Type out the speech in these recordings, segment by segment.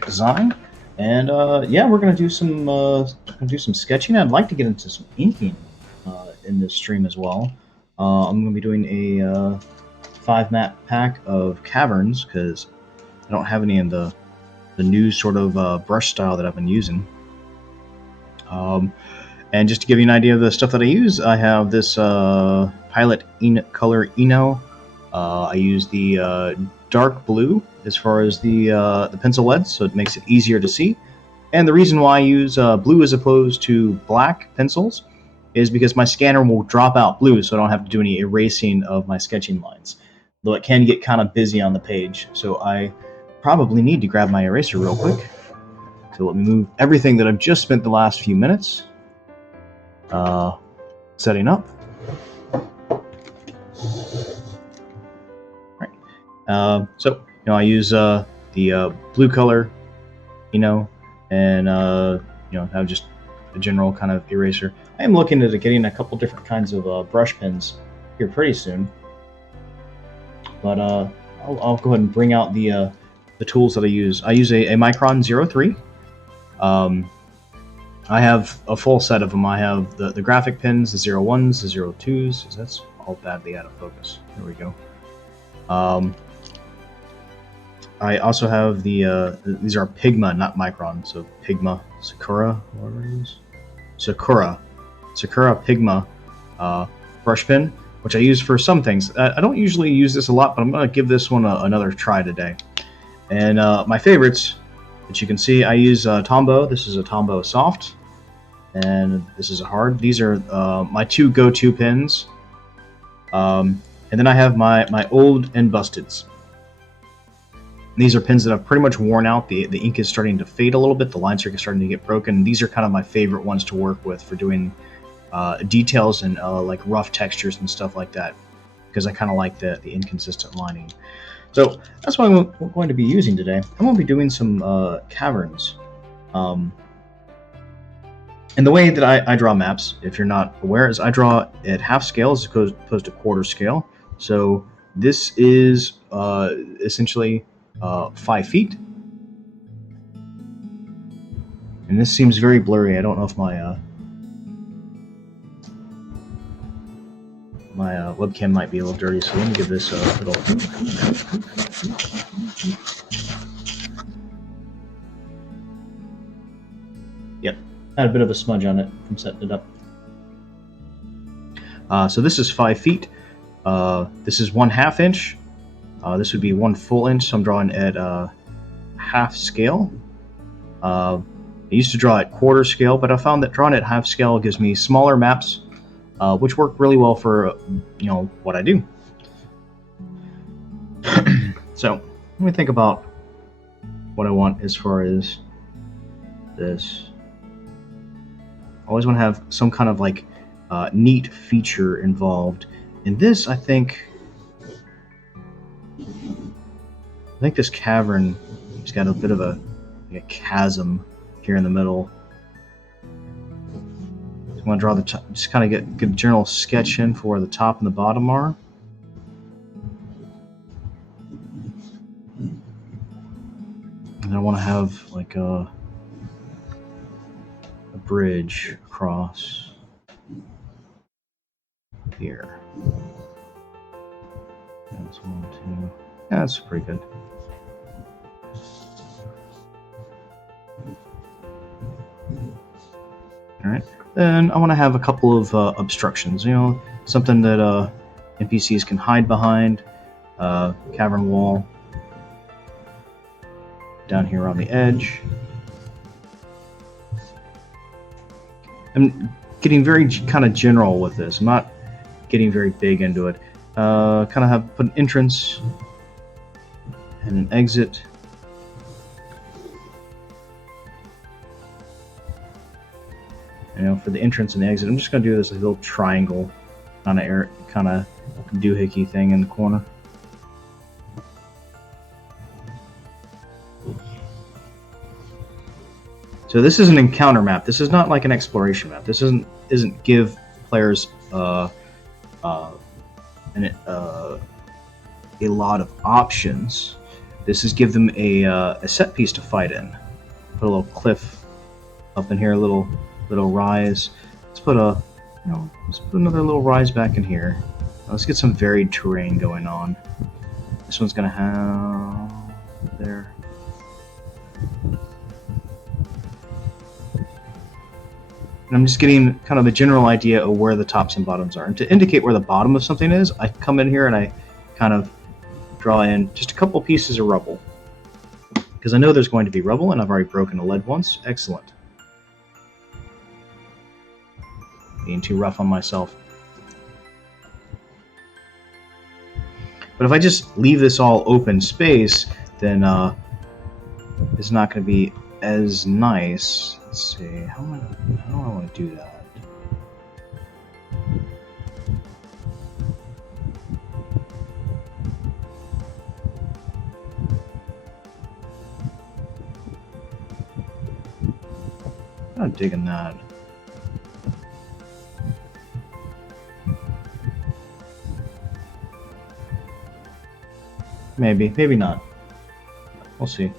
design, and yeah, we're gonna do some sketching. I'd like to get into some inking in this stream as well. I'm gonna be doing a 5 map pack of Caverns because I don't have any in the new sort of brush style that I've been using. And just to give you an idea of the stuff that I use, I have this Pilot Color Eno. I use the dark blue as far as the pencil leads, so it makes it easier to see. And the reason why I use blue as opposed to black pencils is because my scanner will drop out blue, so I don't have to do any erasing of my sketching lines. Though it can get kind of busy on the page, so I probably need to grab my eraser real quick. So let me move everything that I've just spent the last few minutes setting up. Right. So I use the blue color, and have just a general kind of eraser. I am looking at getting a couple different kinds of brush pens here pretty soon. But I'll go ahead and bring out the tools that I use. I use a Micron 03. I have a full set of them. I have the graphic pins, the 01s, the 02s. That's all badly out of focus. There we go. I also have these are Pigma, not Micron, so Pigma, Sakura, whatever it is. Sakura Pigma brush pen, which I use for some things. I don't usually use this a lot, but I'm going to give this one another try today. And my favorites, that you can see, I use Tombow. This is a Tombow Soft, and this is a hard. These are my two go-to pens. And then I have my old and busteds. These are pens that have pretty much worn out. The ink is starting to fade a little bit. The lines are starting to get broken. These are kind of my favorite ones to work with for doing details and like rough textures and stuff like that, because I kind of like the inconsistent lining. So that's what I'm going to be using today. I'm going to be doing some caverns. And the way that I draw maps, if you're not aware, is I draw at half scale as opposed to quarter scale. So this is essentially 5 feet. And this seems very blurry. I don't know if my webcam might be a little dirty, so let me give this a little. Yep, had a bit of a smudge on it from setting it up. So this is 5 feet. This is 1/2 inch. This would be 1 full inch, so I'm drawing at half scale. I used to draw at quarter scale, but I found that drawing at half scale gives me smaller maps, which work really well for what I do. So let me think about what I want as far as this. I always want to have some kind of like neat feature involved. In this, I think this cavern has got a bit of a chasm here in the middle. I want to draw the top, just kind of get a general sketch in for where the top and the bottom are. And I want to have like a bridge across here. That's 1, 2. Yeah, that's pretty good. All right. Then I want to have a couple of obstructions. Something that NPCs can hide behind. Cavern wall down here on the edge. I'm getting very kind of general with this. I'm not getting very big into it. Kind of have put an entrance and an exit. For the entrance and the exit, I'm just going to do this little triangle kind of doohickey thing in the corner. So this is an encounter map. This is not like an exploration map. This isn't give players a lot of options. This is give them a set piece to fight in. Put a little cliff up in here, a little rise. Let's put another little rise back in here. Let's get some varied terrain going on. This one's gonna have there. And I'm just getting kind of a general idea of where the tops and bottoms are. And to indicate where the bottom of something is, I come in here and I kind of draw in just a couple pieces of rubble. Because I know there's going to be rubble, and I've already broken a lead once. Excellent. Being too rough on myself. But if I just leave this all open space, then it's not going to be as nice. Let's see, how do I want to do that? I'm not digging that. Maybe not. We'll see.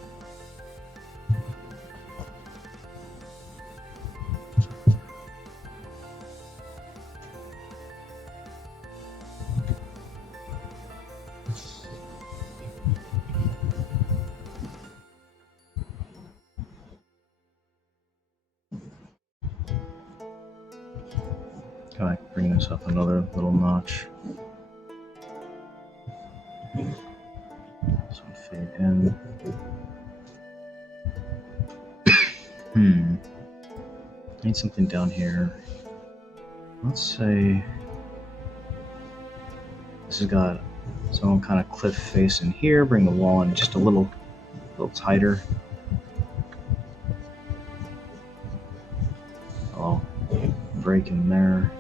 Can I bring this up another little notch? This one fade in. Need something down here. Let's say this has got some kind of cliff face in here. Bring the wall in just a little tighter. I'll break in there.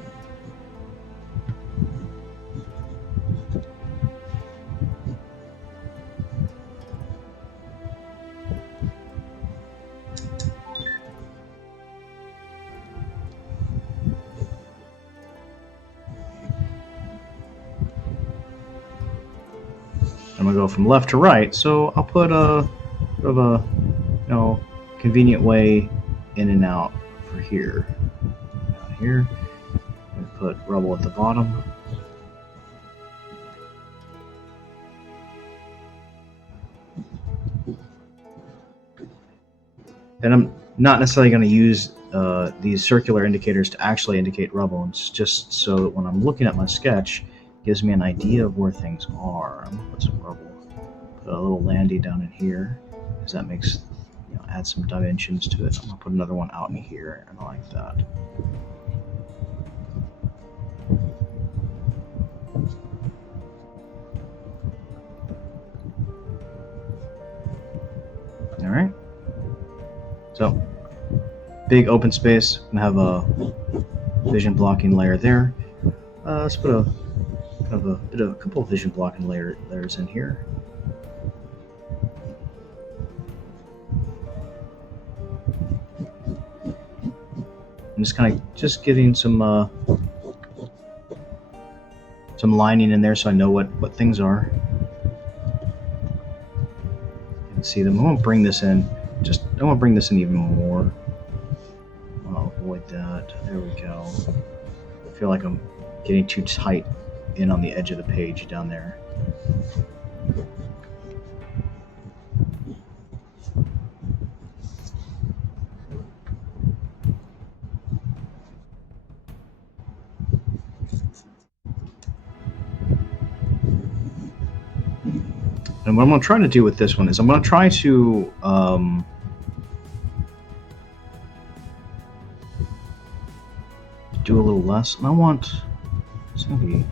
I'm gonna go from left to right, so I'll put a sort of a convenient way in and out for here. Down here, I'm gonna put rubble at the bottom. And I'm not necessarily going to use these circular indicators to actually indicate rubble. It's just so that when I'm looking at my sketch, it gives me an idea of where things are. I'm going to put some rubble. Put a little landy down in here, because that makes, add some dimensions to it. I'm going to put another one out in here, and I like that. All right. So, big open space. I'm gonna have a vision blocking layer there. Let's put a couple of vision blocking layers in here. I'm just getting some lining in there so I know what things are. You can see them. I want to bring this in. I want to bring this in even more. I'll avoid that. There we go. I feel like I'm getting too tight in on the edge of the page down there. And what I'm going to try to do with this one is I'm going to try to do a little less. And I want it's going to be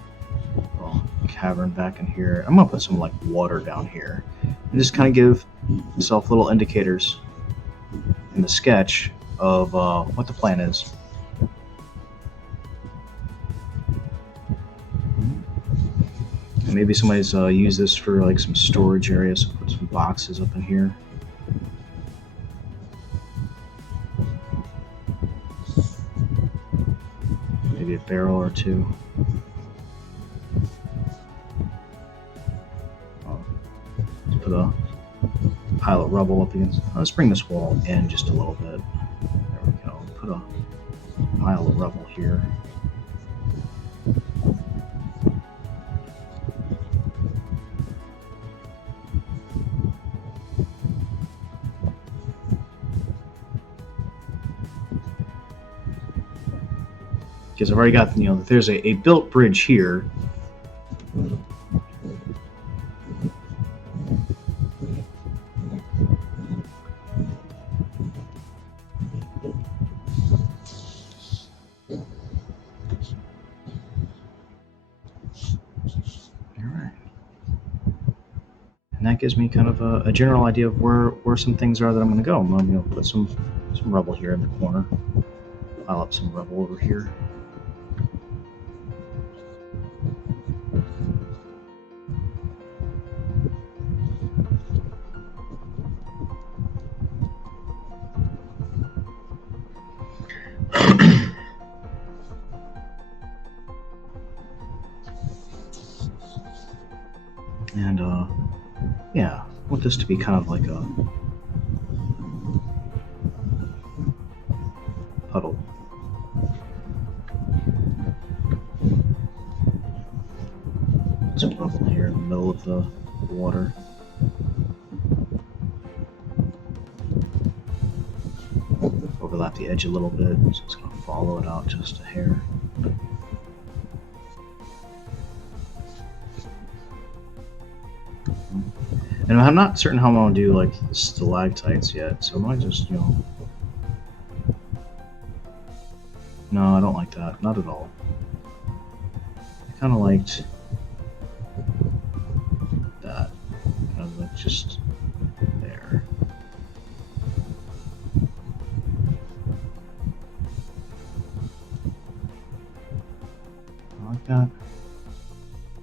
a cavern back in here. I'm going to put some like water down here and just kind of give myself little indicators in the sketch of what the plan is. And maybe somebody's used this for like some storage areas. So put some boxes up in here. Maybe a barrel or two. Let's put a rubble up against. Let's bring this wall in just a little bit. There we go. Put a pile of rubble here. Because I've already got, there's a built bridge here. Alright. And that gives me kind of a general idea of where some things are that I'm going to go. I'm going to put some rubble here in the corner. Pile up some rubble over here. And yeah, I want this to be kind of like a puddle. Some rubble here in the middle of the water. Overlap the edge a little bit, so it's going to follow it out just a hair. And I'm not certain how I'm going to do like the stalactites yet, so I might just, No, I don't like that. Not at all. I kind of liked that. Kind of like just there. I like that.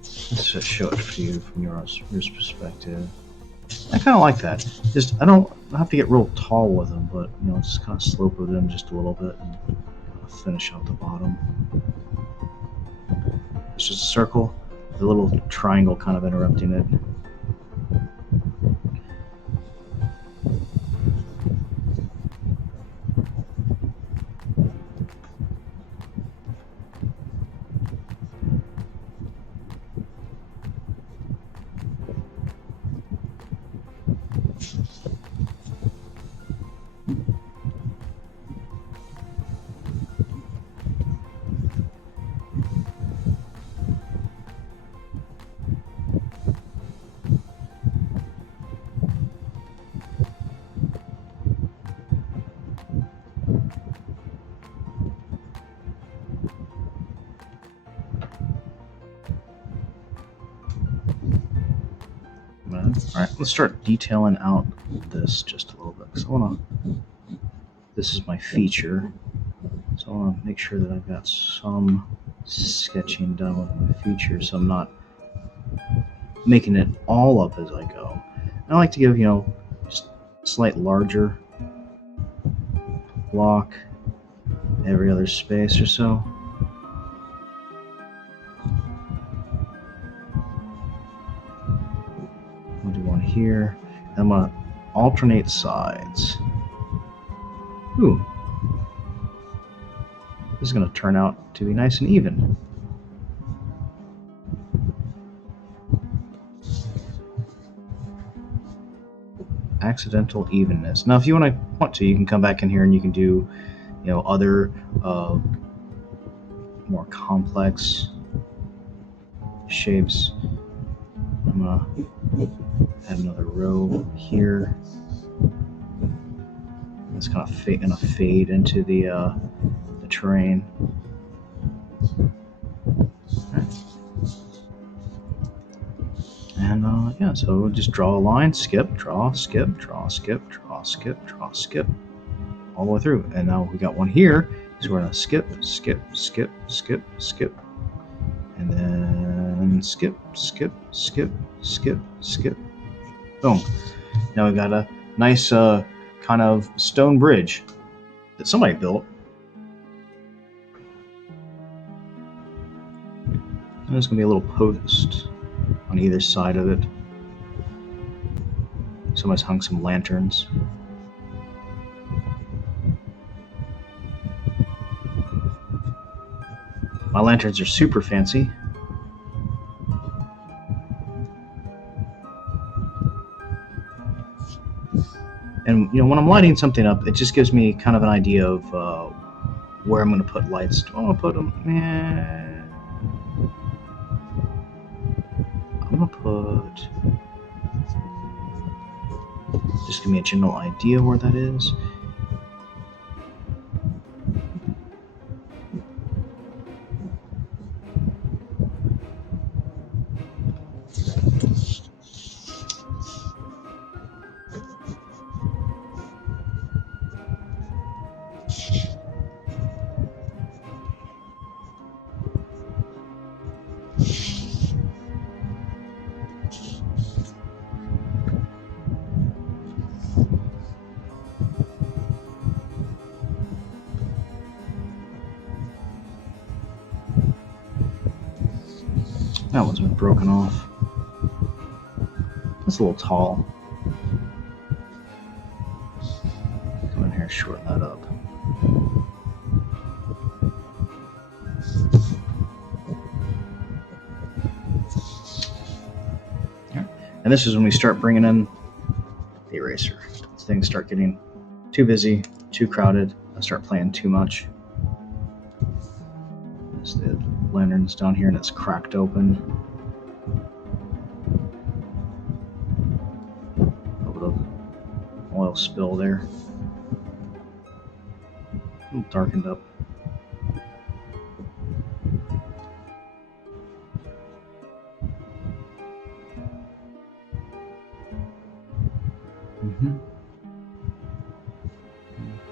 Let's just show it for you from your perspective. I kind of like that. Just I don't have to get real tall with them, but just kind of slope with them just a little bit and kind of finish out the bottom. It's just a circle, a little triangle kind of interrupting it. Alright, let's start detailing out this just a little bit. Because I want to. This is my feature. So I want to make sure that I've got some sketching done with my feature so I'm not making it all up as I go. And I like to give, just a slight larger block every other space or so. I'll do one here. And I'm going to alternate sides. Ooh. This is going to turn out to be nice and even. Accidental evenness. Now, if you want to, you can come back in here and you can do, other more complex shapes. I'm gonna add another row here. It's kind of fade into the terrain. And yeah, so we'll just draw a line, skip, draw, skip, draw, skip, draw, skip, draw, skip, all the way through. And now we got one here, so we're gonna skip, skip, skip, skip, skip, and then skip, skip, skip, skip, skip. Boom. Now we've got a nice kind of stone bridge that somebody built. And there's gonna be a little post on either side of it. So Someone's hung some lanterns. My lanterns are super fancy. And when I'm lighting something up, it just gives me kind of an idea of where I'm going to put lights. Do I want to put them? I'm going to put... Just give me a general idea where that is. That one's been broken off. That's a little tall. Come in here and shorten that up. And this is when we start bringing in the eraser. Things start getting too busy, too crowded. I start playing too much. There's the lantern's down here and it's cracked open. A little bit of oil spill there. A little darkened up.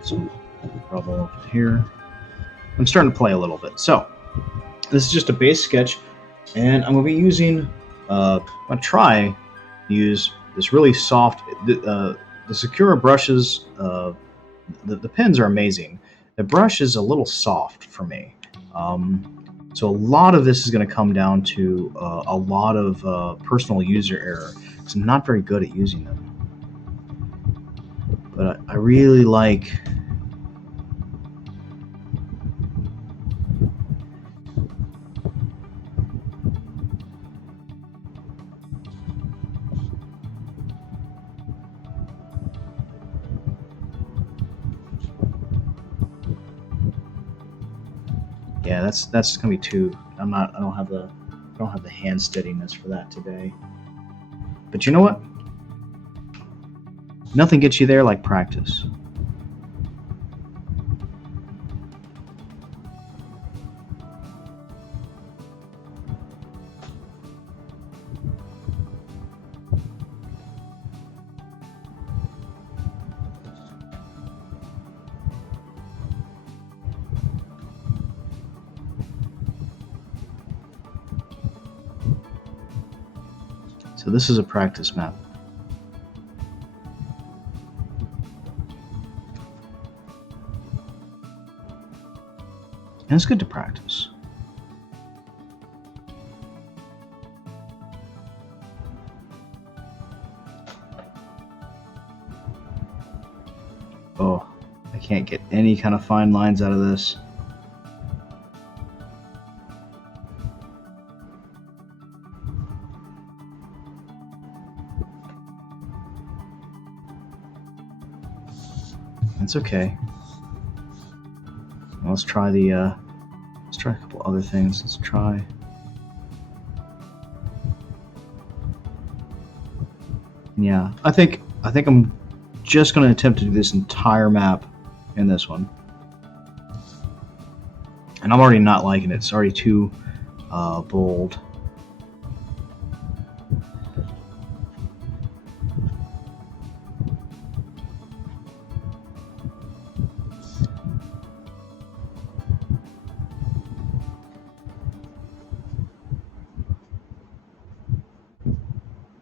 Some rubble over here. I'm starting to play a little bit. So, this is just a base sketch, and I'm going to be using, I'm going to try to use this really soft, the Sakura brushes, the pens are amazing. The brush is a little soft for me. So a lot of this is going to come down to a lot of personal user error, because I'm not very good at using them. But I really like... Yeah, that's gonna be too. I don't have the hand steadiness for that today. But you know what? Nothing gets you there like practice. So this is a practice map. And it's good to practice. Oh, I can't get any kind of fine lines out of this. It's okay. Let's try a couple other things. Let's try. Yeah, I think I'm just going to attempt to do this entire map in this one. And I'm already not liking it. It's already too bold.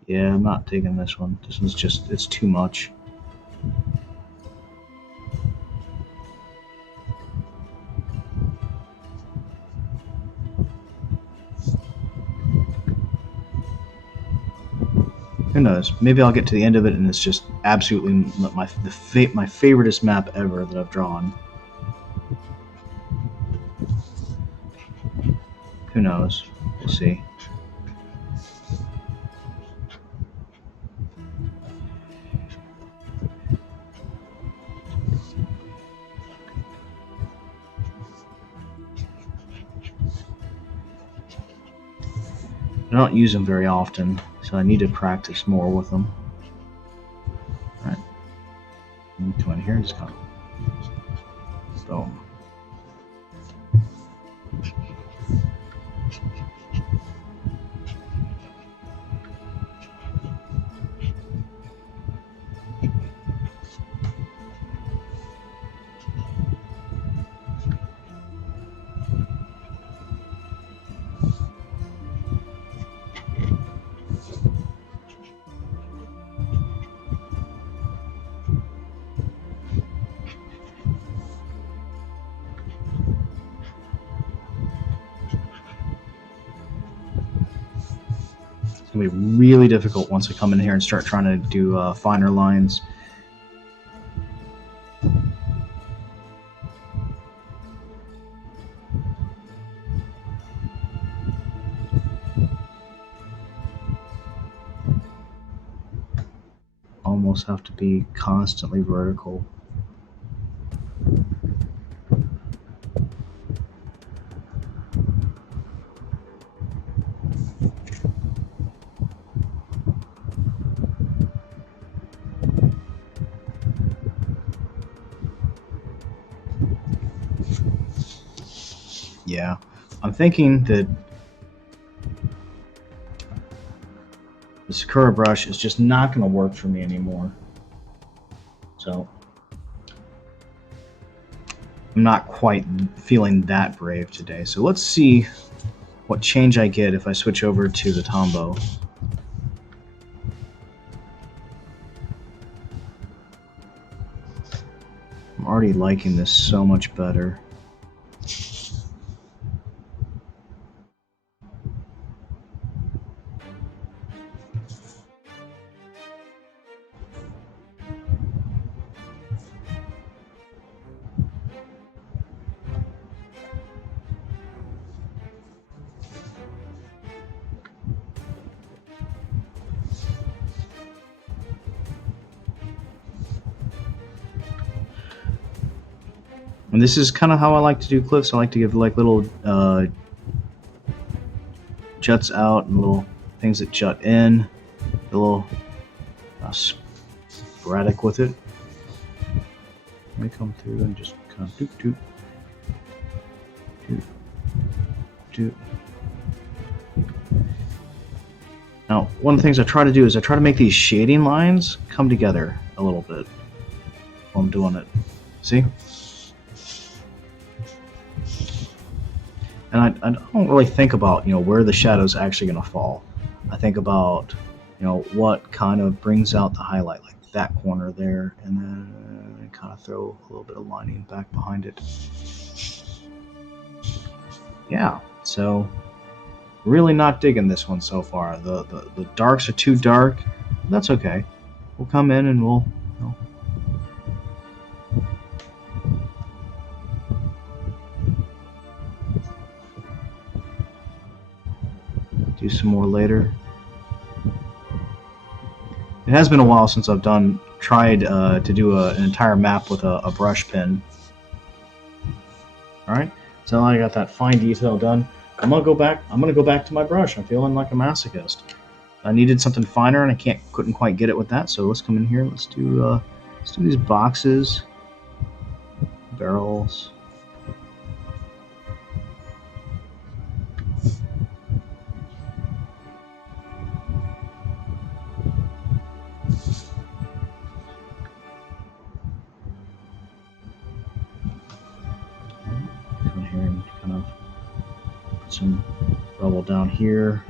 Yeah, I'm not digging this one. This one's just, it's too much. Who knows? Maybe I'll get to the end of it and it's just absolutely my favoriteest map ever that I've drawn. Who knows? We'll see. I don't use them very often, so I need to practice more with them. Alright. Come in here and just kind of boom. It's going to be really difficult once I come in here and start trying to do finer lines. Almost have to be constantly vertical. Yeah, I'm thinking that the Sakura brush is just not going to work for me anymore. So I'm not quite feeling that brave today. So let's see what change I get if I switch over to the Tombow. I'm already liking this so much better. And this is kind of how I like to do cliffs. I like to give like little juts out and little things that jut in, a little sporadic with it. Let me come through and just kind of doop doop doop doop. Now, one of the things I try to do is I try to make these shading lines come together a little bit while I'm doing it. See? And I don't really think about, where the shadow's actually going to fall. I think about, what kind of brings out the highlight, like that corner there, and then kind of throw a little bit of lining back behind it. Yeah, so really not digging this one so far. The darks are too dark. That's okay. We'll come in and we'll do some more later. It has been a while since I've tried to do an entire map with a brush pen. All right, so now I got that fine detail done. I'm gonna go back to my brush. I'm feeling like a masochist. I needed something finer, and I couldn't quite get it with that. So let's come in here. Let's do these boxes, barrels. Come in here and kind of put some rubble down here.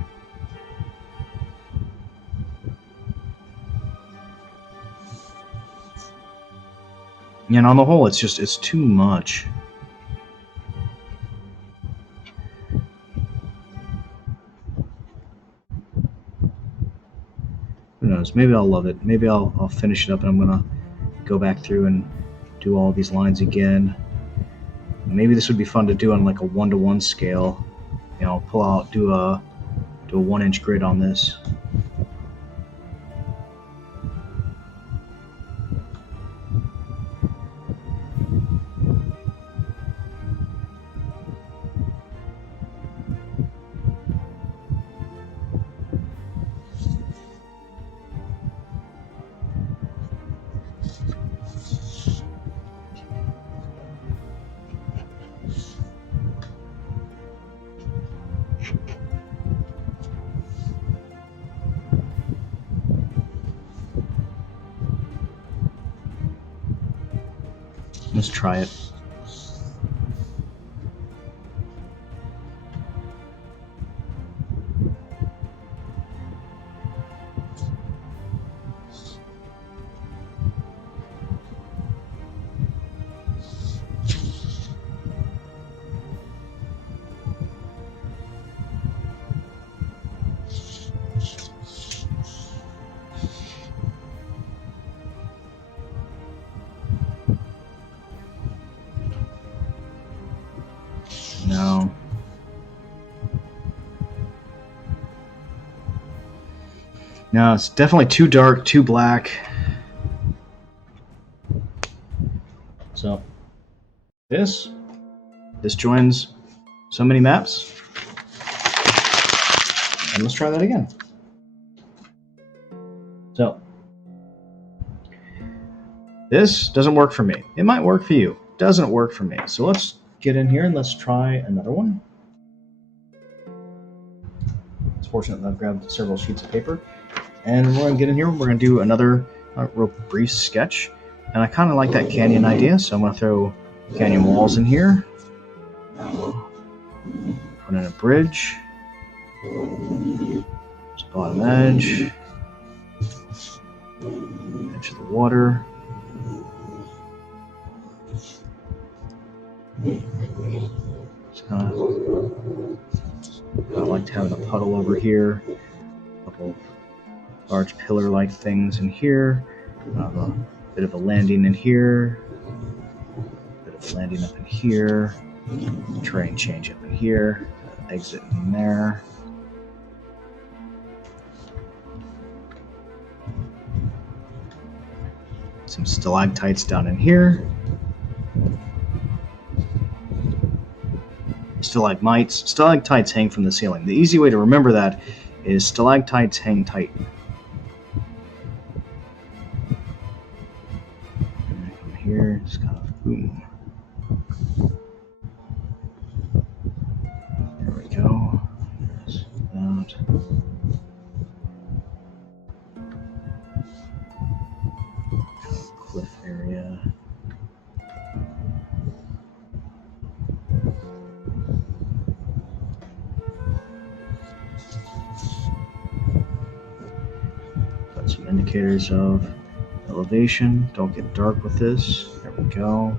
And on the whole, it's too much. Who knows? knows? Maybe I'll love it. Maybe I'll finish it up, and I'm gonna go back through and do all these lines again. Maybe this would be fun to do on like a 1-to-1 scale. You know, pull out, do a 1-inch grid on this. Let's try it. No. No, it's definitely too dark, too black. So this joins so many maps. And let's try that again. So this doesn't work for me. It might work for you. Doesn't work for me. So let's get in here and let's try another one. It's fortunate that I've grabbed several sheets of paper. And we're going to get in here. We're going to do another real brief sketch. And I kind of like that canyon idea, so I'm going to throw canyon walls in here. Put in a bridge. Just bottom edge. Edge of the water. Just kind of, I like having a puddle over here. A couple of large pillar-like things in here. A bit of a landing in here. A bit of a landing up in here. Terrain change up in here. Exit in there. Some stalactites down in here. Stalactites hang from the ceiling. The easy way to remember that is stalactites hang tight. And from here, just kind of boom. There we go. There's that. Kind of cliff area. Got some indicators of elevation. Don't get dark with this. There we go.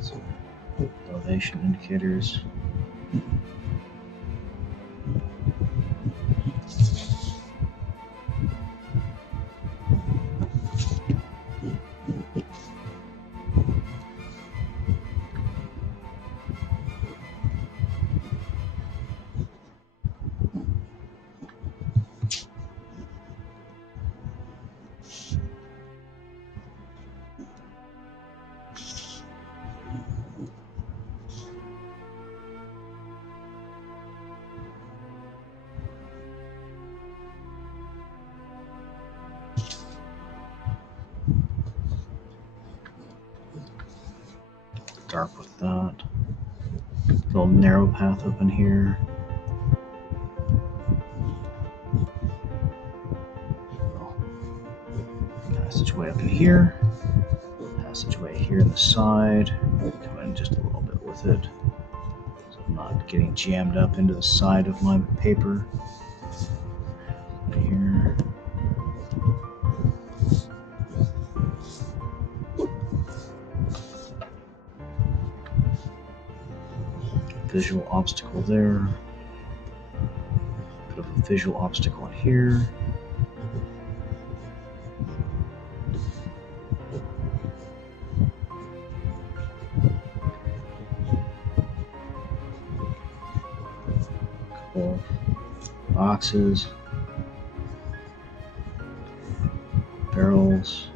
Some elevation indicators. Dark with that. Little narrow path up in here. Passageway up in here. Passageway here in the side. Come in just a little bit with it, so I'm not getting jammed up into the side of my paper. Here. visual obstacle there. Put a visual obstacle in here. Couple boxes. Barrels.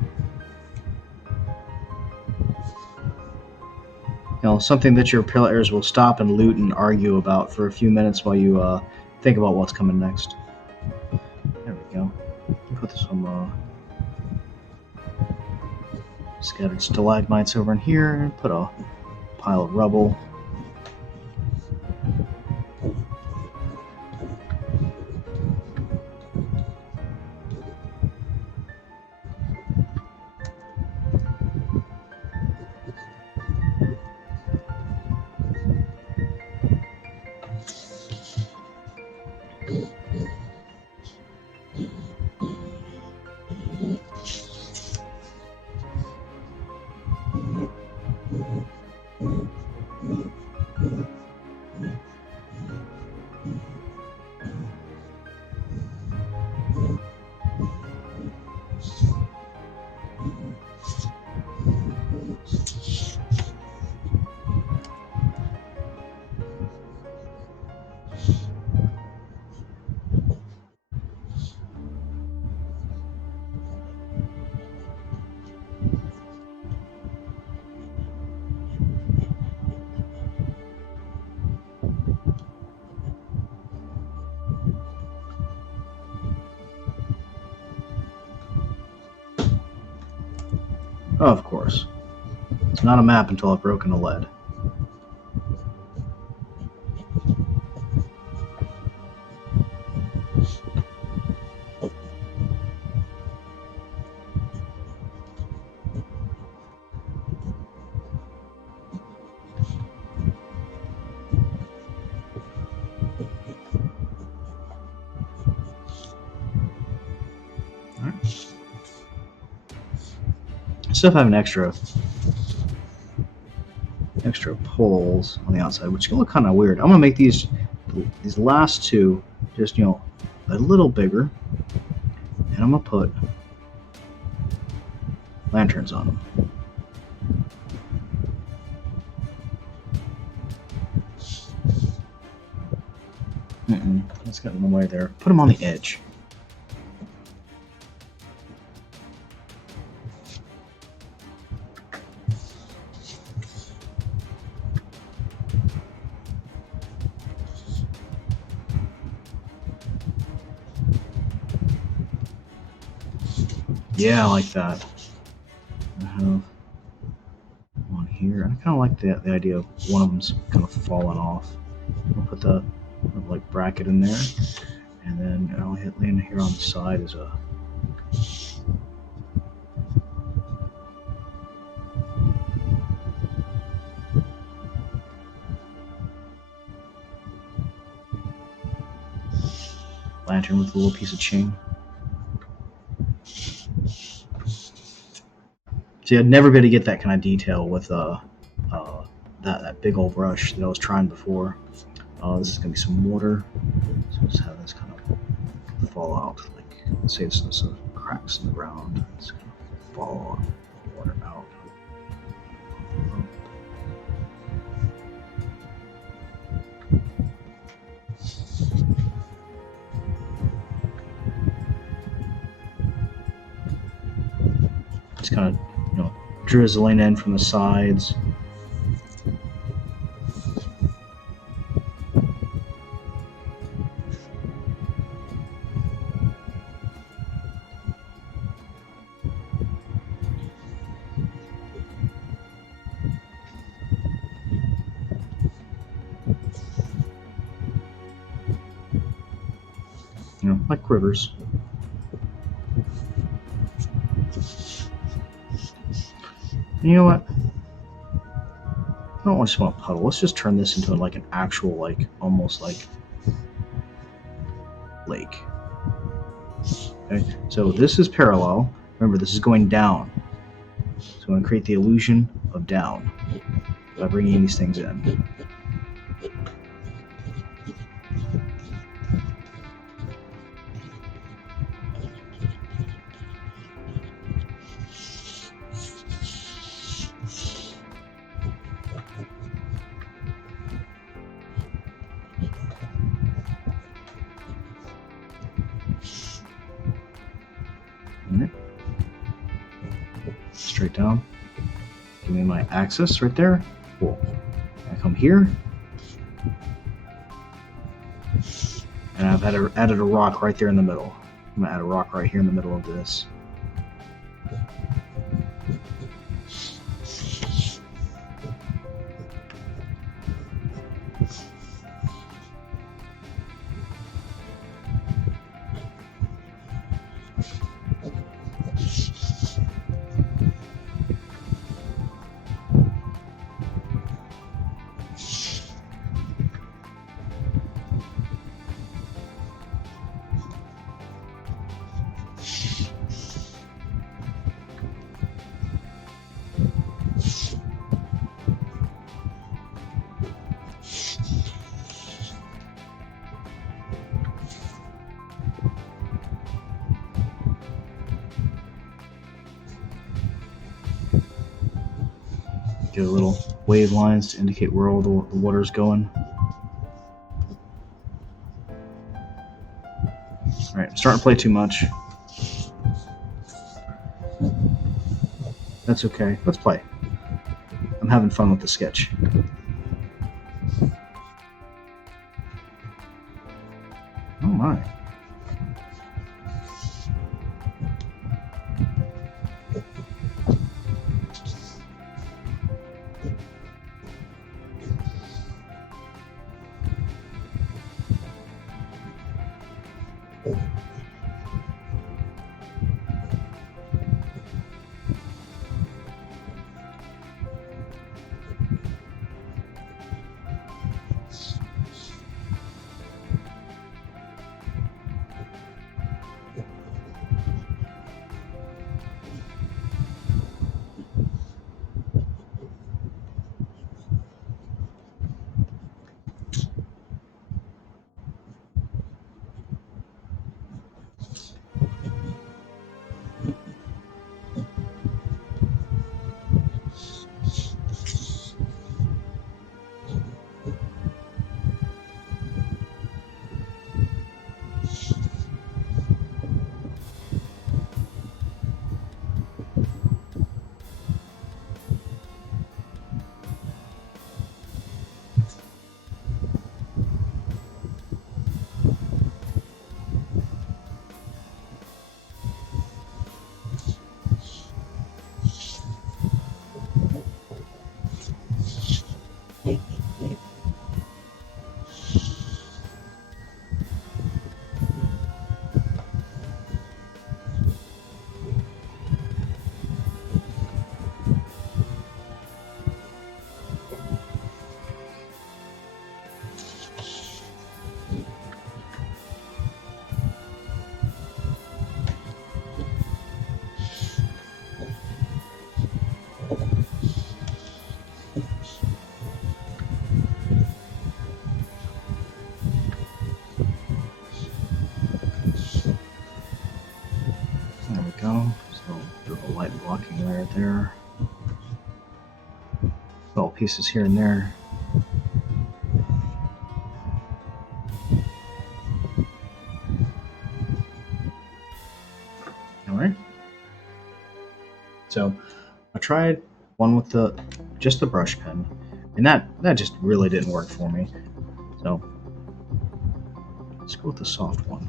Something that your players will stop and loot and argue about for a few minutes while you think about what's coming next. There we go. Put some scattered stalagmites over in here. Put a pile of rubble. Oh, of course. It's not a map until I've broken a lead. I still have an extra poles on the outside, which can look kind of weird. I'm gonna make these last two just a little bigger, and I'm gonna put lanterns on them. That's got in the way there. Put them on the edge. Yeah, I like that. I have one here. I kind of like the idea of one of them's kind of falling off. I'll put the bracket in there, and then I'll hit land here on the side as a lantern with a little piece of chain. See, I'd never be able to get that kind of detail with that big old brush that I was trying before. This is going to be some water, so just have this kind of fall out. Like, say this is some cracks in the ground. It's going to fall water out. Just kind of drizzling in from the sides. Like rivers. And you know what? I don't just want a puddle. Let's just turn this into like an actual, almost like lake. Okay, so this is parallel. Remember, this is going down. So I'm going to create the illusion of down by bringing these things in. Straight down. Give me my axis right there. Cool. I come here. And I've added a rock right there in the middle. I'm gonna add a rock right here in the middle of this. Get a little wave lines to indicate where all the water's going. Alright, I'm starting to play too much. That's okay. Let's play. I'm having fun with the sketch. Oh my. There we go. So do a light blocking layer there. Little pieces here and there. Alright. So I tried one with just the brush pen, and that just really didn't work for me. So let's go with the soft one.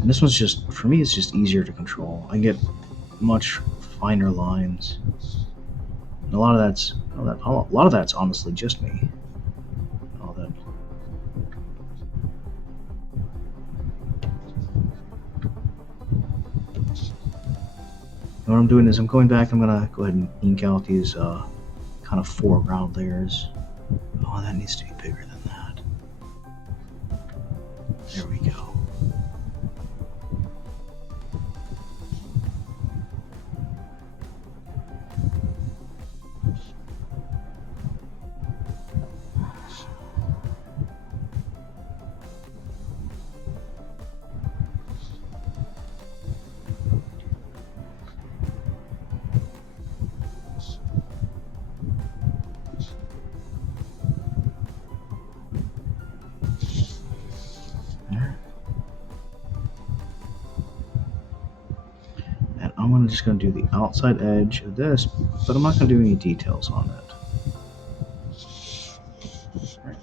And this one's just, for me, it's just easier to control. I get much finer lines. And a lot of that's honestly just me. All that. And what I'm doing is I'm going back. I'm gonna go ahead and ink out these kind of foreground layers. Oh, that needs to be bigger than that. There we go. just going to do the outside edge of this, but I'm not going to do any details on it. Right.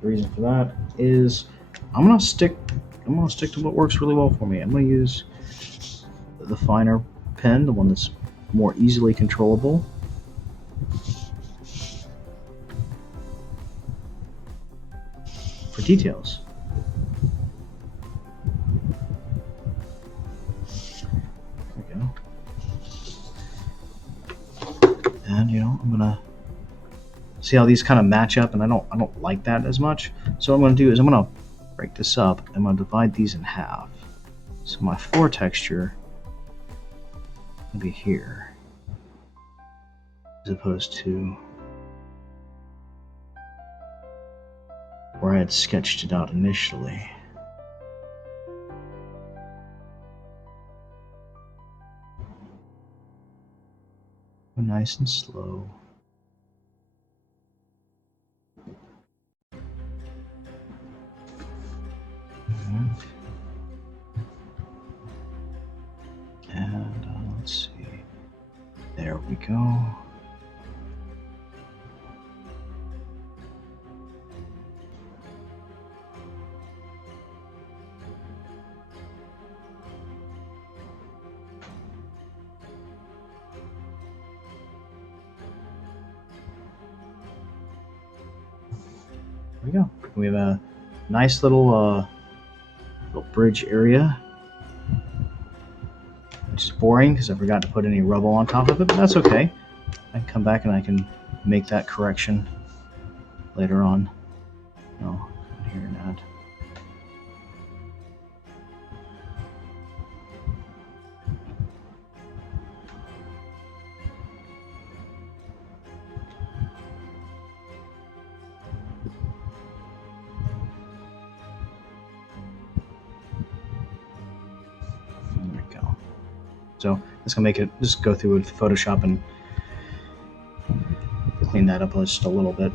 The reason for that is I'm going to stick to what works really well for me. I'm going to use the finer pen, the one that's more easily controllable. For details. There we go. And I'm gonna see how these kind of match up, and I don't like that as much. So what I'm gonna do is I'm gonna break this up. I'm gonna divide these in half. So my floor texture will be here, as opposed to where I had sketched it out initially. Nice and slow. And let's see. There we go. There we go. We have a nice little bridge area, which is boring because I forgot to put any rubble on top of it, but that's okay. I can come back and I can make that correction later on. No, here and add. So it's gonna make it just go through with Photoshop and clean that up just a little bit.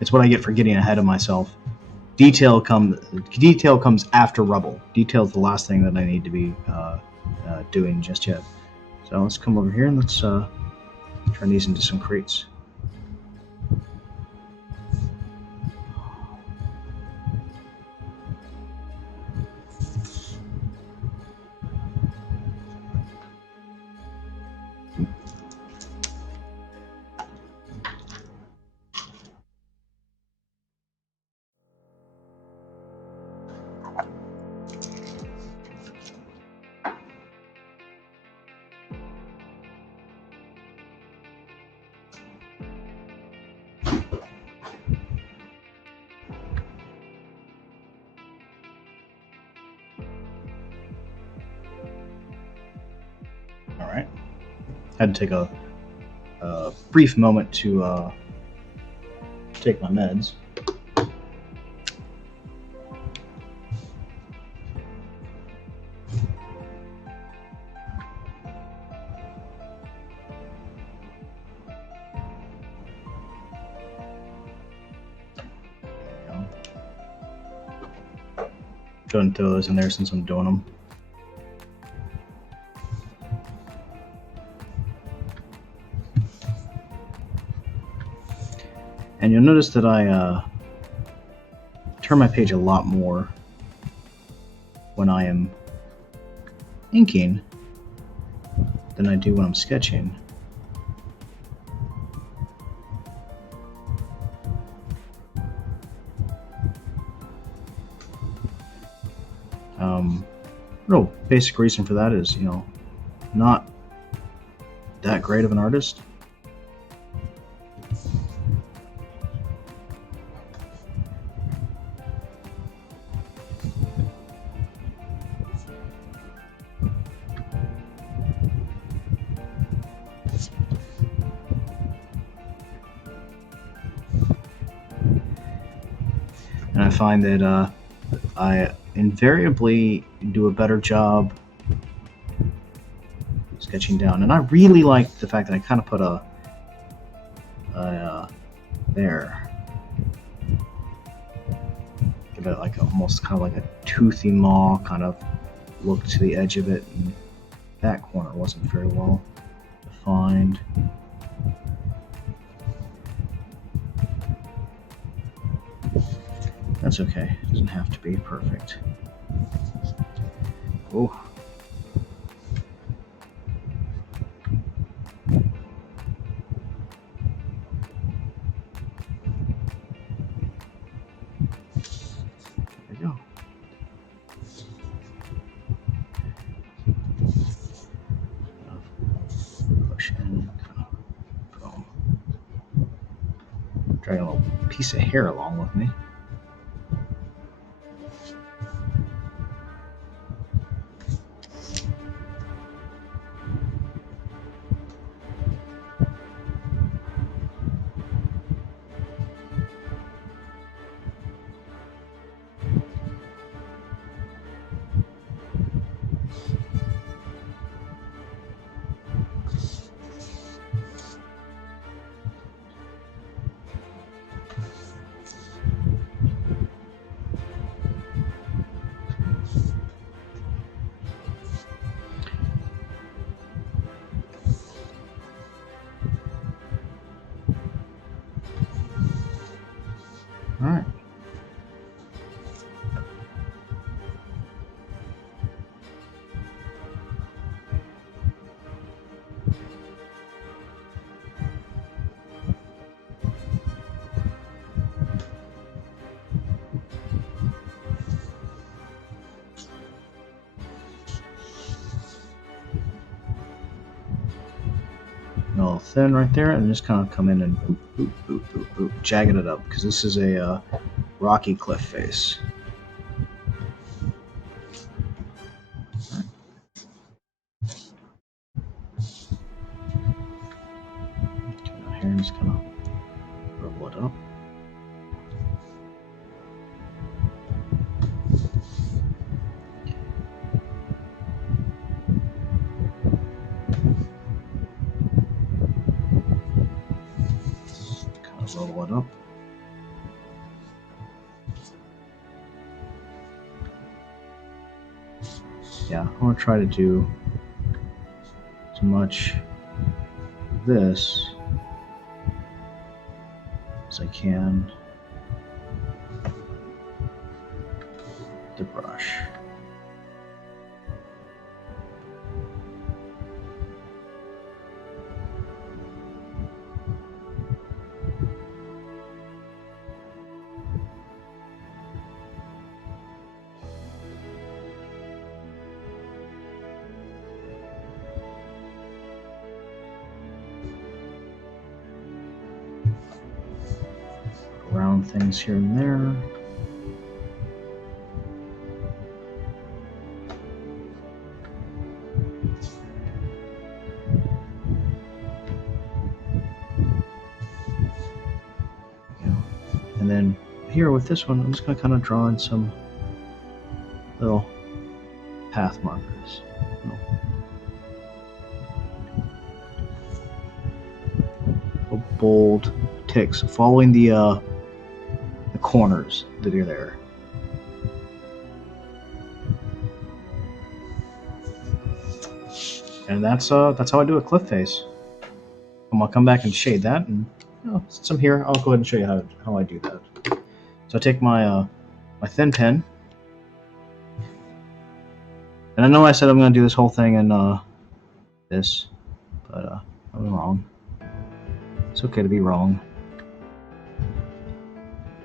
It's what I get for getting ahead of myself. Detail comes after rubble. Detail is the last thing that I need to be doing just yet. So let's come over here and let's turn these into some crates. All right. Had to take a brief moment to take my meds. Go ahead and throw those in there since I'm doing them. And you'll notice that I turn my page a lot more when I am inking than I do when I'm sketching. Real basic reason for that is, not that great of an artist. And I find that I invariably do a better job sketching down. And I really like the fact that I kind of put a there. Give it like almost kind of like a toothy maw kind of look to the edge of it, and that corner wasn't very well defined. That's okay. It doesn't have to be perfect. Oh. There we go. Push in. Boom. Dragging a little piece of hair along with me. All right. A little thin right there, and just kind of come in and boop, boop, boop, boop, boop, jagging it up, because this is a rocky cliff face. Okay, now here, just kind of rubble it up. Kind of roll it up. Yeah, I want to try to do as much of this as I can with the brush. Round things here and there. And then here with this one, I'm just going to kind of draw in some little path markers. Little bold ticks following the corners that are there. And that's how I do a cliff face. I'll come back and shade that, and since I'm here, I'll go ahead and show you how I do that. So I take my my thin pen, and I know I said I'm going to do this whole thing in this, but I'm wrong. It's okay to be wrong.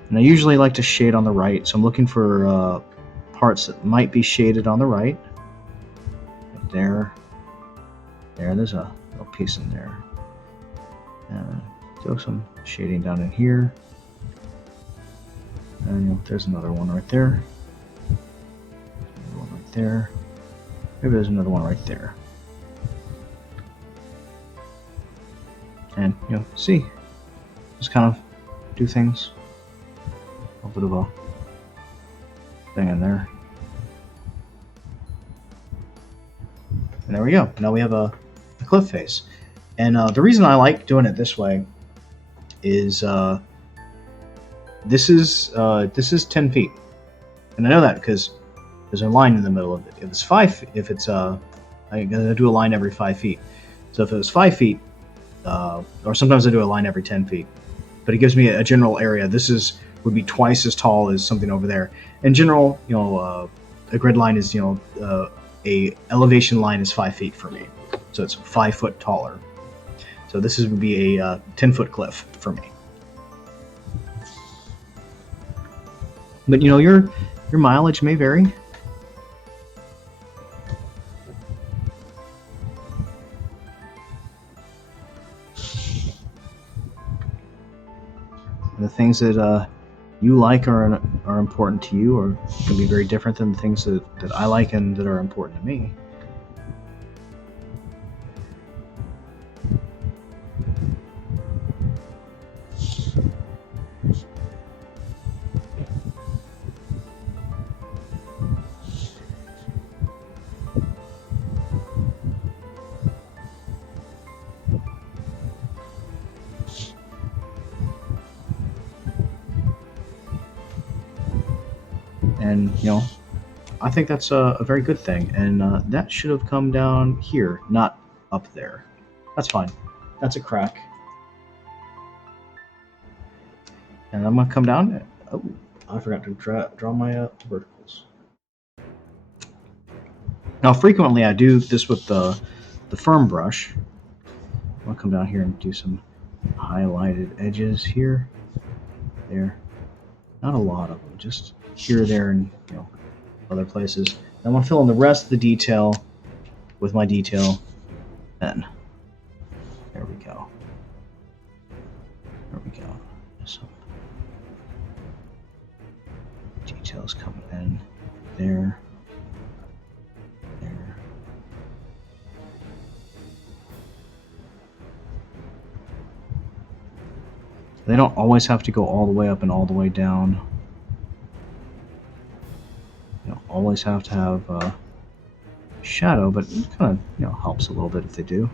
And I usually like to shade on the right, so I'm looking for parts that might be shaded on the right. Like there's a little piece in there. Throw some shading down in here. And there's another one right there. Another one right there. Maybe there's another one right there. And see, just kind of do things. A bit of a thing in there. And there we go. Now we have a cliff face. And the reason I like doing it this way is this is 10 feet, and I know that because there's a line in the middle of it. If it's I gotta do a line every 5 feet. So if it was 5 feet, or sometimes I do a line every 10 feet. But it gives me a general area. Would be twice as tall as something over there. In general, a grid line is a elevation line is 5 feet for me, so it's 5 foot taller. So this would be a 10-foot cliff for me. But your mileage may vary. The things that you like are important to you, or can be very different than the things that I like and that are important to me. And I think that's a very good thing, and that should have come down here, not up there. That's fine. That's a crack. And I'm gonna come down. Oh, I forgot to draw my verticals. Now, frequently I do this with the firm brush. I'll come down here and do some highlighted edges here, there. Not a lot of them, just here, there, and other places. And I'm gonna fill in the rest of the detail with my detail pen. There we go. There we go. Some details coming in there. There. They don't always have to go all the way up and all the way down. You don't always have to have shadow, but it kind of helps a little bit if they do.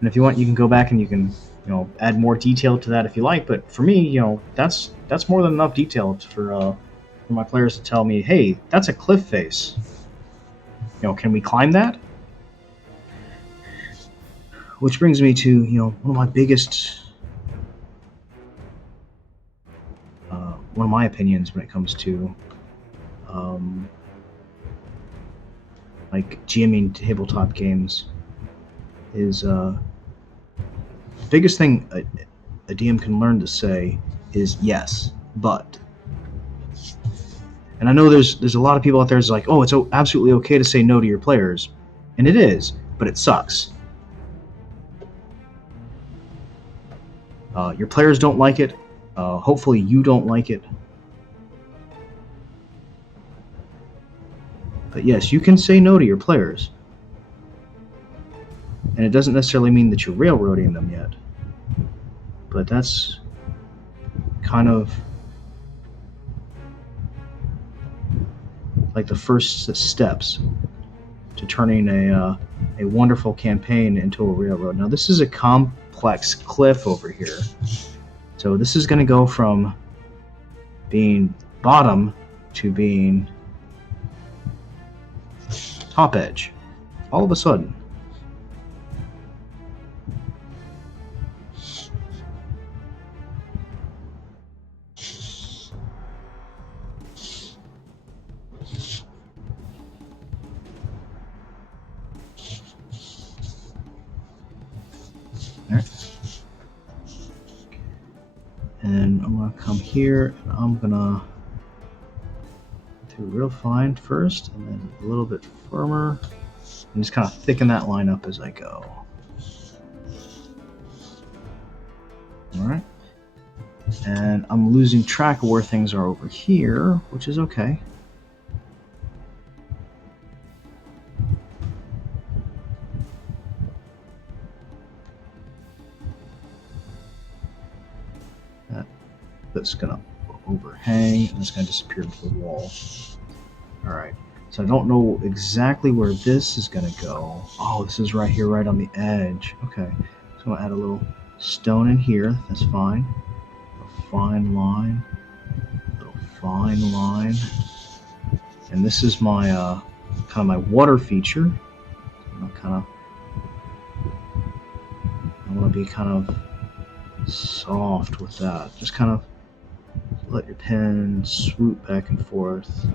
And if you want, you can go back and you can add more detail to that if you like. But for me, that's more than enough detail for my players to tell me, hey, that's a cliff face. Can we climb that? Which brings me to one of my biggest, one of my opinions when it comes to like GMing tabletop games is the biggest thing a DM can learn to say is yes, but. And I know there's a lot of people out there that's like, oh, it's absolutely okay to say no to your players, and it is, but it sucks. Your players don't like it. Hopefully you don't like it. But yes, you can say no to your players. And it doesn't necessarily mean that you're railroading them yet. But that's kind of like the first steps to turning a wonderful campaign into a railroad. Now this is a complex cliff over here. So this is going to go from being bottom to being top edge all of a sudden. And I'm going to come here and I'm going to do real fine first and then a little bit firmer and just kind of thicken that line up as I go. Alright. And I'm losing track of where things are over here, which is okay. That's going to overhang and it's going to disappear into the wall. Alright, so I don't know exactly where this is going to go. Oh, this is right here, right on the edge. Okay, So I'm going to add a little stone in here. That's fine. A fine line. A little fine line. And this is my kind of my water feature. I want to be kind of soft with that. Just kind of let your pen swoop back and forth.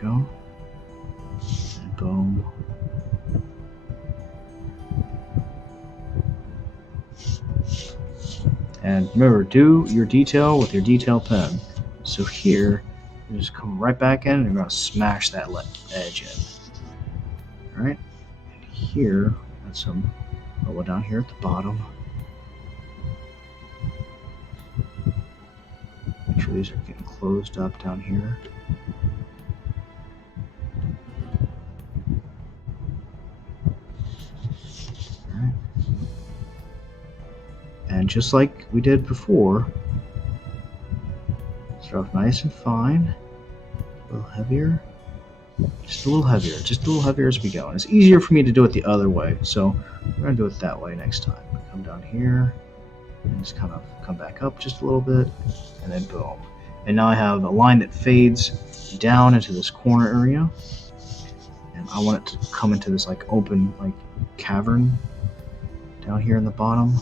Go. And boom. And remember, do your detail with your detail pen. So here, you just come right back in and you're going to smash that edge in. Alright? And here, add some roll down here at the bottom. Make sure these are getting closed up down here. Alright. And just like we did before, start off nice and fine, a little heavier, just a little heavier as we go. And it's easier for me to do it the other way, so we're going to do it that way next time. Come down here, and just kind of come back up just a little bit, and then boom. And now I have a line that fades down into this corner area, and I want it to come into this like open like cavern down here in the bottom.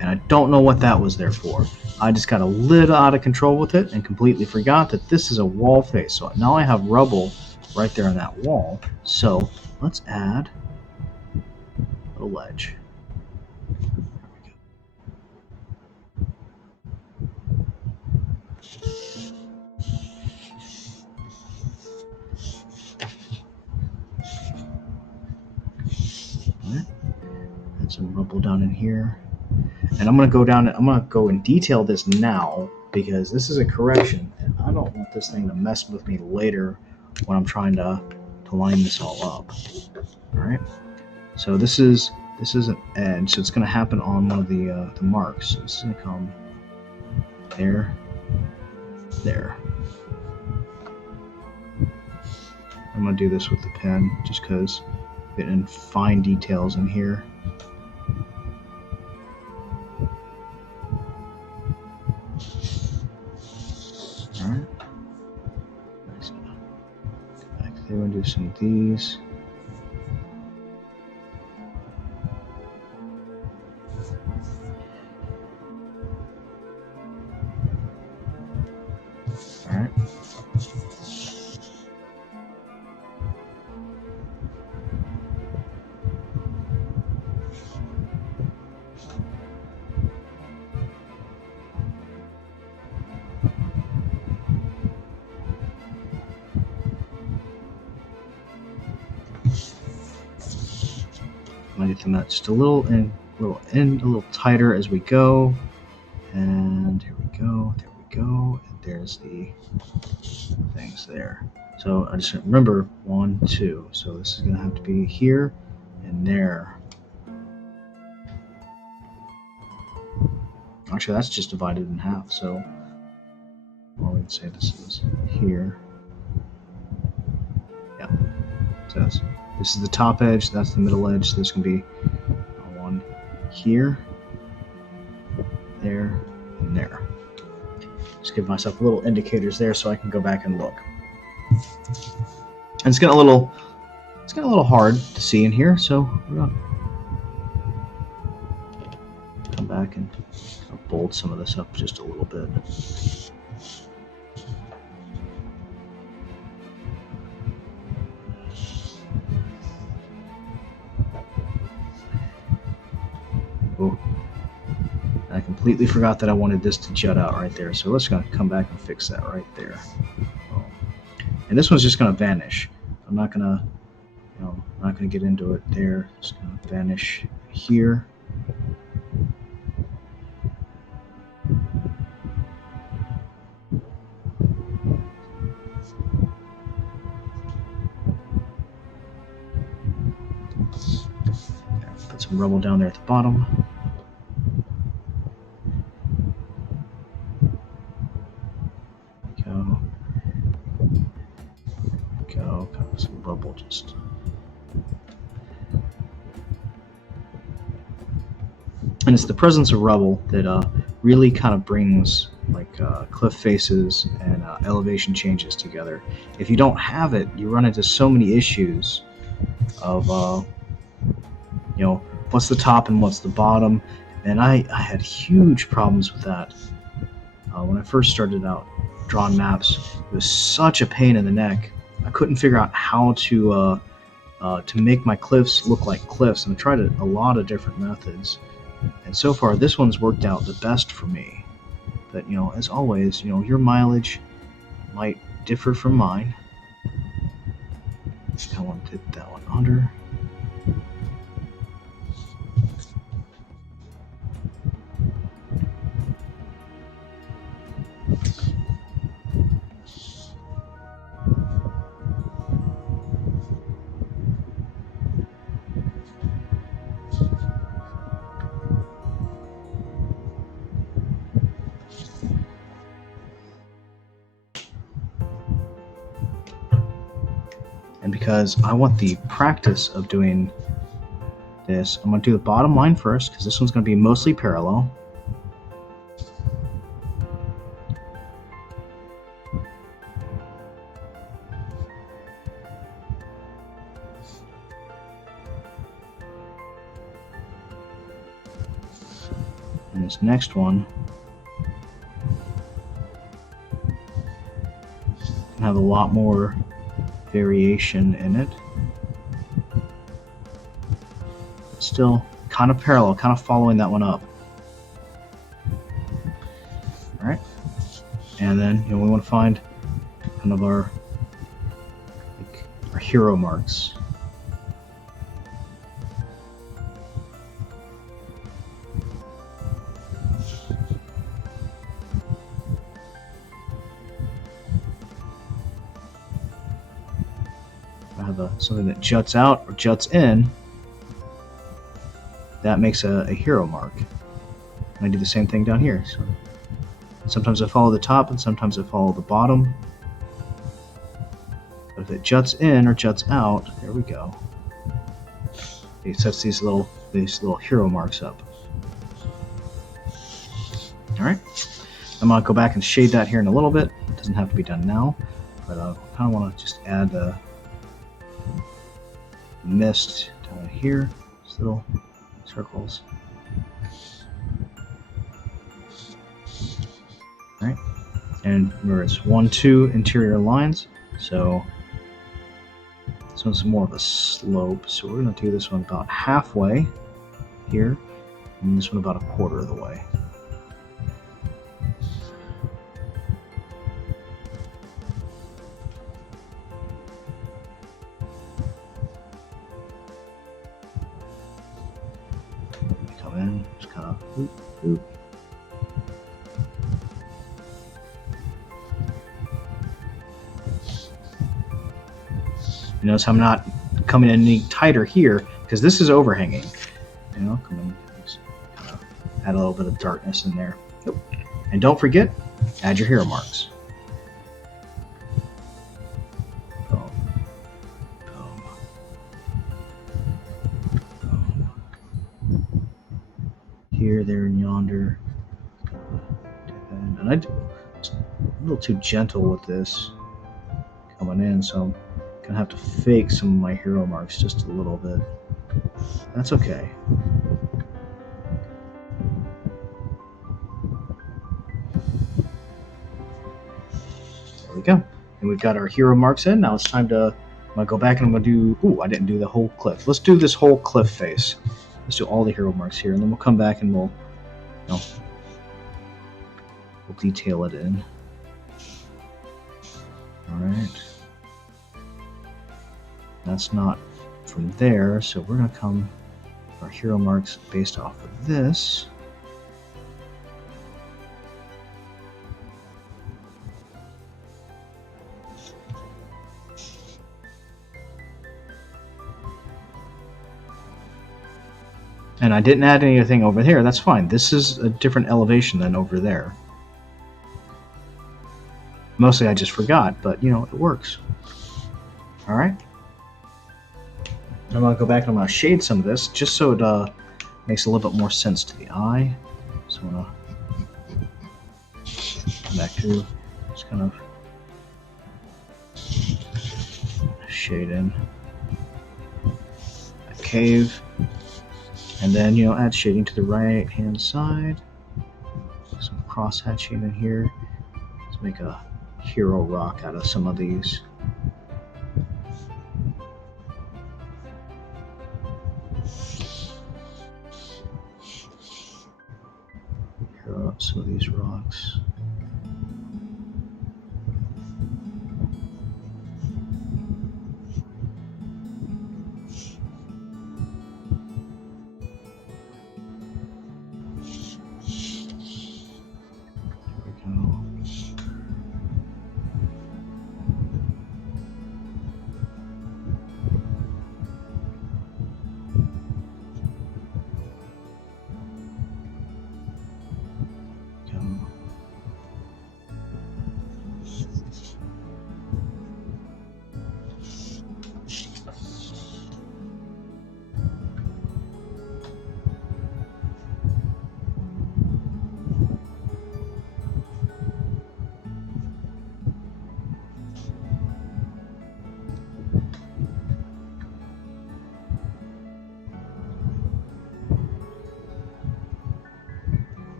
And I don't know what that was there for. I just got a little out of control with it and completely forgot that this is a wall face. So now I have rubble right there on that wall. So let's add a ledge. Right. Add some rubble down in here. And I'm going to go down and I'm going to go and detail this now because this is a correction and I don't want this thing to mess with me later when I'm trying to line this all up. All right. So this is an edge, so it's going to happen on one of the marks. So this is going to come there, there. I'm going to do this with the pen just because getting fine details in here. All right. Nice. Back there, we'll do some of these. All right. I'm gonna get them just a little in, a little tighter as we go. And here we go. There we go. And there's the things there. So I just remember 1, 2. So this is gonna have to be here and there. Actually, that's just divided in half. So or we can say this is here. Yeah. So this is the top edge. That's the middle edge. So there's gonna be one here, there, and there. Just give myself little indicators there so I can go back and look. And it's getting a little It's got a little hard to see in here, so we're gonna come back and bold some of this up just a little bit. Oh, I completely forgot that I wanted this to jut out right there, so let's gonna come back and fix that right there. Oh. And this one's just gonna vanish. I'm not gonna, not gonna get into it there. It's gonna vanish here. Put some rubble down there at the bottom. Go. Some rubble just. And it's the presence of rubble that really kind of brings like cliff faces and elevation changes together. If you don't have it, you run into so many issues of what's the top and what's the bottom. And I had huge problems with that when I first started out drawing maps. It was such a pain in the neck. I couldn't figure out how to make my cliffs look like cliffs, and I tried a lot of different methods. And so far, this one's worked out the best for me. But, as always, your mileage might differ from mine. I want to hit that one under. And because I want the practice of doing this, I'm going to do the bottom line first, because this one's going to be mostly parallel. And this next one can have a lot more variation in it. Still kind of parallel, kind of following that one up. All right, and then we want to find kind of our hero marks. I have something that juts out or juts in. That makes a hero mark. And I do the same thing down here. So sometimes I follow the top and sometimes I follow the bottom. But if it juts in or juts out, there we go. It sets these little hero marks up. All right. I'm gonna go back and shade that here in a little bit. It doesn't have to be done now, but I kind of want to just add the mist down here. Just little circles. All right. And remember, it's 1, 2 interior lines. So this one's more of a slope. So we're going to do this one about halfway here, and this one about a quarter of the way. Come in, just kind of whoop, whoop. You notice I'm not coming in any tighter here because this is overhanging. Come in, just kind of add a little bit of darkness in there. And don't forget, add your hero marks. Boom. Boom. Boom. Here, there, and yonder. And I'm a little too gentle with this coming in, so I'm Gonna have to fake some of my hero marks just a little bit. That's okay. There we go. And we've got our hero marks in. Now it's time to. I'm gonna go back and I'm gonna do. Ooh, I didn't do the whole cliff. Let's do this whole cliff face. Let's do all the hero marks here, and then we'll come back and we'll detail it in. All right. That's not from there, so we're gonna come our hero marks based off of this. And I didn't add anything over here. That's fine. This is a different elevation than over there. Mostly I just forgot, but you know, it works. All right. I'm going to go back and I'm going to shade some of this just so it makes a little bit more sense to the eye. So I'm going to come back to just kind of shade in a cave. And then, you know, add shading to the right hand side. Some cross hatching in here. Let's make a hero rock out of some of these. Hero up some of these rocks.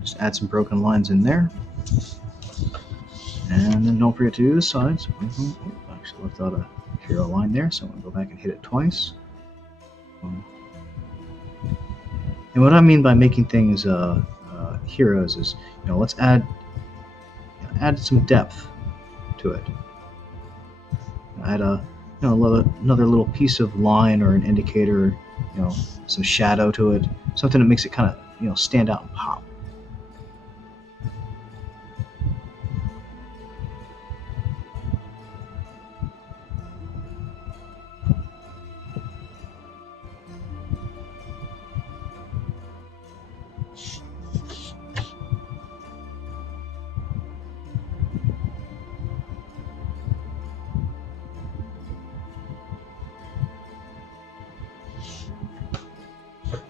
Just add some broken lines in there. And then don't forget to do the sides. Actually left out a hero line there, so I'm going to go back and hit it twice. And what I mean by making things heroes is, you know, let's add some depth to it. Add another little piece of line or an indicator, you know, some shadow to it, something that makes it kind of, you know, stand out and pop.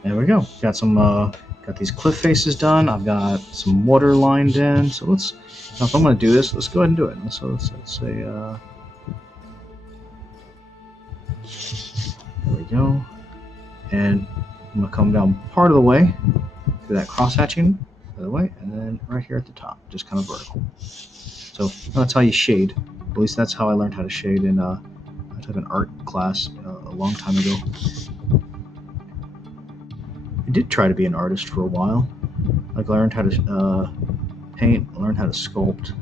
There we go. Got some got these cliff faces done. I've got some water lined in. So let's, now if I'm going to do this, let's go ahead and do it. So let's say there we go. And I'm going to come down part of the way through that cross hatching, the other way, and then right here at the top, just kind of vertical. So that's how you shade. At least that's how I learned how to shade in I took an art class a long time ago. I did try to be an artist for a while. Like, I learned how to paint, I learned how to sculpt.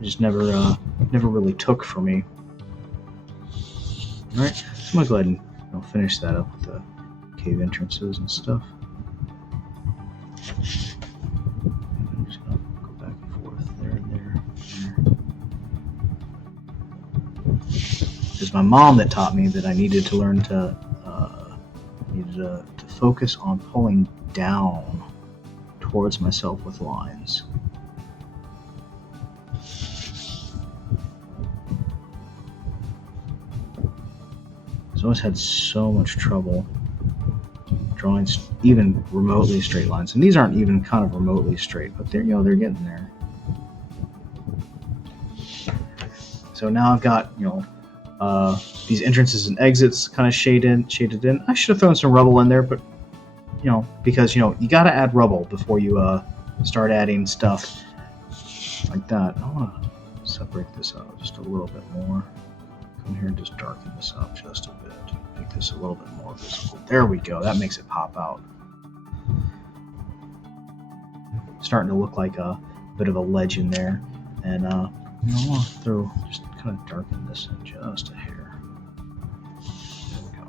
It just never really took for me. All right, so I'm gonna go ahead and finish that up with the cave entrances and stuff. I'm just gonna go back and forth there and there. It was my mom that taught me that I needed to learn to focus on pulling down towards myself with lines. I've always had so much trouble drawing even remotely straight lines, and these aren't even kind of remotely straight, but they're getting there. So now I've got these entrances and exits kind of shaded in. I should have thrown some rubble in there, but because you got to add rubble before you start adding stuff like that. I want to separate this out just a little bit more. Come here and just darken this up just a bit. Make this a little bit more visible. There we go. That makes it pop out. Starting to look like a bit of a ledge in there, and I want to just kind of darken this in just a hair. There we go.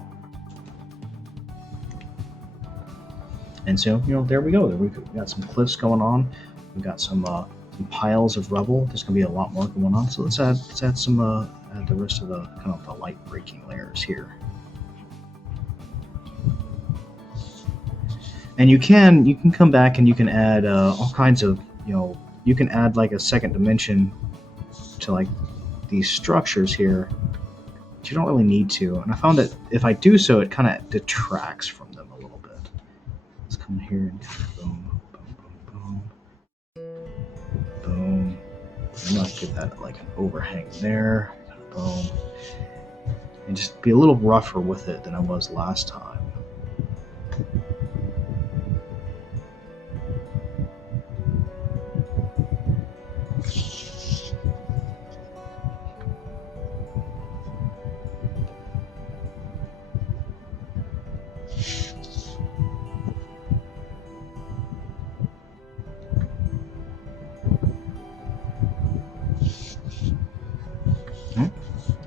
And so there we go. We've got some cliffs going on. We've got some piles of rubble. There's gonna be a lot more going on. So let's add some add the rest of the kind of the light breaking layers here. And you can come back and you can add all kinds of you can add like a second dimension to like these structures here, but you don't really need to. And I found that if I do so, it kind of detracts from them a little bit. Let's come here and boom, boom, boom, boom, boom. I'm gonna give that like an overhang there, boom, and just be a little rougher with it than I was last time.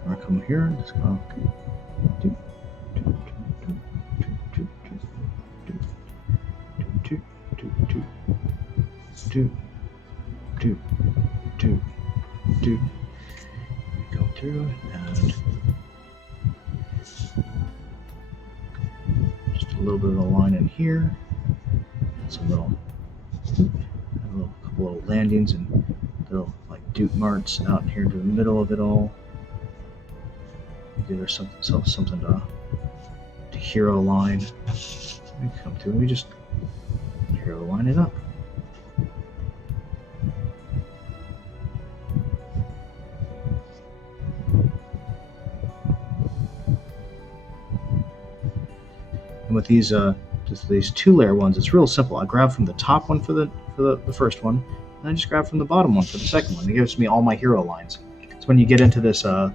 I come here and just go do go through and just a little bit of a line in here, and some little couple little landings and little like Duke marks out here into the middle of it all. Give her something to hero line. We come through and we just hero line it up. And with these just these 2-layer ones, it's real simple. I grab from the top one for the first one, and I just grab from the bottom one for the second one. It gives me all my hero lines. So when you get into this the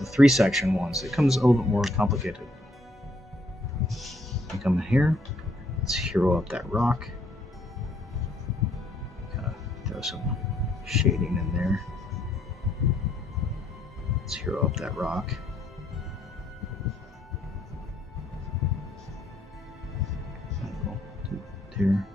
3-section ones, it comes a little bit more complicated. I come in here, let's hero up that rock. Kind of throw some shading in there. Let's hero up that rock. There.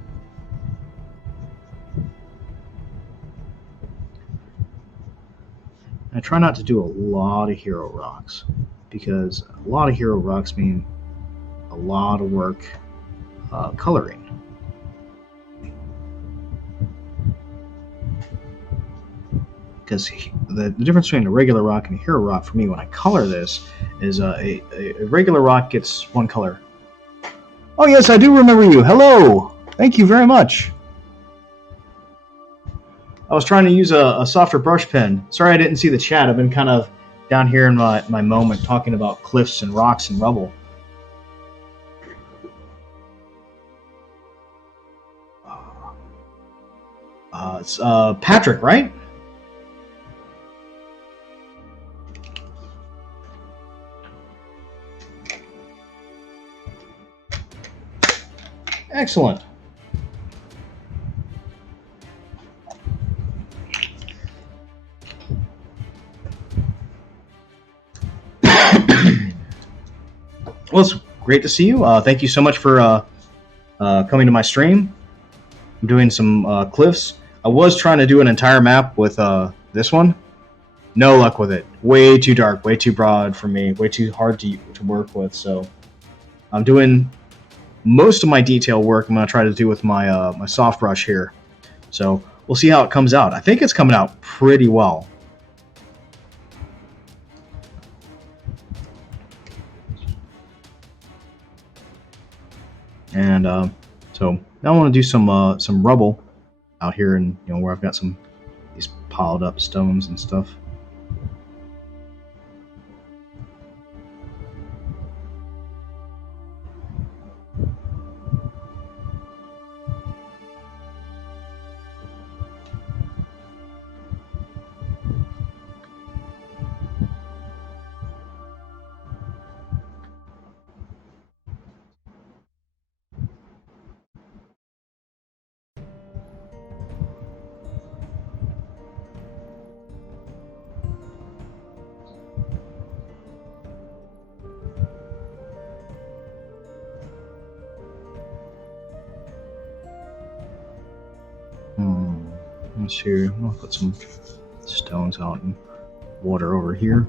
I try not to do a lot of hero rocks, because a lot of hero rocks mean a lot of work coloring. Because the difference between a regular rock and a hero rock for me when I color this is a regular rock gets one color. Oh yes, I do remember you. Hello. Thank you very much. I was trying to use a softer brush pen. Sorry I didn't see the chat. I've been kind of down here in my moment talking about cliffs and rocks and rubble. It's Patrick, right? Excellent. Well, it's great to see you. Thank you so much for coming to my stream. I'm doing some cliffs. I was trying to do an entire map with this one. No luck with it. Way too dark, way too broad for me, way too hard to work with. So I'm doing most of my detail work. I'm going to try to do with my my soft brush here. So we'll see how it comes out. I think it's coming out pretty well. And so now I want to do some rubble out here, and where I've got some these piled up stones and stuff. Let's see. I'll put some stones out and water over here.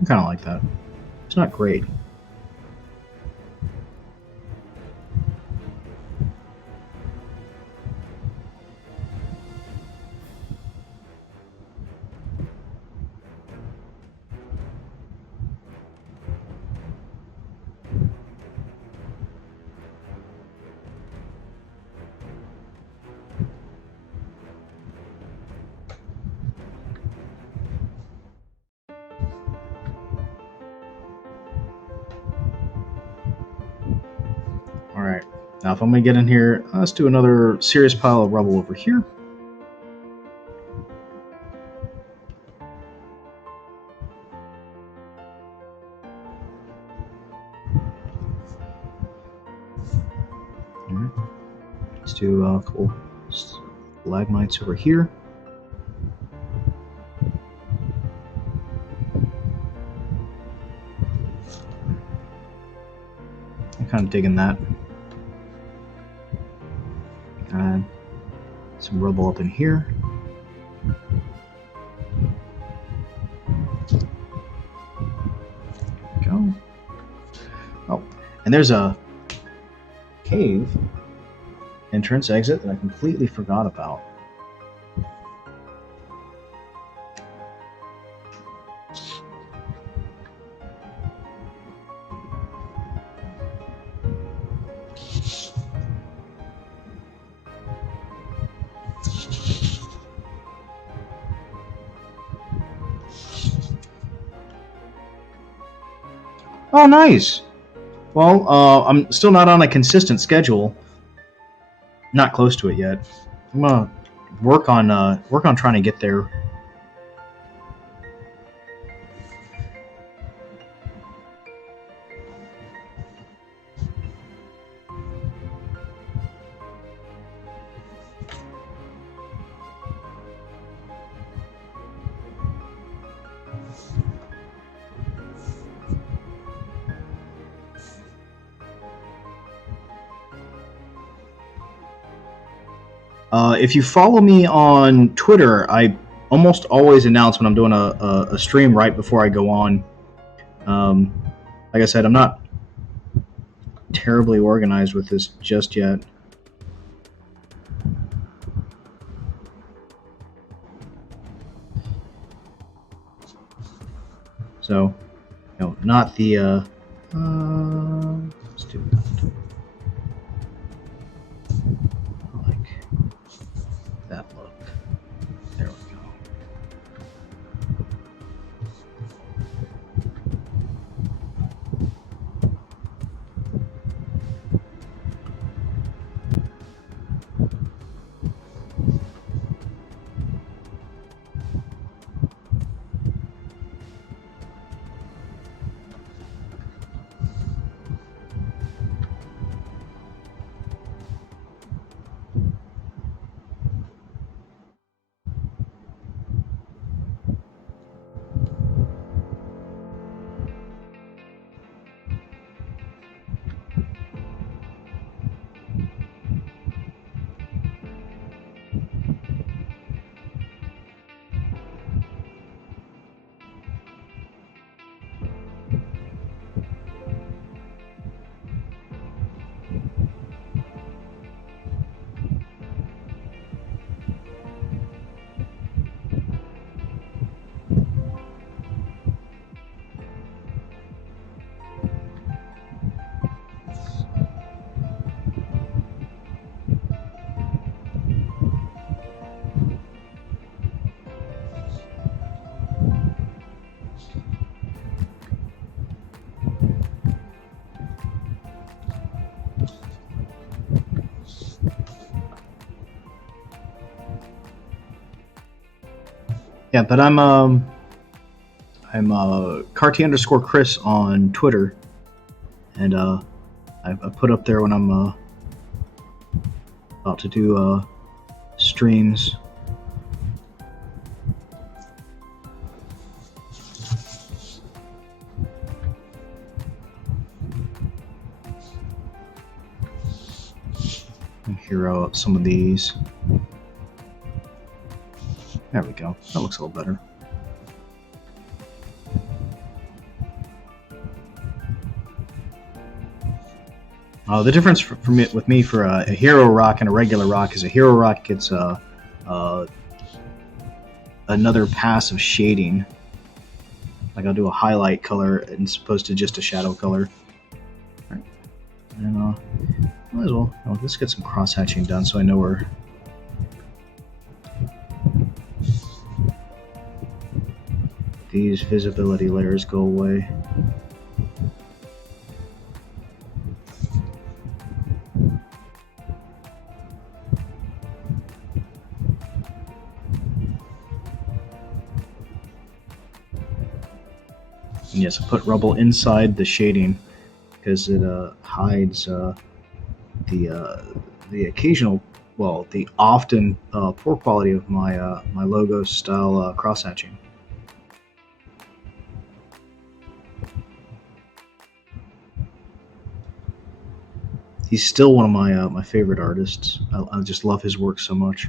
I kind of like that. It's not great. Alright, now if I'm going to get in here, let's do another serious pile of rubble over here. Alright, let's do a couple stalagmites over here. I'm kind of digging that. And some rubble up in here. Go. Oh, and there's a cave entrance exit that I completely forgot about. Oh, nice. Well, I'm still not on a consistent schedule. Not close to it yet. I'm gonna work on trying to get there. If you follow me on Twitter, I almost always announce when I'm doing a stream right before I go on. Um, like I said, I'm not terribly organized with this just yet. So, not the. Let's do like that look. There we go. Yeah, but I'm Carty underscore Chris on Twitter, and I put up there when I'm about to do streams. Hero up some of these. There we go. That looks a little better. The difference with me for a hero rock and a regular rock is a hero rock gets another pass of shading. Like I'll do a highlight color as opposed to just a shadow color. All right. And might as well let's get some cross hatching done so I know where these visibility layers go away. And yes, I put rubble inside the shading because it hides the occasional, well, the often poor quality of my my logo style cross hatching. He's still one of my favorite artists. I just love his work so much.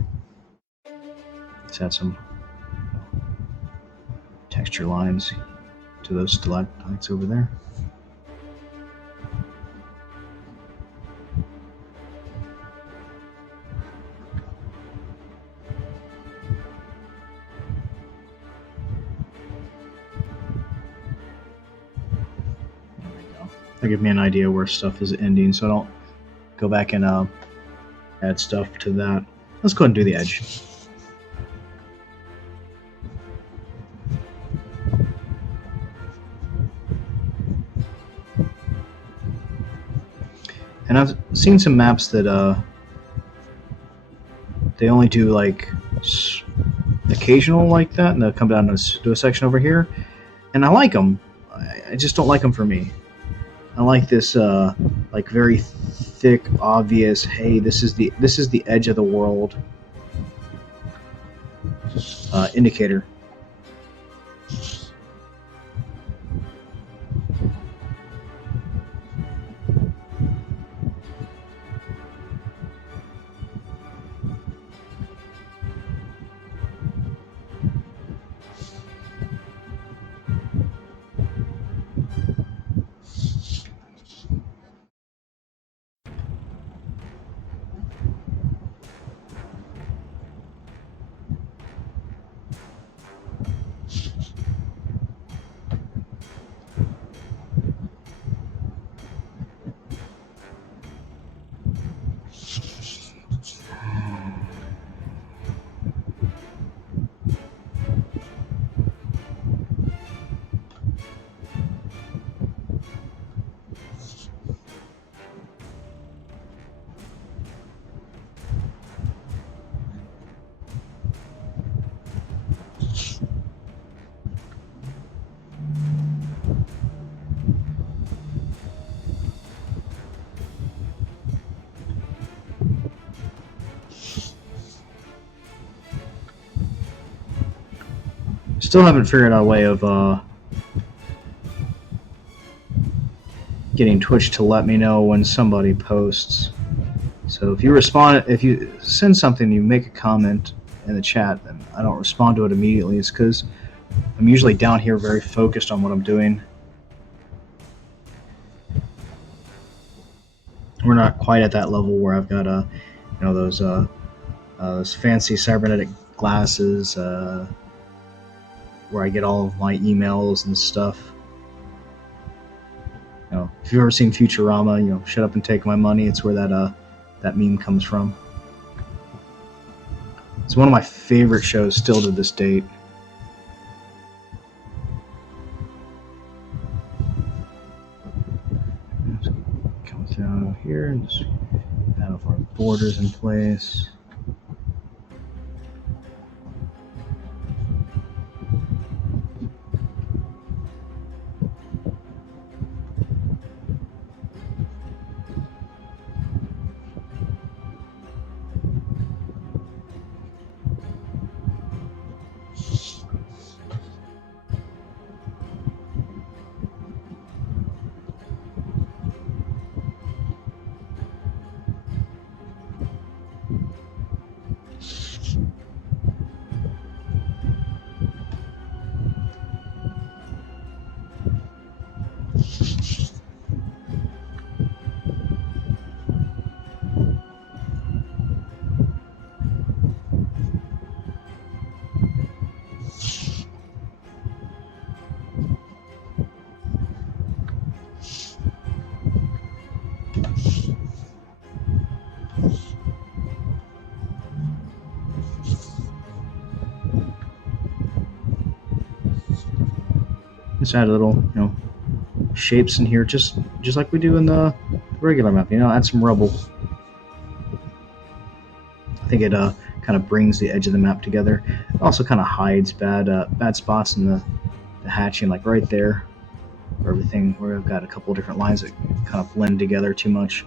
Let's add some texture lines to those stalactites over there. There we go. That'll give me an idea where stuff is ending, so I don't go back and add stuff to that. Let's go ahead and do the edge. And I've seen some maps that they only do like occasional like that, and they'll come down to a section over here, and I like them. I just don't like them for me. I like this like very thick, obvious. Hey, this is the edge of the world indicator. Still haven't figured out a way of getting Twitch to let me know when somebody posts. So if you send something, you make a comment in the chat, and I don't respond to it immediately, it's because I'm usually down here very focused on what I'm doing. We're not quite at that level where I've got those fancy cybernetic glasses where I get all of my emails and stuff. If you've ever seen Futurama, shut up and take my money. It's where that meme comes from. It's one of my favorite shows still to this date. Come down here and just have our borders in place. Just add a little, shapes in here, just like we do in the regular map. Add some rubble. I think it kind of brings the edge of the map together. It also kind of hides bad spots in the hatching, like right there, where I've got a couple of different lines that kind of blend together too much.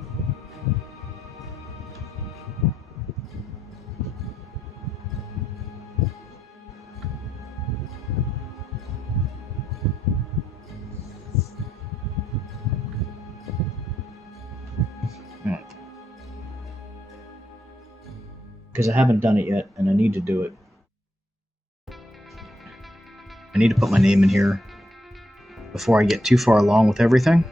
Because I haven't done it yet, and I need to do it. I need to put my name in here before I get too far along with everything.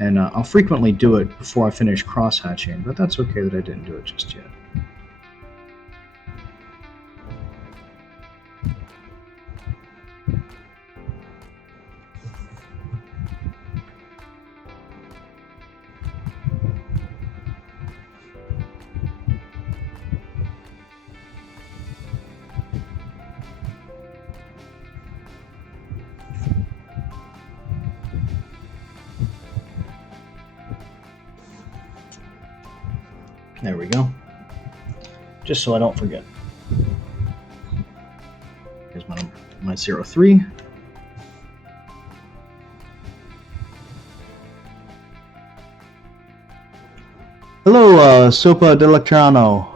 And I'll frequently do it before I finish cross-hatching, but that's okay that I didn't do it just yet. There we go. Just so I don't forget. Here's my number, my 03. Hello, Sopa Delectrano.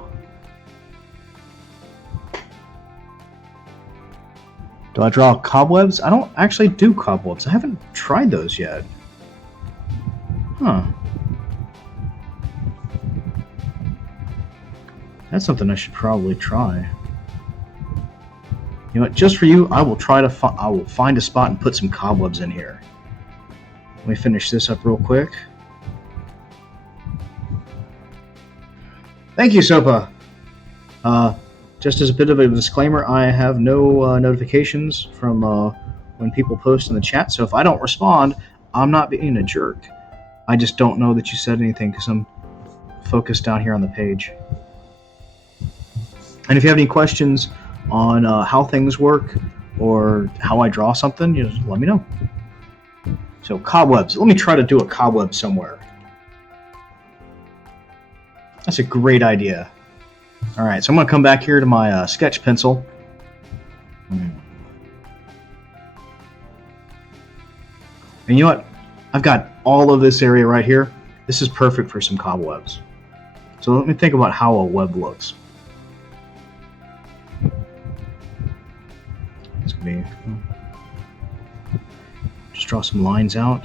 Do I draw cobwebs? I don't actually do cobwebs. I haven't tried those yet. Huh. That's something I should probably try. You know what? Just for you, I will try to. I will find a spot and put some cobwebs in here. Let me finish this up real quick. Thank you, Sopa. Just as a bit of a disclaimer, I have no notifications from when people post in the chat, so if I don't respond, I'm not being a jerk. I just don't know that you said anything because I'm focused down here on the page. And if you have any questions on how things work or how I draw something, you just let me know. So cobwebs. Let me try to do a cobweb somewhere. That's a great idea. All right, so I'm going to come back here to my sketch pencil. And you know what? I've got all of this area right here. This is perfect for some cobwebs. So let me think about how a web looks. It's going to be... Just draw some lines out.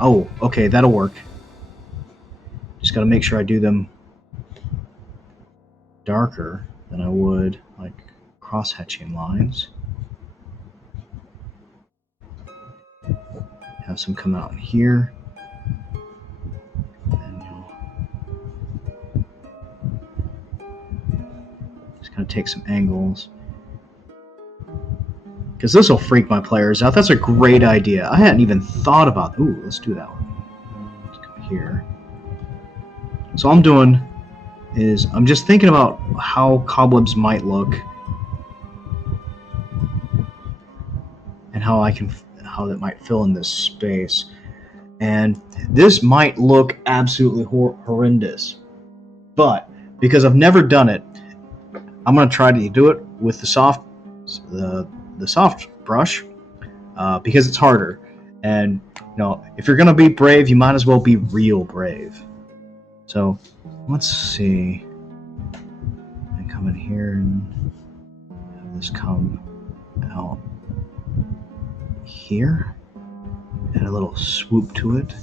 Oh, okay, that'll work. Just got to make sure I do them darker than I would like cross-hatching lines. Have some come out in here. And just kind of take some angles. Because this will freak my players out. That's a great idea. I hadn't even thought about... Ooh, let's do that one. Let's come here. So all I'm doing is I'm just thinking about how cobwebs might look and how that might fill in this space. And this might look absolutely horrendous, but because I've never done it, I'm going to try to do it with the soft brush because it's harder. And if you're going to be brave, you might as well be real brave. So let's see. I come in here and have this come out here. Add a little swoop to it.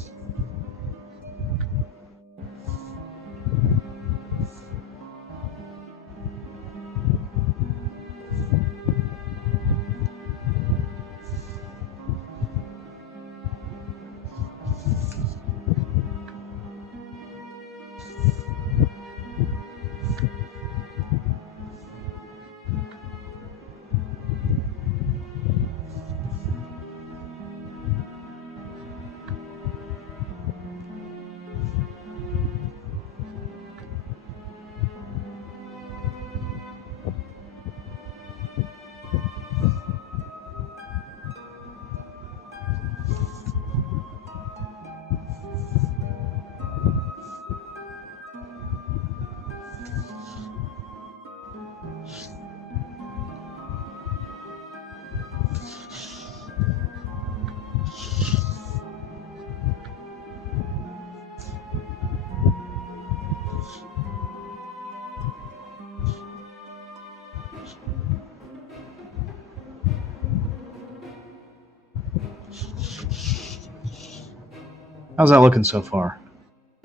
How's that looking so far?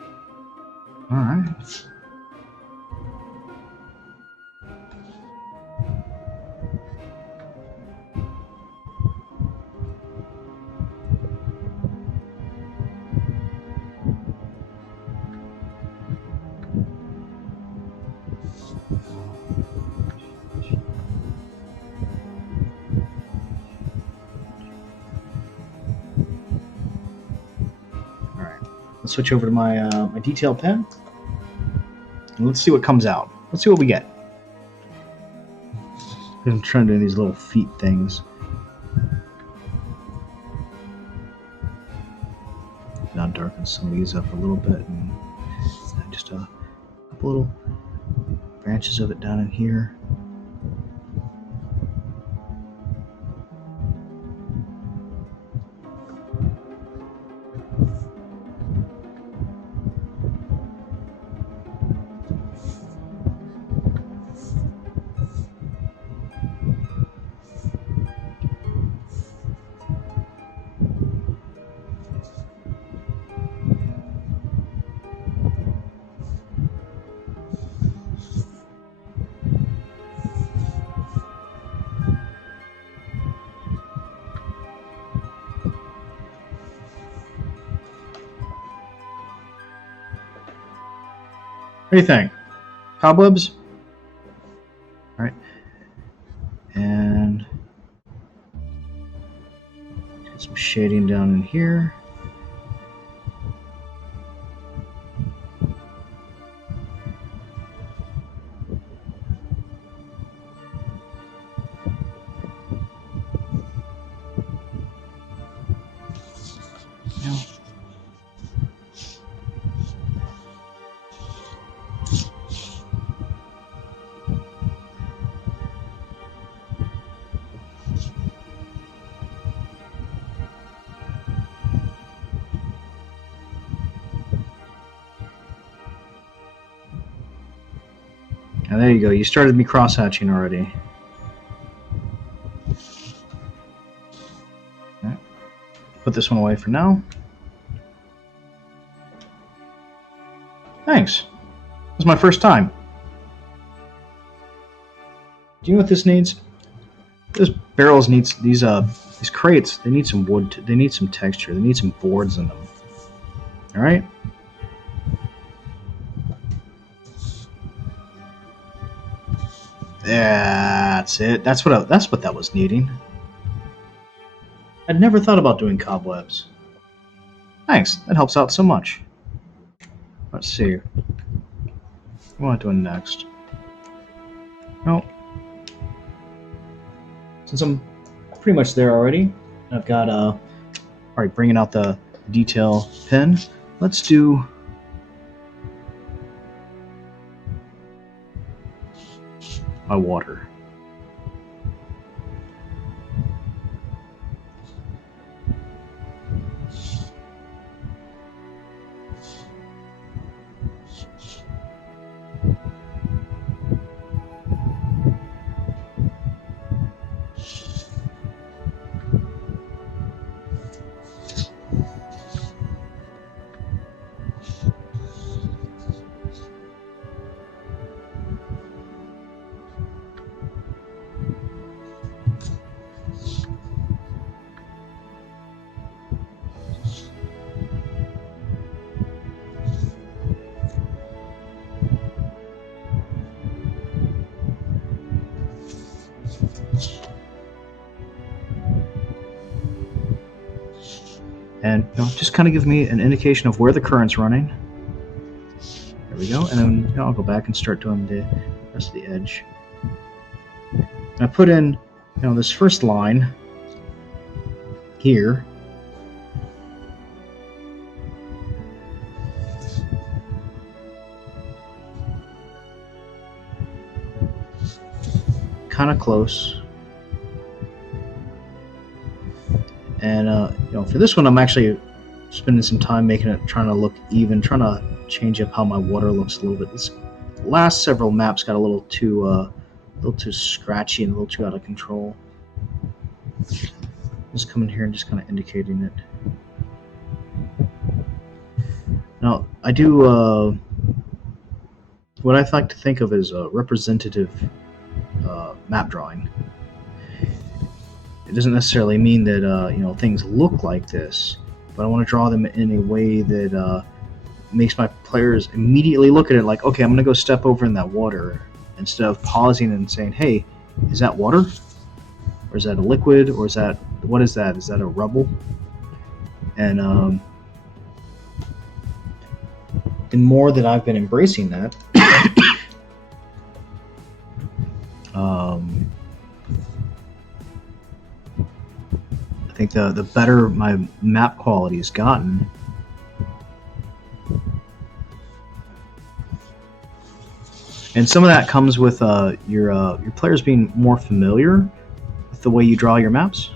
All right. Let's switch over to my my detail pen. And let's see what comes out. Let's see what we get. I'm trying to do these little feet things. some of these up a little bit, and just a couple little branches of it down in here. What do you think? Cobwebs? All right. And get some shading down in here. And there you go. You started me cross-hatching already. Okay. Put this one away for now. Thanks. This is my first time. Do you know what this needs? Those barrels needs these crates. They need some wood. They need some texture. They need some boards in them. All right. That's it. That's what that was needing. I'd never thought about doing cobwebs. Thanks. That helps out so much. Let's see. What am I doing next? Well, since I'm pretty much there already, I've got alright, bringing out the detail pen. Let's do my water. And just kind of give me an indication of where the current's running. There we go. And then I'll go back and start doing the rest of the edge. And I put in this first line here. Kind of close. And for this one, I'm actually spending some time trying to look even, trying to change up how my water looks a little bit. This last several maps got a little too scratchy and a little too out of control. Just come in here and just kind of indicating it. Now, I do what I like to think of as a representative map drawing. It doesn't necessarily mean that things look like this, but I want to draw them in a way that makes my players immediately look at it like, okay, I'm going to go step over in that water, instead of pausing and saying, hey, is that water? Or is that a liquid? Or what is that? Is that a rubble? And more that I've been embracing that, I think the better my map quality has gotten, And some of that comes with your players being more familiar with the way you draw your maps.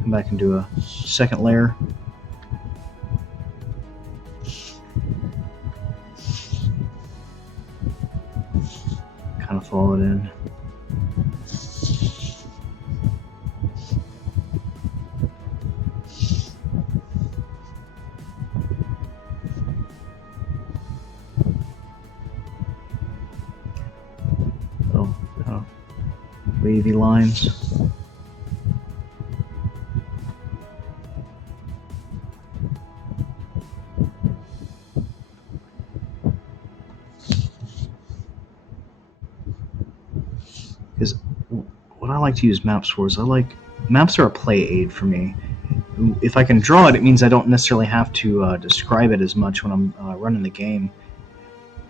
Come back and do a second layer. Kind of follow it in. Little wavy lines. Because what I like to use maps for is maps are a play aid for me. If I can draw it, it means I don't necessarily have to describe it as much when I'm running the game.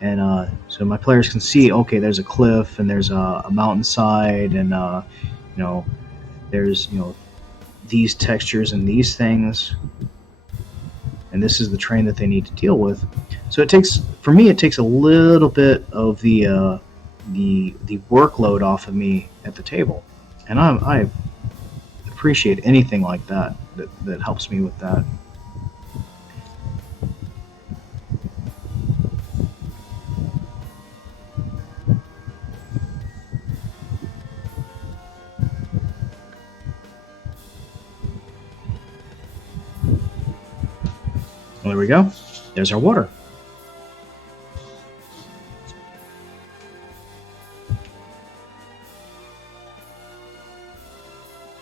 And so my players can see, okay, there's a cliff and there's a mountainside, and there's these textures and these things, and this is the terrain that they need to deal with. So it takes a little bit of the workload off of me at the table, and I appreciate anything like that helps me with that. Well, there we go. There's our water.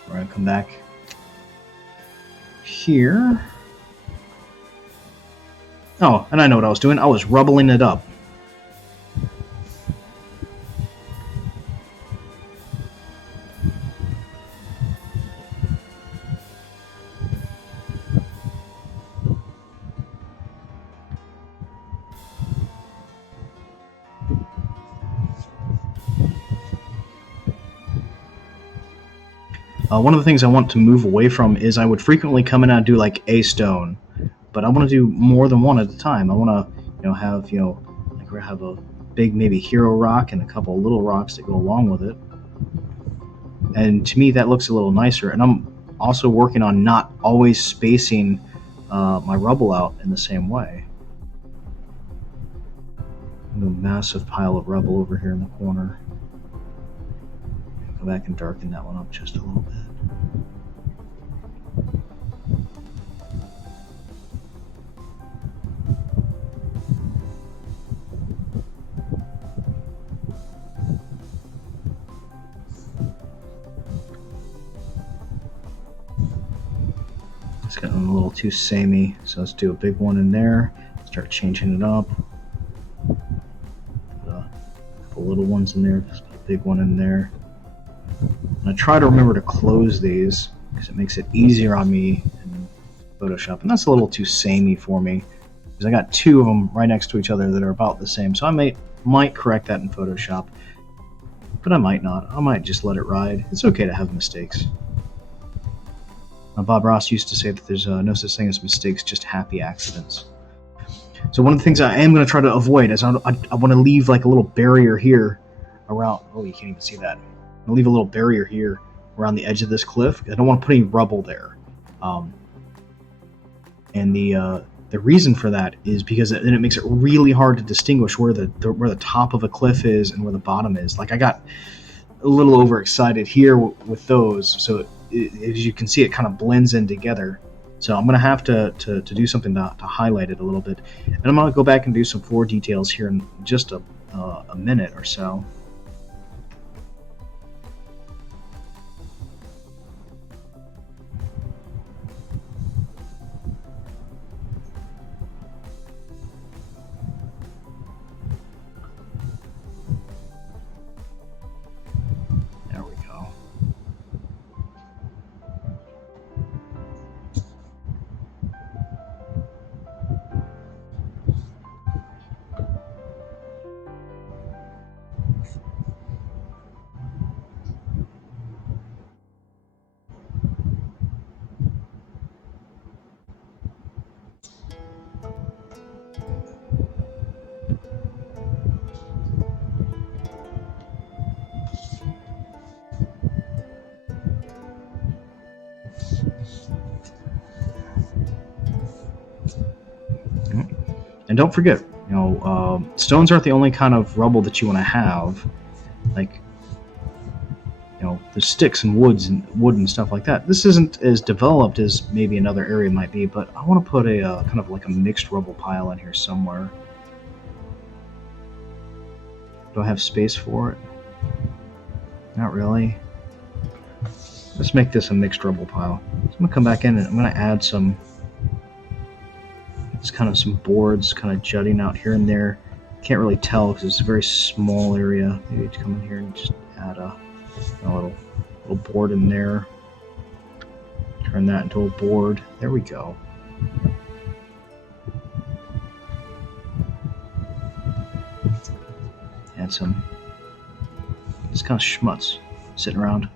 We're going to come back here. Oh, and I know what I was doing. I was rubbling it up. One of the things I want to move away from is I would frequently come in and do like a stone, but I want to do more than one at a time. I want to, have like we have a big maybe hero rock and a couple of little rocks that go along with it. And to me, that looks a little nicer. And I'm also working on not always spacing my rubble out in the same way. A massive pile of rubble over here in the corner. Go back and darken that one up just a little bit. It's getting a little too samey, so let's do a big one in there. Start changing it up. Put a couple little ones in there. Just put a big one in there. And I try to remember to close these because it makes it easier on me in Photoshop. And that's a little too samey for me because I got two of them right next to each other that are about the same. So I might correct that in Photoshop, but I might not. I might just let it ride. It's okay to have mistakes. Bob Ross used to say that there's no such thing as mistakes, just happy accidents. So one of the things I am going to try to avoid is I want to leave like a little barrier here around. Oh, you can't even see that. I'll leave a little barrier here around the edge of this cliff. I don't want to put any rubble there. And the reason for that is because then it makes it really hard to distinguish where the top of a cliff is and where the bottom is. Like I got a little overexcited here with those, so as you can see, it kind of blends in together. So I'm going to have to do something to highlight it a little bit. And I'm going to go back and do some floor details here in just a minute or so. There we go. don't forget, stones aren't the only kind of rubble that you want to have. Like, there's sticks and wood and stuff like that. This isn't as developed as maybe another area might be, but I want to put a kind of like a mixed rubble pile in here somewhere. Do I have space for it? Not really. Let's make this a mixed rubble pile. So I'm gonna come back in and I'm gonna add some boards kind of jutting out here and there. Can't really tell because it's a very small area. Maybe to come in here and just add a little board in there. Turn that into a board. There we go. Add some just kind of schmutz sitting around.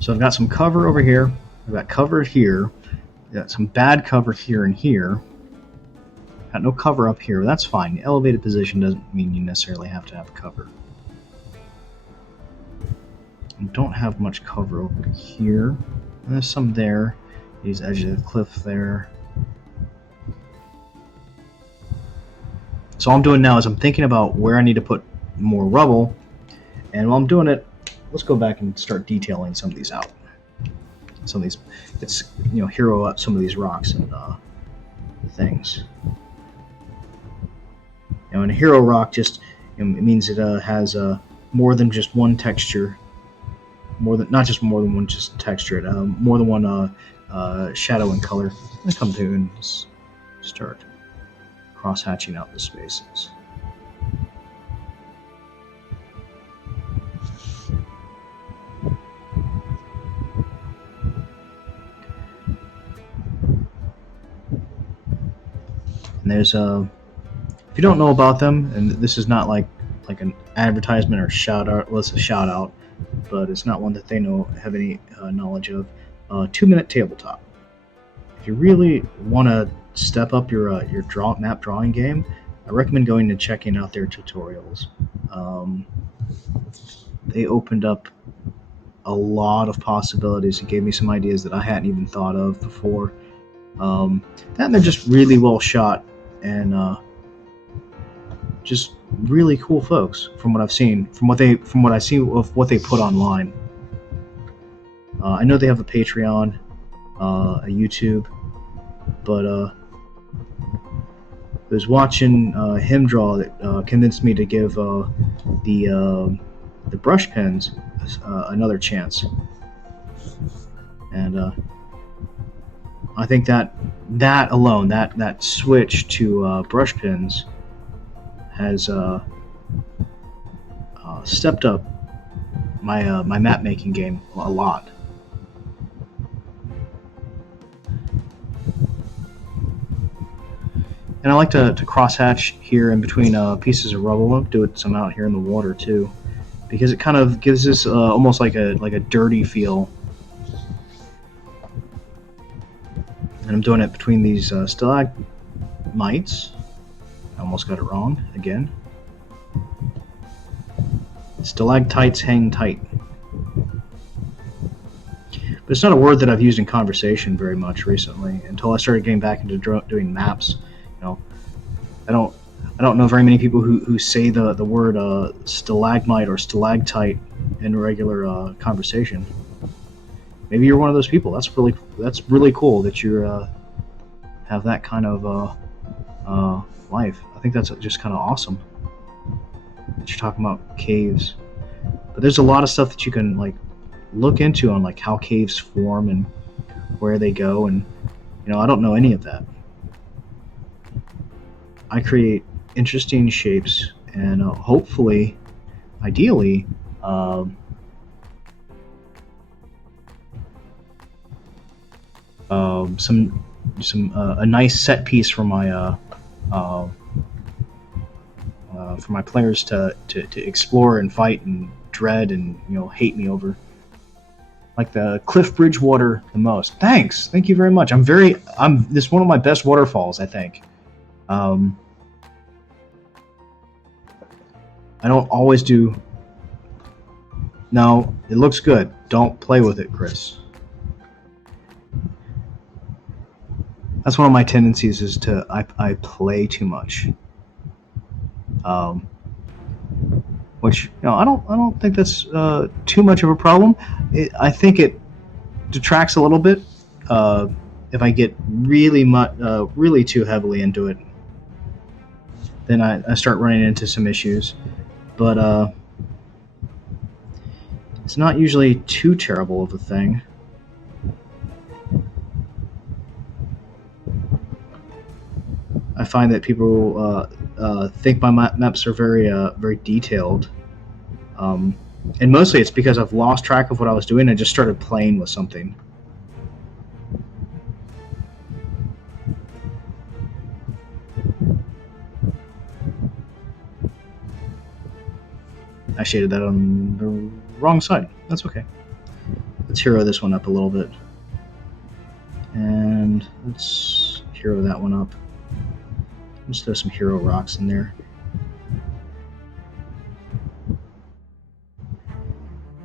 So I've got some cover over here. I've got cover here. I've got some bad cover here and here. Got no cover up here. That's fine. The elevated position doesn't mean you necessarily have to have cover. I don't have much cover over here. And there's some there. These edges of the cliff there. So all I'm doing now is I'm thinking about where I need to put more rubble. And while I'm doing it, let's go back and start detailing some of these out. Some of these, let's hero up some of these rocks and things. And a hero rock just it means it has more than just one texture, not just more than one just texture, more than one shadow and color. I'm gonna come to and start cross hatching out the spaces. And there's if you don't know about them, and this is not like an advertisement or shout out. Well, it's a shout out, but it's not one that they have any knowledge of. 2-minute tabletop. If you really want to step up your map drawing game, I recommend going and checking out their tutorials. They opened up a lot of possibilities and gave me some ideas that I hadn't even thought of before. And they're just really well shot and just really cool folks from what I've seen, from what I see of what they put online. I know they have a Patreon, a YouTube, but I was watching him draw that convinced me to give the brush pens another chance, and I think that alone, that switch to brush pens has stepped up my map making game a lot. And I like to cross hatch here in between pieces of rubble. I'll do it some out here in the water too, because it kind of gives this almost like a dirty feel. And I'm doing it between these stalagmites. I almost got it wrong again. Stalactites hang tight. But it's not a word that I've used in conversation very much recently, until I started getting back into doing maps. I don't know very many people who say the word stalagmite or stalactite in regular conversation. Maybe you're one of those people. That's really cool that you have that kind of life. I think that's just kind of awesome that you're talking about caves. But there's a lot of stuff that you can look into on how caves form and where they go, and I don't know any of that. I create interesting shapes and hopefully, ideally, a nice set piece for my for my players to explore and fight and dread and hate me over. Like the Cliff Bridgewater the most. Thank you very much. I'm this is one of my best waterfalls, I think. I don't always do. No, it looks good. Don't play with it, Chris. That's one of my tendencies is to I play too much. Which I don't think that's too much of a problem. I think it detracts a little bit if I get really too heavily into it. Then I start running into some issues, but it's not usually too terrible of a thing. I find that people think my maps are very detailed, and mostly it's because I've lost track of what I was doing and just started playing with something. I shaded that on the wrong side. That's okay. Let's hero this one up a little bit. And let's hero that one up. Let's throw some hero rocks in there.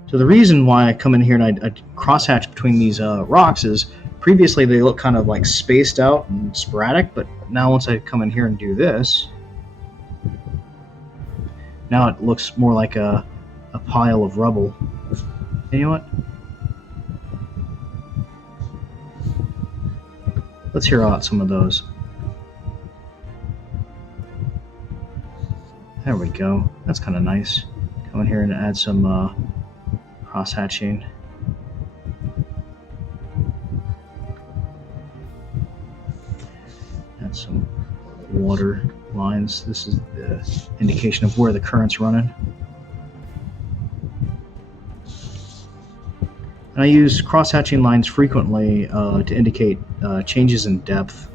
So the reason why I come in here and I crosshatch between these rocks is previously they look kind of like spaced out and sporadic, but now once I come in here and do this, now it looks more like a pile of rubble. And you know what? Let's hero out some of those. There we go. That's kind of nice. Come in here and add some cross-hatching. Add some water lines. This is the indication of where the current's running. And I use cross-hatching lines frequently to indicate changes in depth.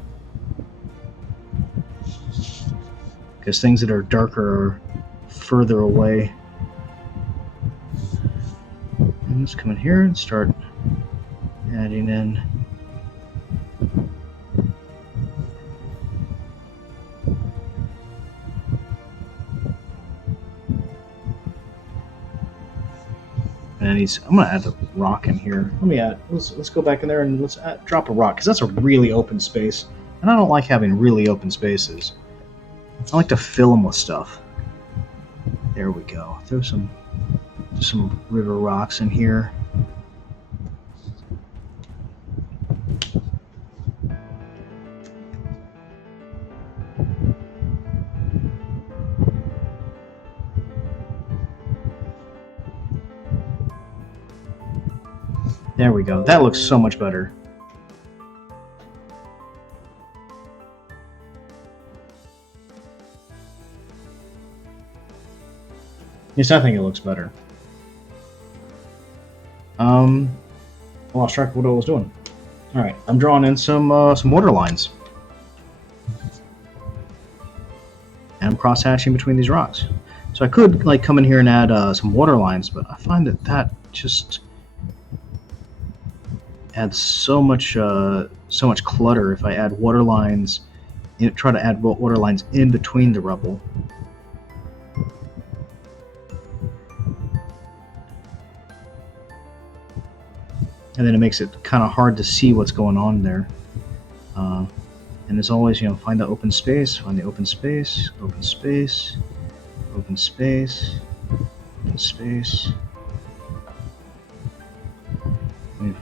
Because things that are darker are further away. And let's come in here and start adding in I'm gonna add the rock in here. Let's go back in there and let's drop a rock, because that's a really open space, and I don't like having really open spaces. I like to fill them with stuff. There we go. Throw some river rocks in here. There we go. That looks so much better. Yes, I think it looks better. I lost track of what I was doing. All right, I'm drawing in some water lines, and I'm cross hatching between these rocks. So I could like come in here and add some water lines, but I find that just adds so much clutter if I add water lines. Try to add water lines in between the rubble. And then it makes it kind of hard to see what's going on there. And as always, find the open space, find the open space, open space, open space, open space.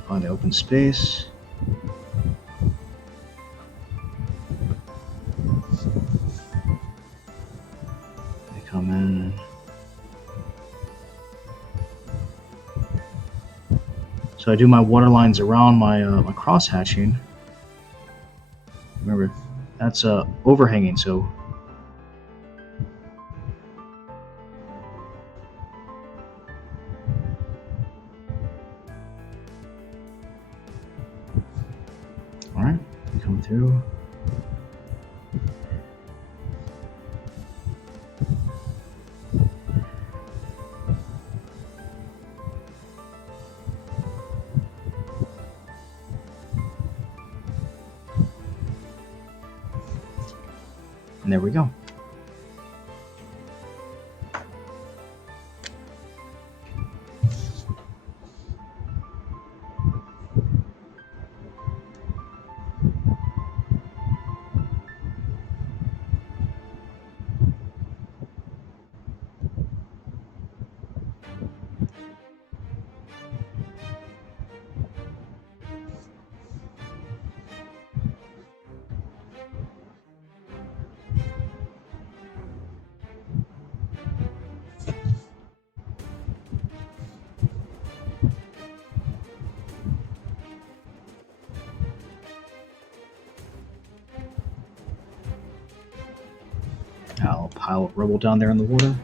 Find the open space. They come in. So I do my water lines around my cross hatching. Remember, that's overhanging, so all right, come through. And there we go. I'll pile of rubble down there in the water.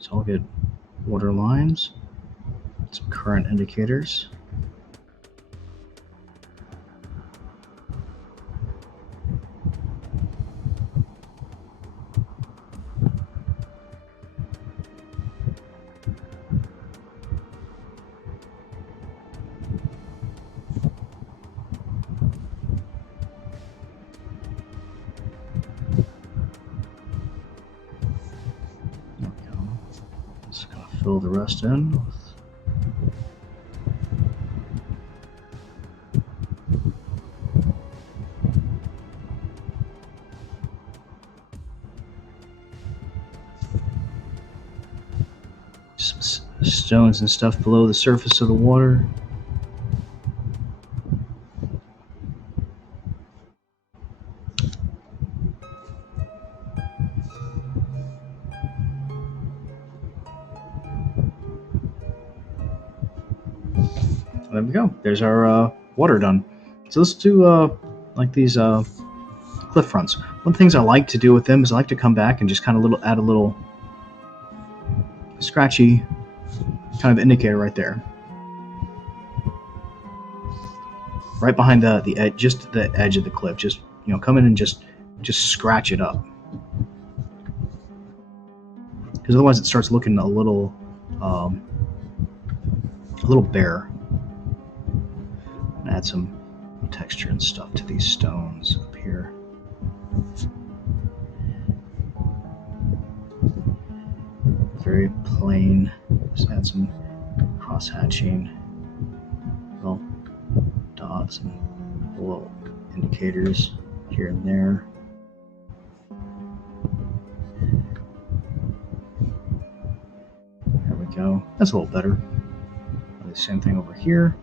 So I'll get water lines, some current indicators. There we go. Just gonna fill the rest in with some stones and stuff below the surface of the water. There we go. There's our water done. So let's do like these cliff fronts. One of the things I like to do with them is I like to come back and just kind of add a little scratchy kind of indicator right there, right behind the edge, just the edge of the cliff. Just come in and just scratch it up, because otherwise it starts looking a little bare. Add some texture and stuff to these stones up here. Very plain. Just add some cross hatching, little dots and little indicators here and there. There we go. That's a little better. Do the same thing over here.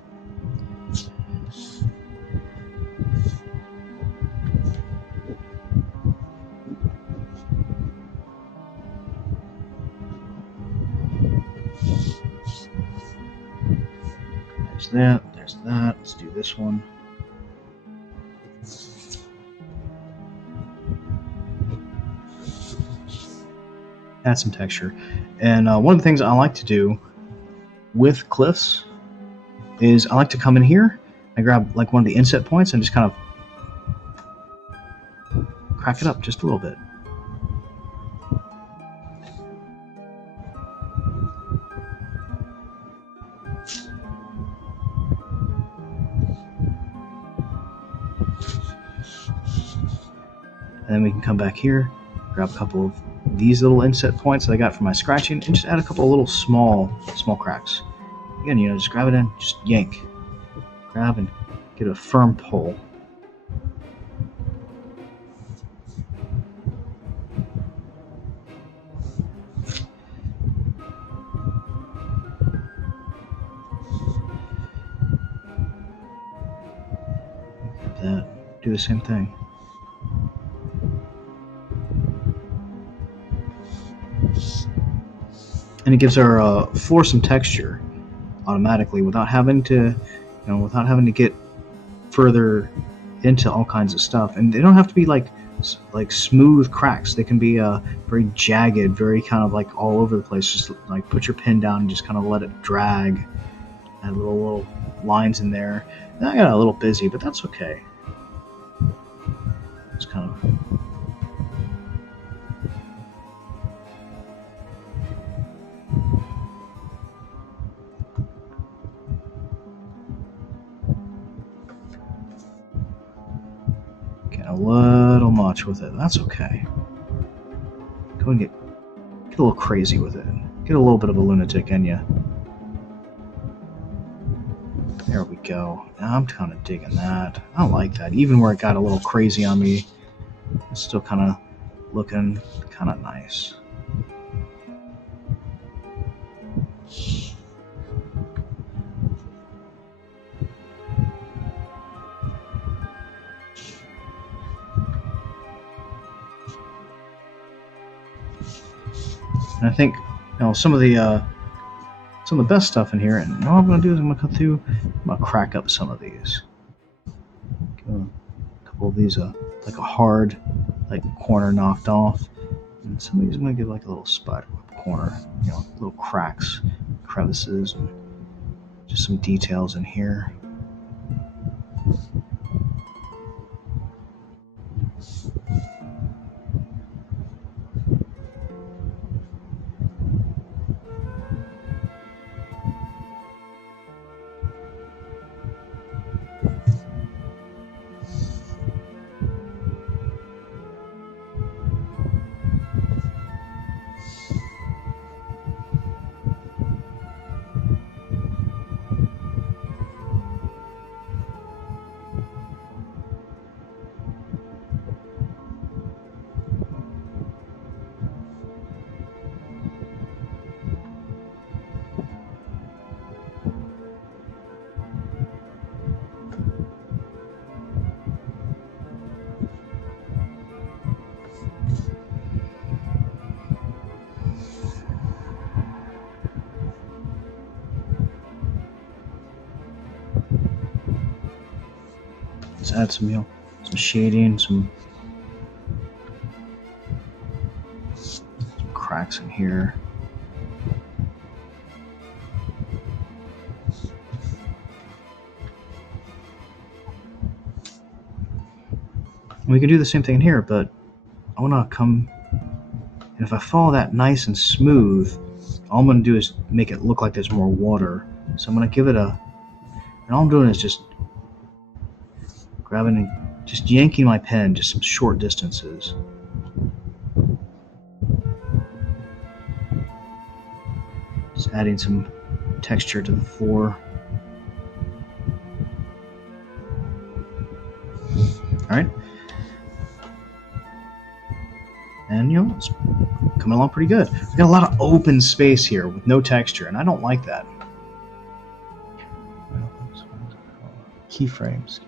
There's that. Let's do this one. Add some texture. And one of the things I like to do with cliffs is I like to come in here, I grab like one of the inset points and just kind of crack it up just a little bit. And then we can come back here, grab a couple of these little inset points that I got from my scratching, and just add a couple of little small cracks. Again, just grab it in, just yank, grab, and get a firm pull. Grab that, do the same thing. And it gives our floor some texture automatically without having to without having to get further into all kinds of stuff. And they don't have to be like smooth cracks. They can be very jagged, very kind of like all over the place. Just like put your pen down and just kind of let it drag. Add little lines in there. And I got a little busy, but that's okay. It's kind of getting a little much with it. That's okay. Go and get a little crazy with it. Get a little bit of a lunatic in you. There we go. I'm kind of digging that. I like that. Even where it got a little crazy on me, it's still kind of looking kind of nice. And I think some of the best stuff in here. And all I'm going to do is I'm going to cut through. I'm going to crack up some of these. Give a couple of these like a hard corner knocked off. And some of these I'm going to give like a little spider web corner. Little cracks, crevices, and just some details in here. Let's add some shading, some cracks in here. We can do the same thing in here, but I want to come, and if I follow that nice and smooth, all I'm going to do is make it look like there's more water. So I'm going to give it and all I'm doing is just grabbing and just yanking my pen just some short distances. Just adding some texture to the floor. All right. And it's coming along pretty good. We've got a lot of open space here with no texture, and I don't like that. Keyframes.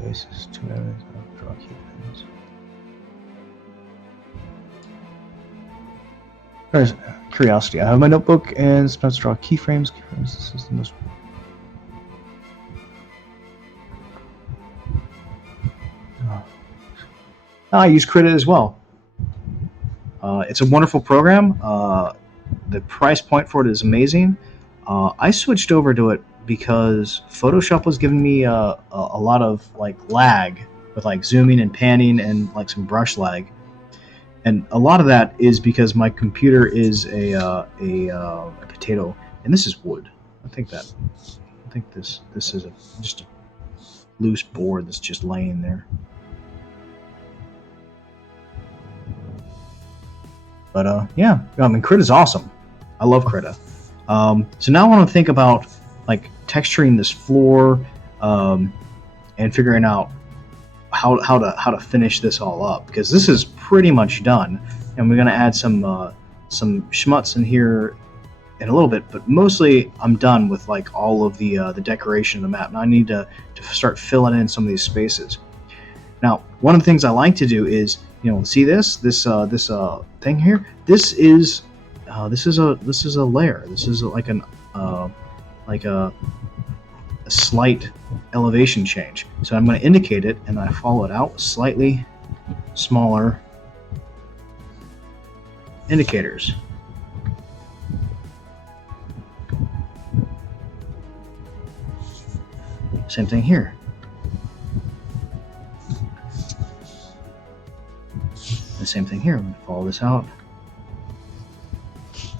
Basis, 2 areas, draw keyframes. There's curiosity. I have my notebook and sometimes draw keyframes. This is the most. I use Krita as well. It's a wonderful program. The price point for it is amazing. I switched over to it because Photoshop was giving me a lot of lag with zooming and panning and some brush lag, and a lot of that is because my computer is a potato, and this is wood. I think this is just a loose board that's just laying there. But yeah, I mean, Krita is awesome. I love Krita. So now I want to think about texturing this floor and figuring out how to finish this all up, because this is pretty much done, and we're going to add some schmutz in here in a little bit, but mostly I'm done with all of the decoration of the map. Now I need to start filling in some of these spaces. Now, one of the things I like to do is, see this thing here. This is a layer. This is like a slight elevation change. So I'm going to indicate it, and I follow it out with slightly smaller indicators. Same thing here. The same thing here. I'm going to follow this out.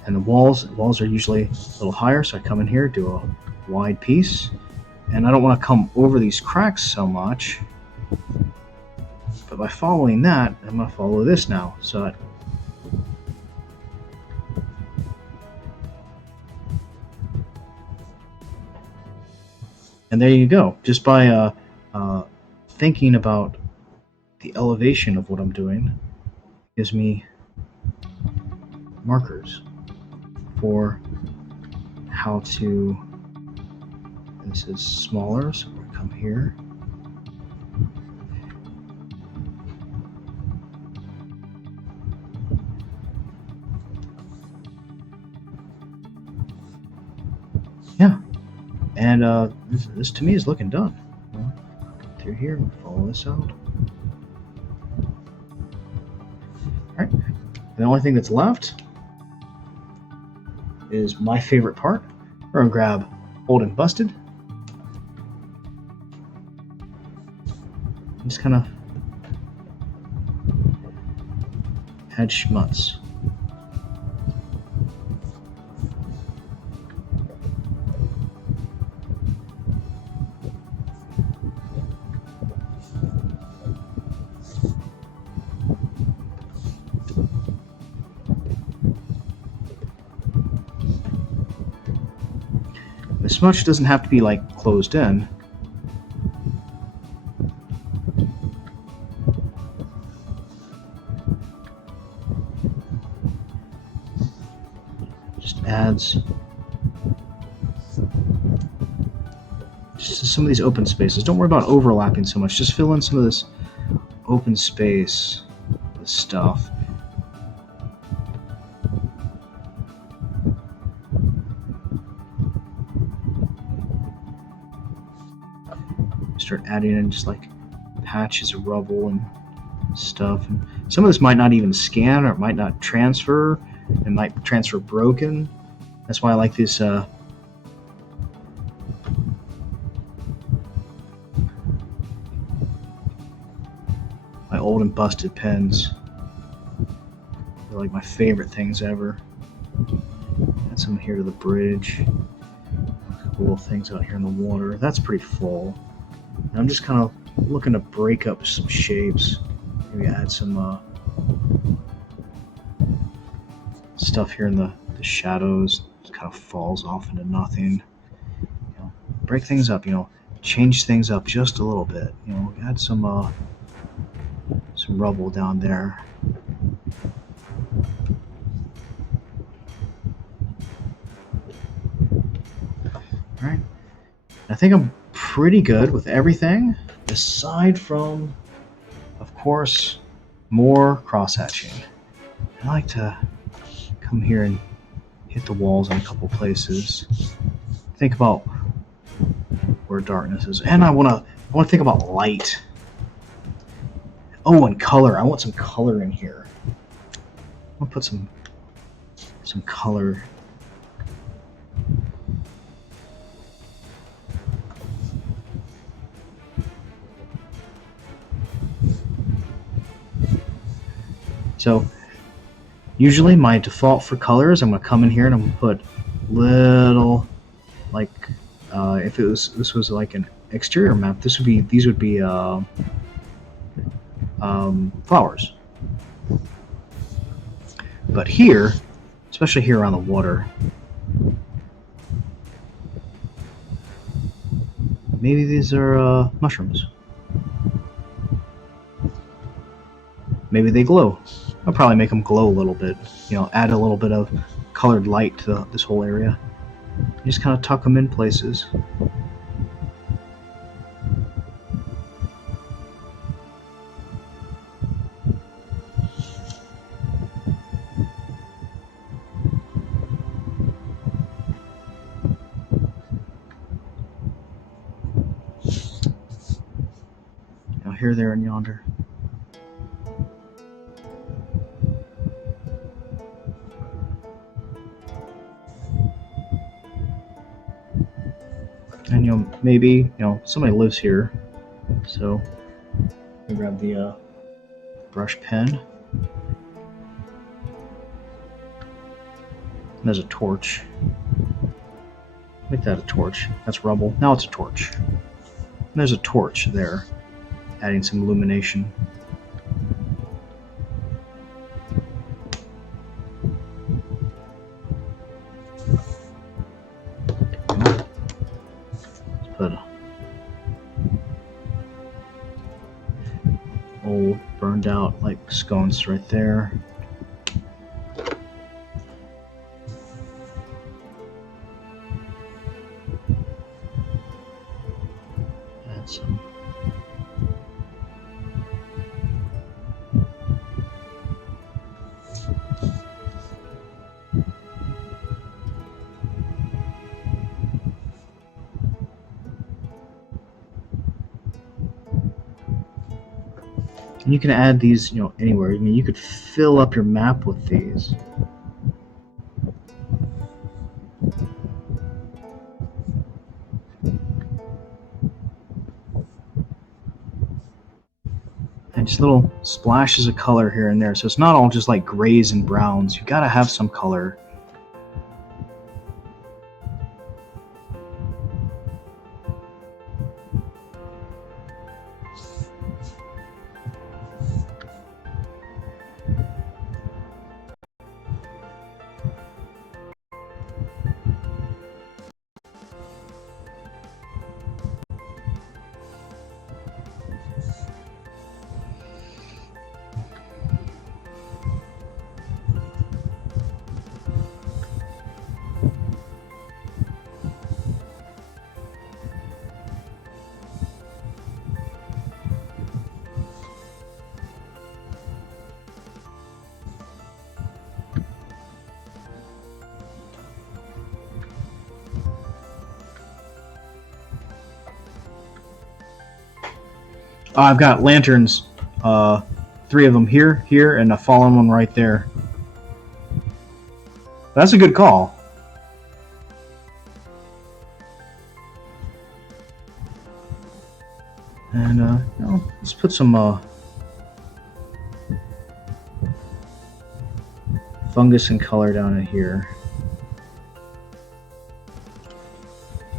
And the walls are usually a little higher, so I come in here, do a wide piece. And I don't want to come over these cracks so much. But by following that, I'm going to follow this now. So and there you go. Just by thinking about the elevation of what I'm doing gives me markers for how to. This is smaller, so we'll come here. Yeah, and this to me is looking done. Through here, we'll follow this out. Alright, the only thing that's left is my favorite part. We're going to grab Old and Busted. And just kind of add schmutz. The smudge doesn't have to be like closed in. Just adds just to some of these open spaces. Don't worry about overlapping so much. Just fill in some of this open space with stuff. Start adding in just like patches of rubble and stuff. And some of this might not even scan, or it might not transfer. It might transfer broken. That's why I like this my Old and Busted pens. They're like my favorite things ever. Add some here to the bridge. A couple little things out here in the water. That's pretty full. And I'm just kind of looking to break up some shapes. Maybe add some stuff here in the shadows. It kind of falls off into nothing. Break things up. Change things up just a little bit. Add some rubble down there. All right. I think I'm pretty good with everything, aside from, of course, more cross-hatching. I like to come here and hit the walls in a couple places. Think about where darkness is, and I want to think about light. Oh, and color. I want some color in here. I'm gonna put some color. So usually my default for colors, I'm going to come in here and I'm going to put little, like, if this was like an exterior map, these would be flowers. But here, especially here around the water, maybe these are mushrooms. Maybe they glow. I'll probably make them glow a little bit. Add a little bit of colored light to this whole area. Just kind of tuck them in places. here, there, and yonder. And maybe somebody lives here, so we grab the brush pen. And there's a torch. Make that a torch. That's rubble. Now it's a torch. And there's a torch there, adding some illumination. Let's put old burned out like scones right there. Add some. And you can add these, anywhere. I mean, you could fill up your map with these. And just little splashes of color here and there. So it's not all just like grays and browns. You gotta have some color. I've got lanterns, 3 of them here, and a fallen one right there. That's a good call. And let's put some fungus and color down in here.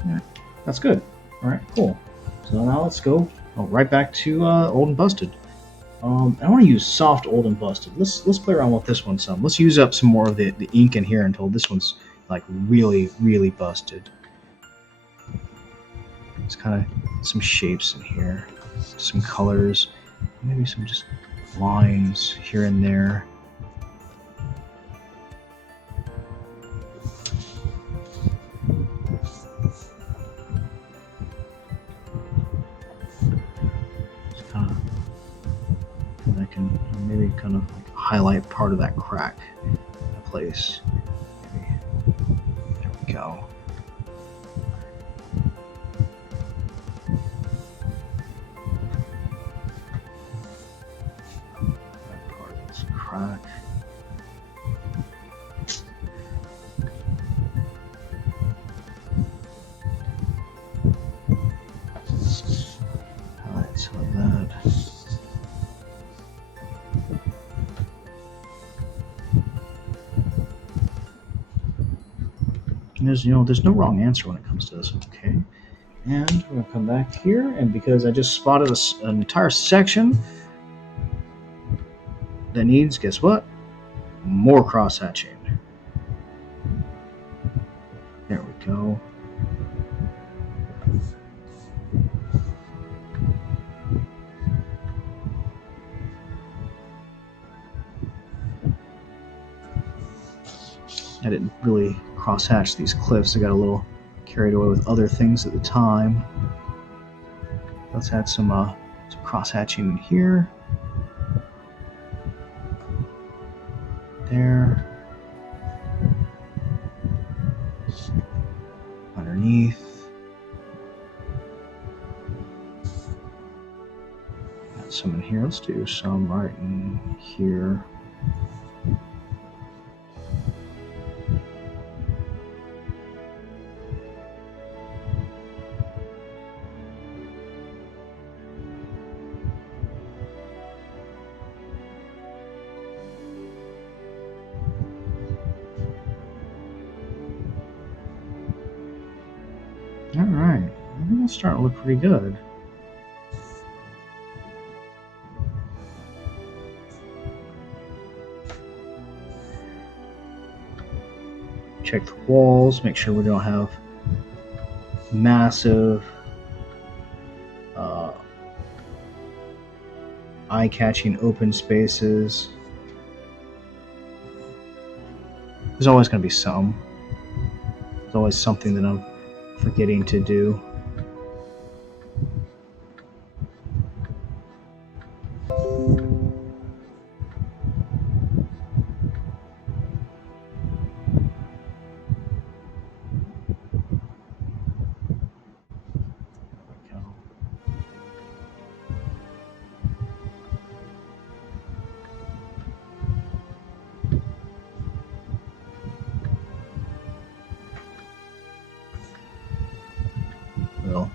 Yeah, that's good. All right, cool. So now let's go right back to old and busted. I want to use soft old and busted. Let's play around with this one some. Let's use up some more of the ink in here until this one's like really, really busted. It's kind of some shapes in here, some colors, maybe some just lines here and there. I can maybe kind of like highlight part of that crack in a place. Maybe. There we go. That part of this crack. Highlight some of that. There's no wrong answer when it comes to this. Okay, and we're gonna come back here, and because I just spotted an entire section that needs, guess what? More cross hatching. There we go. I didn't really cross-hatch these cliffs. I got a little carried away with other things at the time. Let's add some cross-hatching in here. There. Underneath. some in here. Let's do some right in here. Alright, I think it's starting to look pretty good. Check the walls, make sure we don't have massive eye-catching open spaces. There's always going to be some. There's always something that I'm forgetting to do. Well,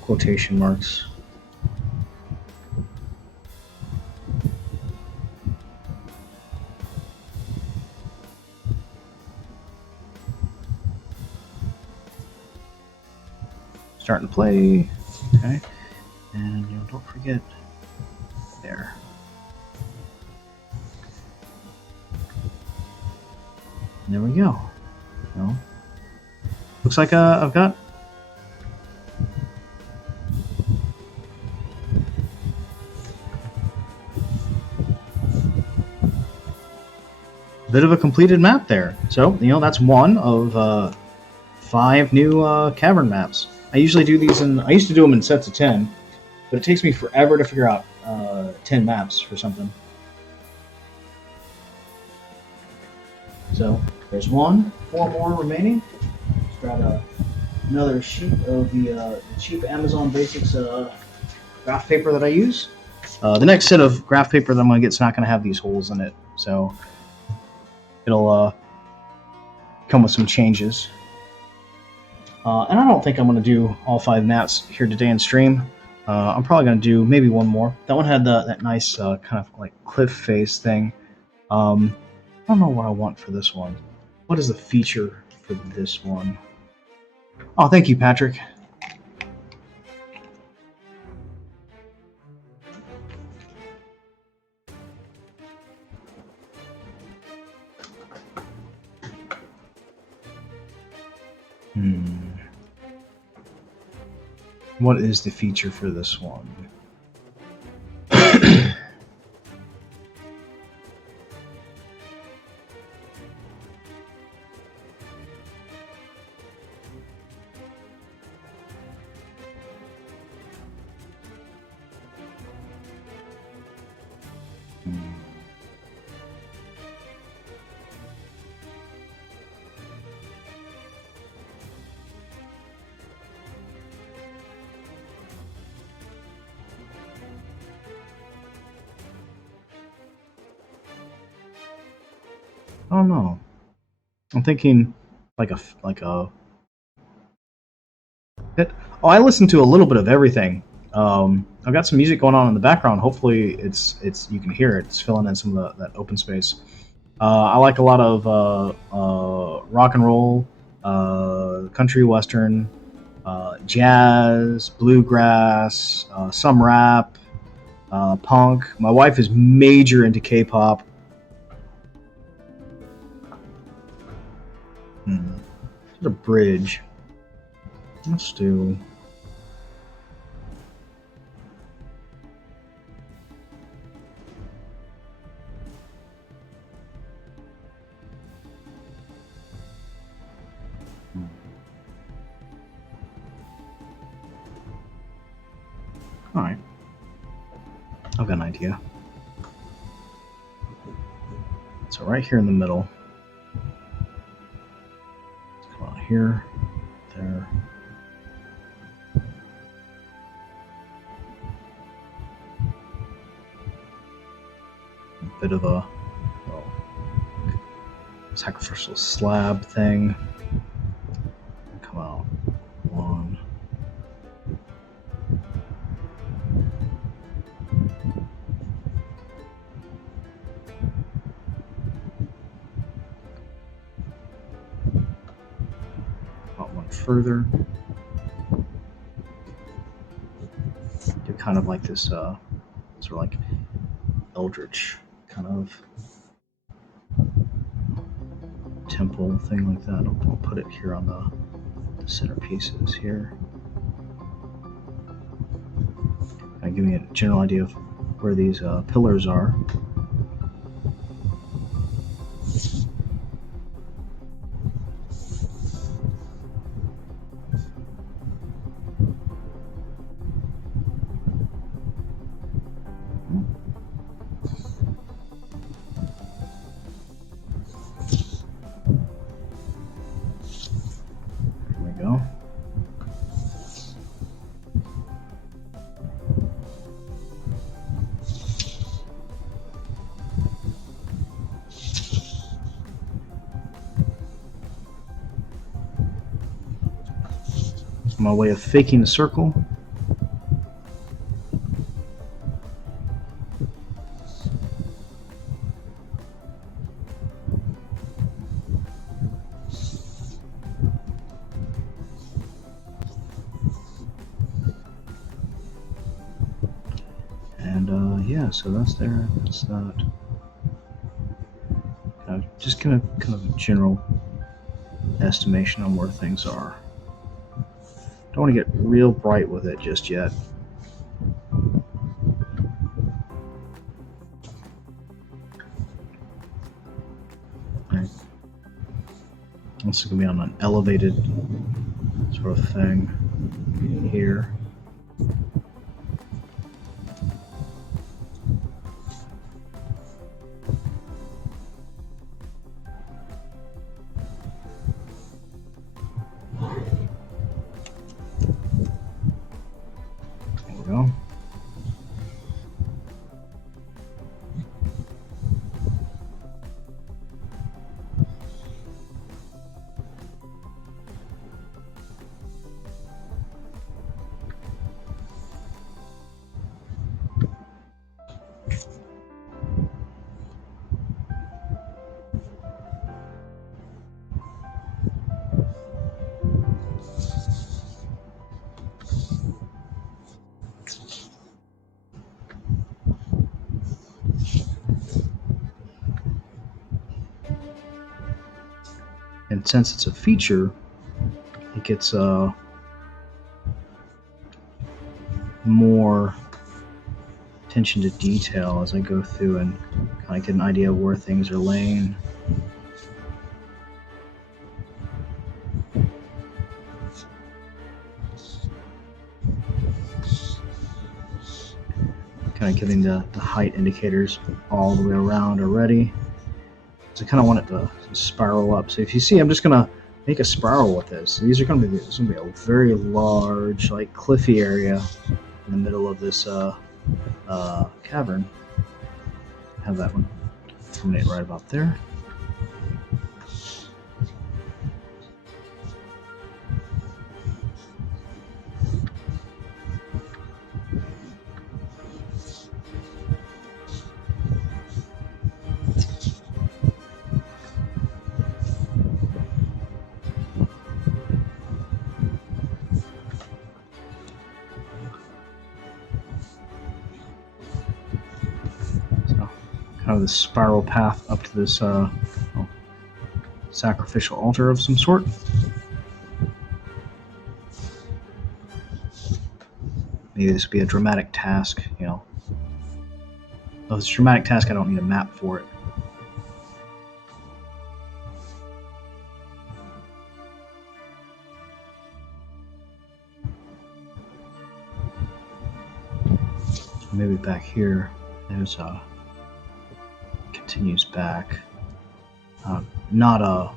quotation marks. Starting to play. Okay. And don't forget there. And there we go. Looks like I've got a bit of a completed map there. So, that's one of 5 new cavern maps. I usually do these I used to do them in sets of 10, but it takes me forever to figure out 10 maps for something. So, there's 4 more remaining. Just grab another sheet of the cheap Amazon Basics graph paper that I use. The next set of graph paper that I'm going to get is not going to have these holes in it, so it'll come with some changes. And I don't think I'm going to do all 5 maps here today in stream. I'm probably going to do maybe one more. That one had that nice kind of like cliff face thing. I don't know what I want for this one. What is the feature for this one? Oh, thank you, Patrick. What is the feature for this one? I don't know. I'm thinking like a. I listen to a little bit of everything. I've got some music going on in the background. Hopefully, it's you can hear it. It's filling in some of that open space. I like a lot of rock and roll, country western, jazz, bluegrass, some rap, punk. My wife is major into K-pop. There's a bridge. Let's do. All right. I've got an idea. So right here in the middle. Come on here, there. bit of a sacrificial slab thing. Come out one. Out one further. Do kind of like this sort of like eldritch kind of temple thing like that. I'll put it here on the centerpieces here. Kind of giving you a general idea of where these pillars are. There we go. My way of faking the circle. And yeah, so that's there. That's that. Just kind of a general estimation on where things are. Don't want to get real bright with it just yet. Right. This is going to be on an elevated sort of thing here. There we go. And since it's a feature, it gets more attention to detail as I go through and kind of get an idea of where things are laying. Kind of giving the height indicators all the way around already. So I kind of want it to spiral up. So if you see, I'm just gonna make a spiral with this. This is gonna be a very large, like cliffy area in the middle of this cavern. Have that one terminate right about there. Kind of this spiral path up to this sacrificial altar of some sort. Maybe this would be a dramatic task, you know. Though it's a dramatic task, I don't need a map for it. So maybe back here, there's a continues back. Not a.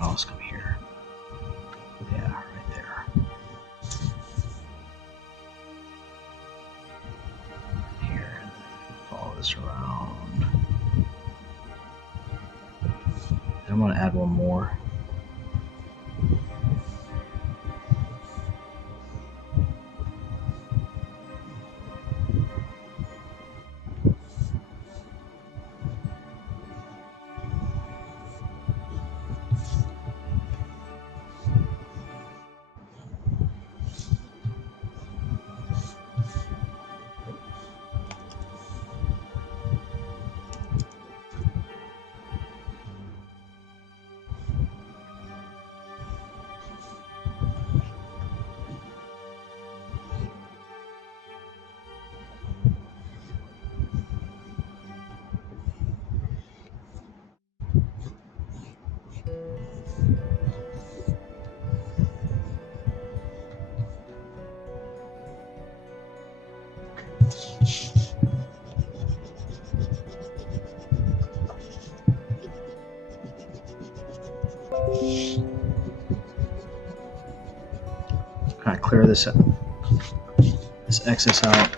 Oh, let's come here. Yeah, right there. Here, and I'm going to add one more. Kind of clear this excess out.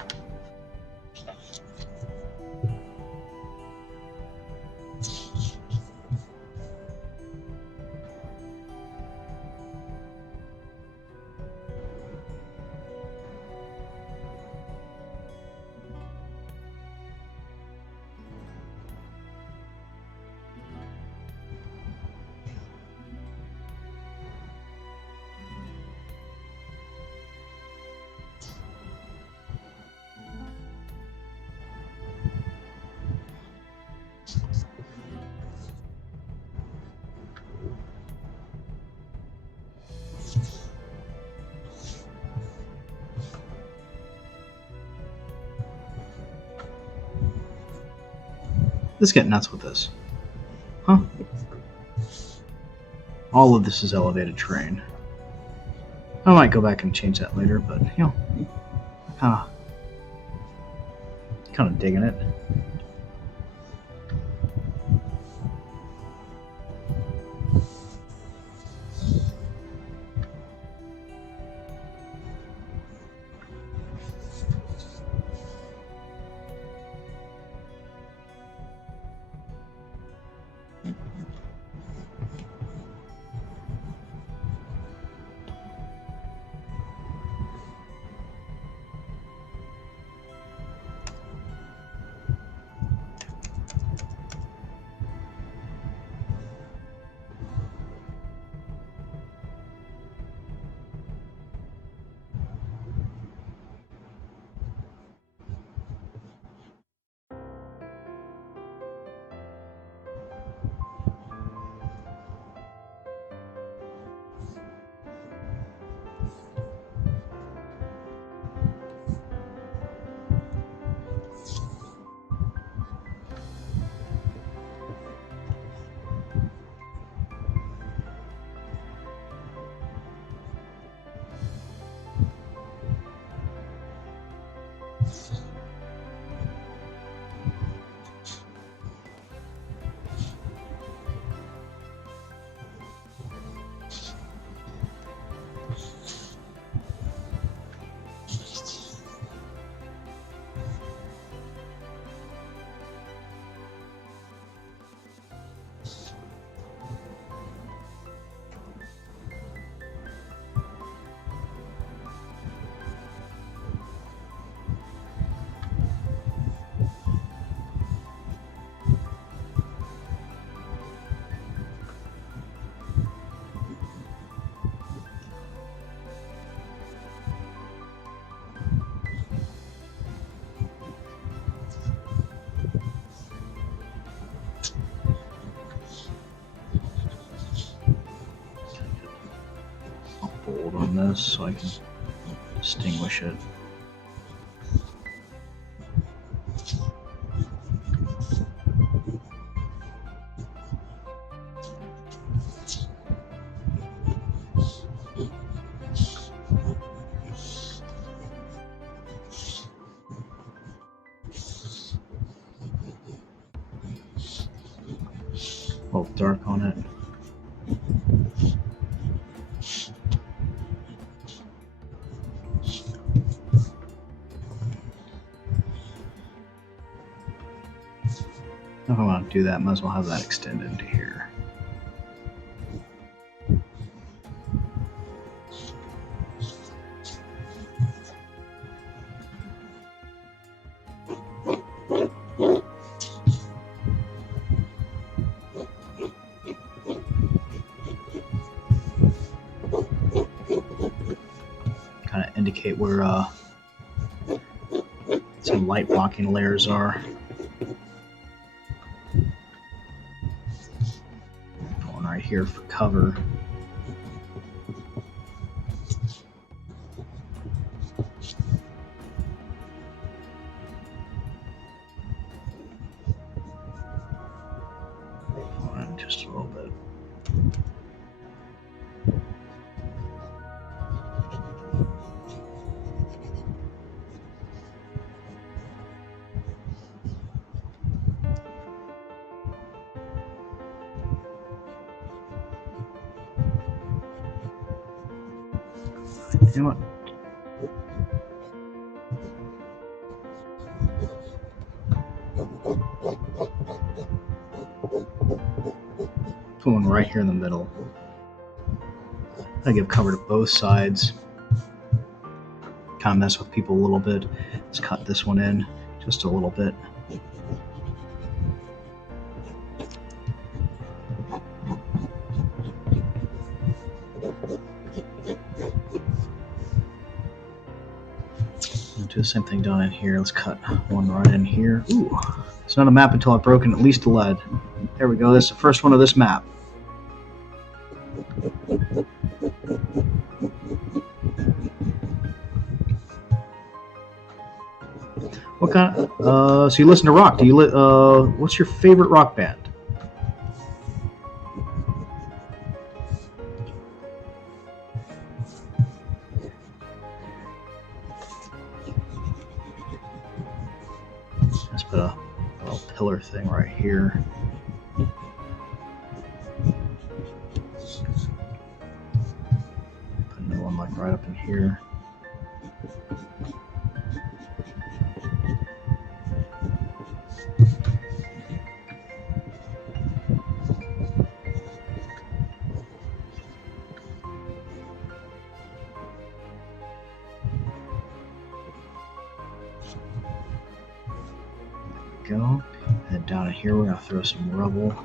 Let's get nuts with this. Huh? All of this is elevated terrain. I might go back and change that later, but kind of digging it. I'll bold on this so I can distinguish it. Both dark on it. If I want to do that, might as well have that extend into here. indicate where some light blocking layers are. Going right here for cover. Just a little bit. You know what? Put one right here in the middle. I give cover to both sides. Kind of mess with people a little bit. Let's cut this one in just a little bit. Do the same thing down in here. Let's cut one right in here. Ooh, it's not a map until I've broken at least a lead. There we go. This is the first one of this map. What kind of, so you listen to rock. Do you what's your favorite rock band? Let's put a little pillar thing right here. Put another one like right up in here. Go. And then down in here, we're going to throw some rubble.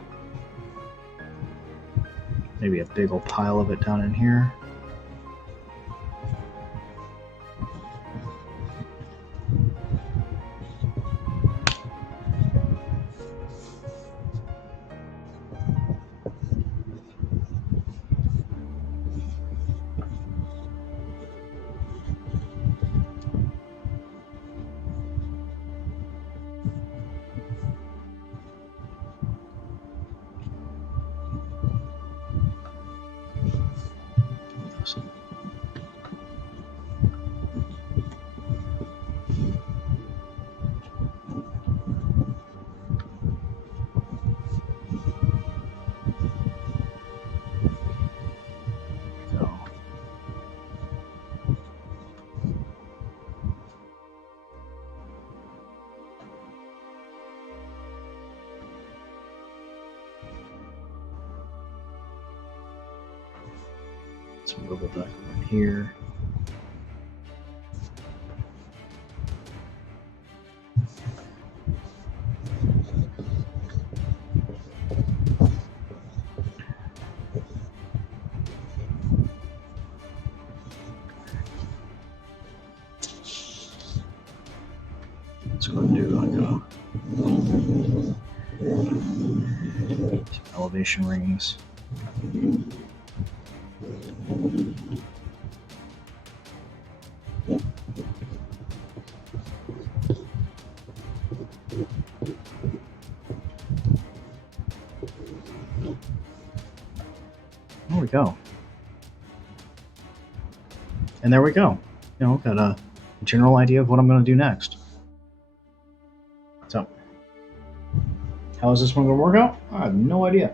Maybe a big old pile of it down in here. Some rubble back over here. Let's go and do like some elevation rings. There we go. And there we go. You know, got a general idea of what I'm going to do next. So, how is this one going to work out? I have no idea.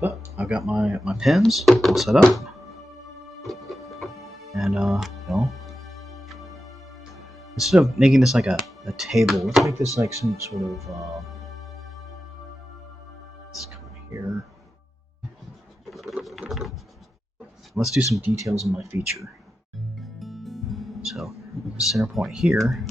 But I've got my pins all set up. And, you know, instead of making this like a table, let's make this like some sort of, let's come here. Let's do some details on my feature. So, the center point here.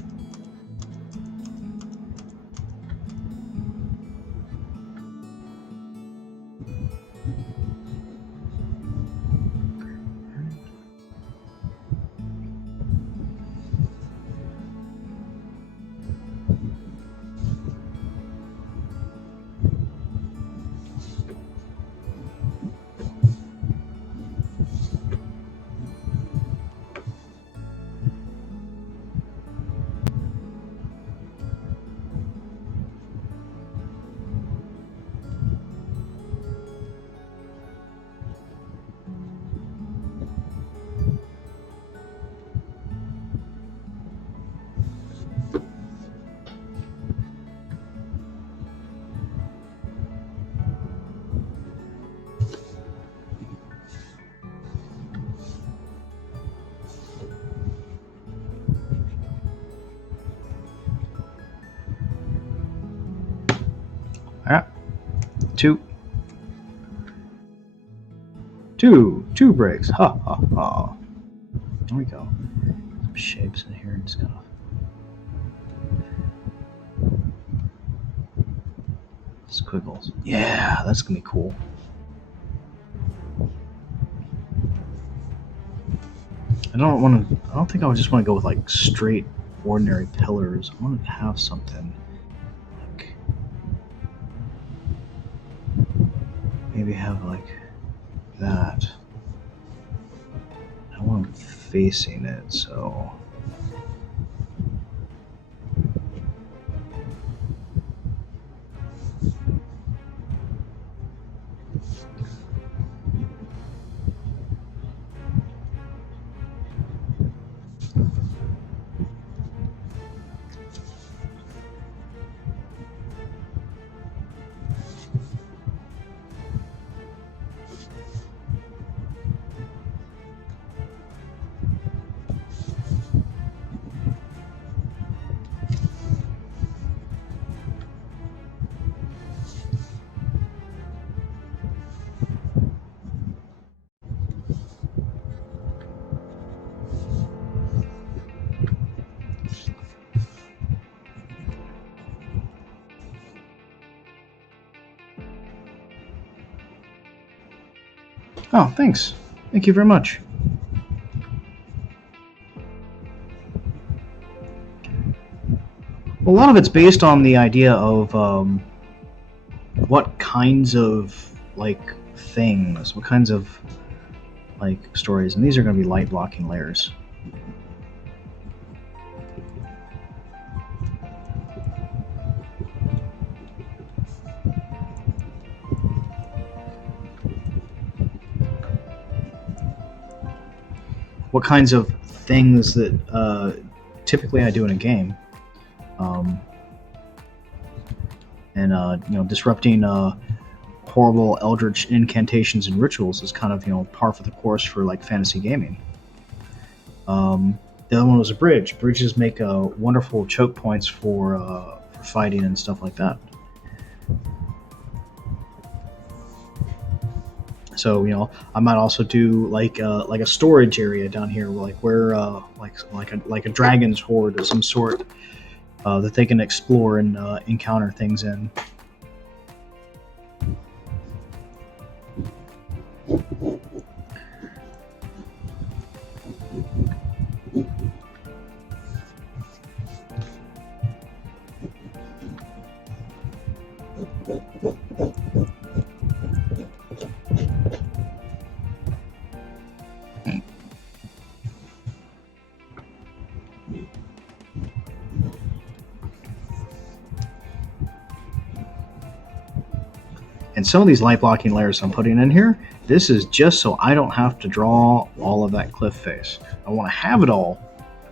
two. Two breaks. Ha ha ha. There we go. Some shapes in here and stuff. Squiggles. Yeah, that's gonna be cool. I don't think I would just want to go with like straight, ordinary pillars. I want to have something like maybe have like that. I want them facing it, so. Oh, thanks. Thank you very much. Well, a lot of it's based on the idea of what kinds of like things, what kinds of like stories, and these are going to be light blocking layers. What kinds of things that typically I do in a game, and disrupting horrible eldritch incantations and rituals is kind of par for the course for like fantasy gaming. The other one was a bridge. Bridges make wonderful choke points for fighting and stuff like that. So I might also do like a storage area down here, like where like a dragon's hoard of some sort that they can explore and encounter things in. And some of these light blocking layers I'm putting in here, this is just so I don't have to draw all of that cliff face. I want to have it all,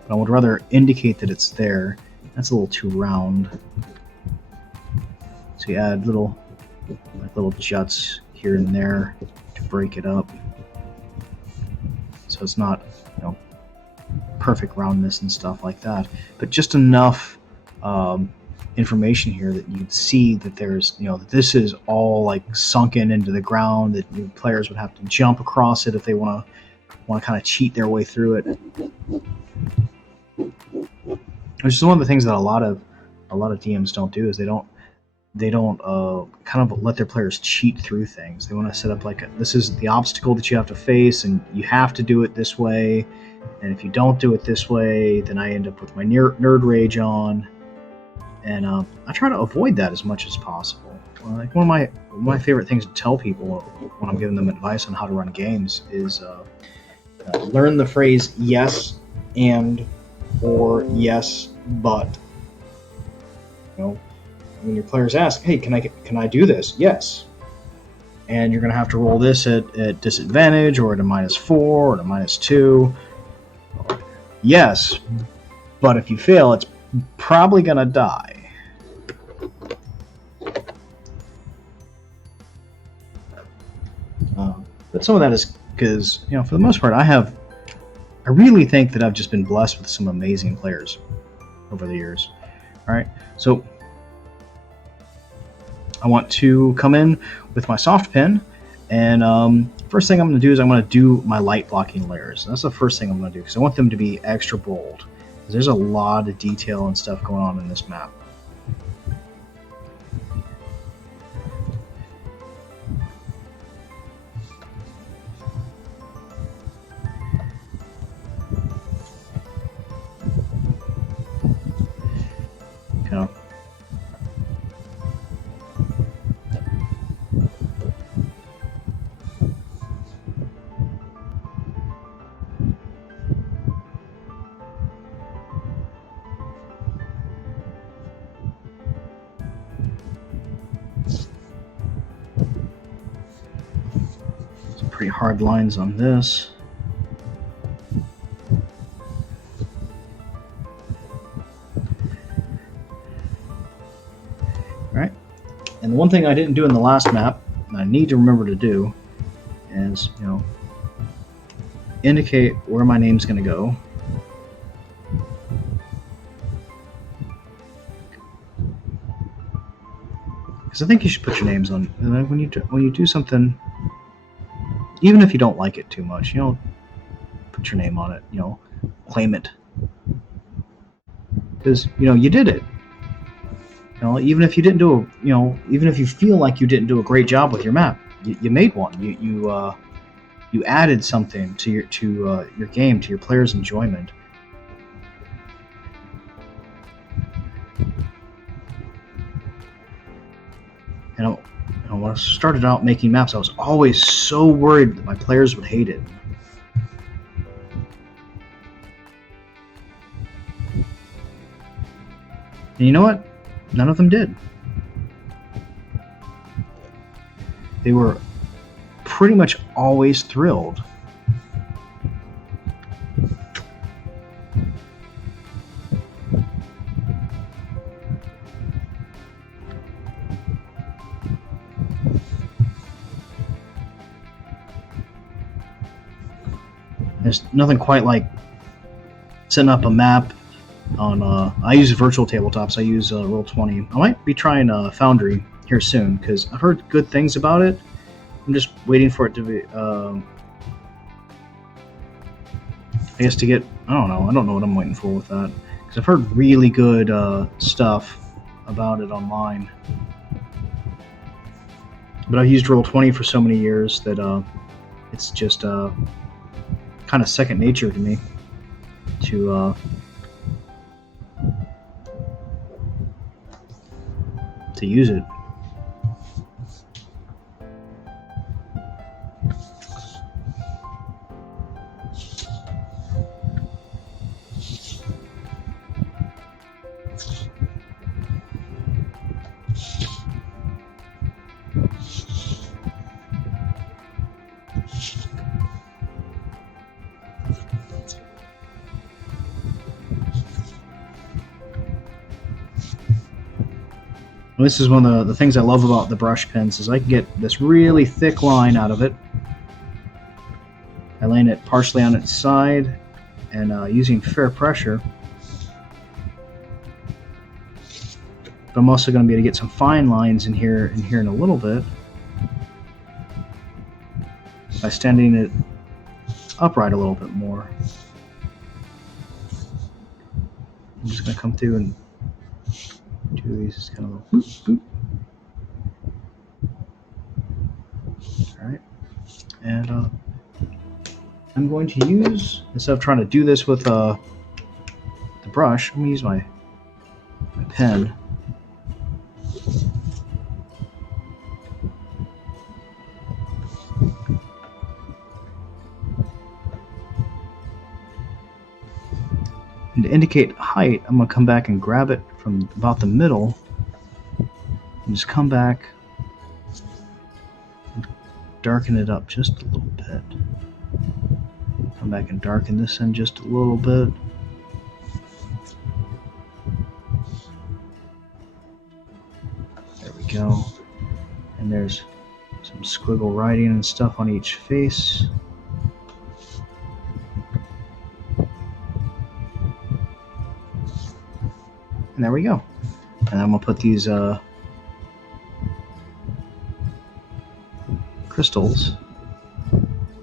but I would rather indicate that it's there. That's a little too round. So you add little juts here and there to break it up. So it's not, perfect roundness and stuff like that, but just enough information here that you'd see that there's, that this is all like sunken into the ground, that new players would have to jump across it if they want to kind of cheat their way through it. Which is one of the things that a lot of DMs don't do, is they don't kind of let their players cheat through things. They want to set up like this is the obstacle that you have to face, and you have to do it this way. And if you don't do it this way, then I end up with my nerd rage on. And I try to avoid that as much as possible. Like one of my favorite things to tell people when I'm giving them advice on how to run games is learn the phrase yes and or yes but. When your players ask, hey, can I do this? Yes. And you're going to have to roll this at disadvantage or at a -4 or at a -2. Yes, but if you fail, it's probably going to die. But some of that is because, for the most part, I really think that I've just been blessed with some amazing players over the years. All right, so I want to come in with my soft pen, and first thing I'm going to do is I'm going to do my light blocking layers. That's the first thing I'm going to do because I want them to be extra bold. There's a lot of detail and stuff going on in this map. Kind of. Some pretty hard lines on this. Alright. And the one thing I didn't do in the last map, and I need to remember to do, is, indicate where my name's going to go. Because I think you should put your names on when you do something, even if you don't like it too much. Put your name on it. Claim it. Because you did it. Even if you didn't do even if you feel like you didn't do a great job with your map, you made one. You added something to your game, to your players' enjoyment. When I started out making maps, I was always so worried that my players would hate it. And you know what? None of them did. They were pretty much always thrilled. There's nothing quite like setting up a map on. I use virtual tabletops. I use Roll20. I might be trying Foundry here soon because I've heard good things about it. I'm just waiting for it to be. I guess to get. I don't know what I'm waiting for with that because I've heard really good stuff about it online. But I've used Roll20 for so many years that it's just kind of second nature to me to use it. This is one of the things I love about the brush pens is I can get this really thick line out of it. I laying it partially on its side and using fair pressure. But I'm also going to be able to get some fine lines in here in a little bit by standing it upright a little bit more. I'm just going to come through and do these kind of little boop, boop. Alright. And I'm going to use, instead of trying to do this with the brush, I'm going to use my pen. And to indicate height, I'm going to come back and grab it from about the middle and just come back and darken it up just a little bit. Come back and darken this in just a little bit. There we go. And there's some squiggle writing and stuff on each face. And there we go. And I'm going to put these crystals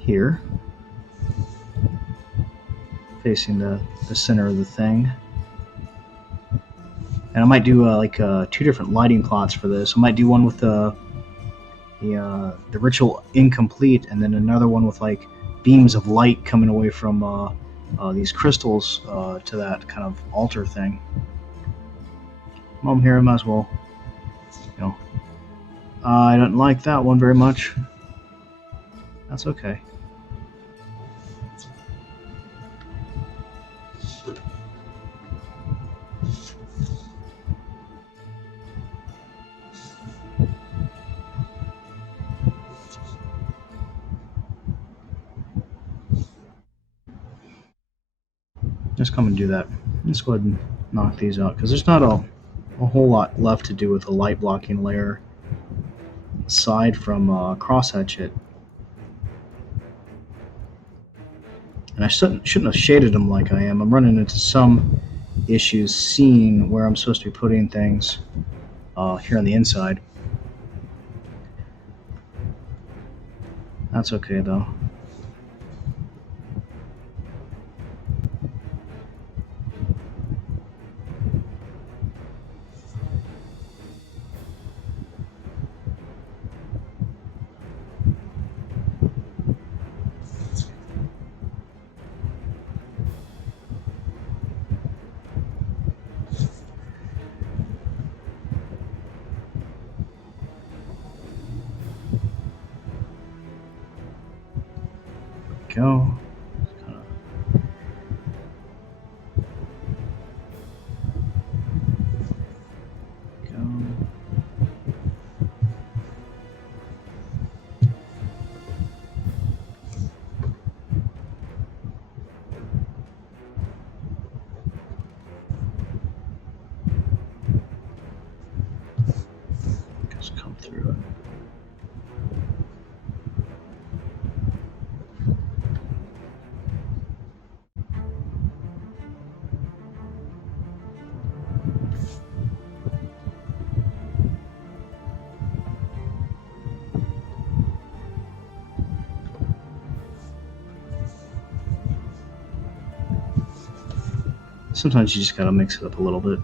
here, facing the center of the thing. And I might do two different lighting plots for this. I might do one with the ritual incomplete, and then another one with like beams of light coming away from these crystals to that kind of altar thing. While I'm here, I might as well, you know. I don't like that one very much. That's okay. Just come and do that. Let's go ahead and knock these out, because there's not a whole lot left to do with the light blocking layer aside from crosshatch it. And I shouldn't have shaded them like I am. I'm running into some issues seeing where I'm supposed to be putting things here on the inside. That's okay though. Go. Just come through it. Sometimes you just gotta mix it up a little bit.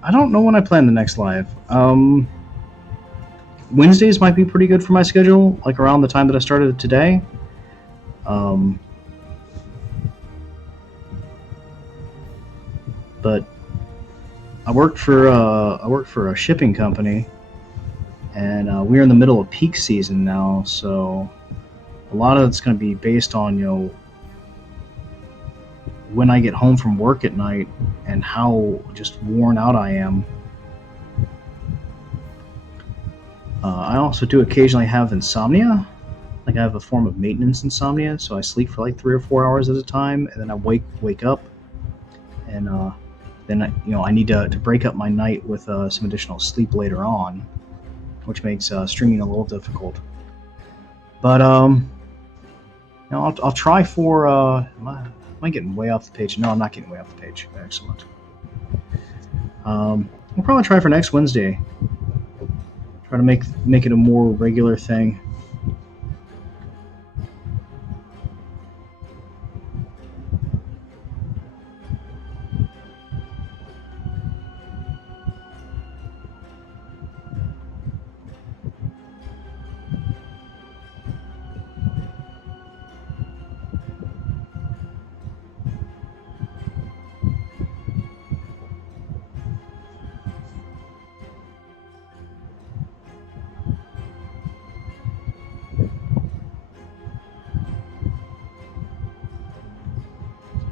I don't know when I plan the next live. Wednesdays might be pretty good for my schedule, like around the time that I started it today. But I work for a shipping company, and we're in the middle of peak season now, so a lot of it's going to be based on when I get home from work at night and how just worn out I am. I also do occasionally have insomnia. Like I have a form of maintenance insomnia, so I sleep for like 3 or 4 hours at a time, and then I wake up, and then I need to break up my night with some additional sleep later on, which makes streaming a little difficult. But I'll try for. Am I getting way off the page? No, I'm not getting way off the page. Excellent. We'll probably try for next Wednesday. Try to make it a more regular thing.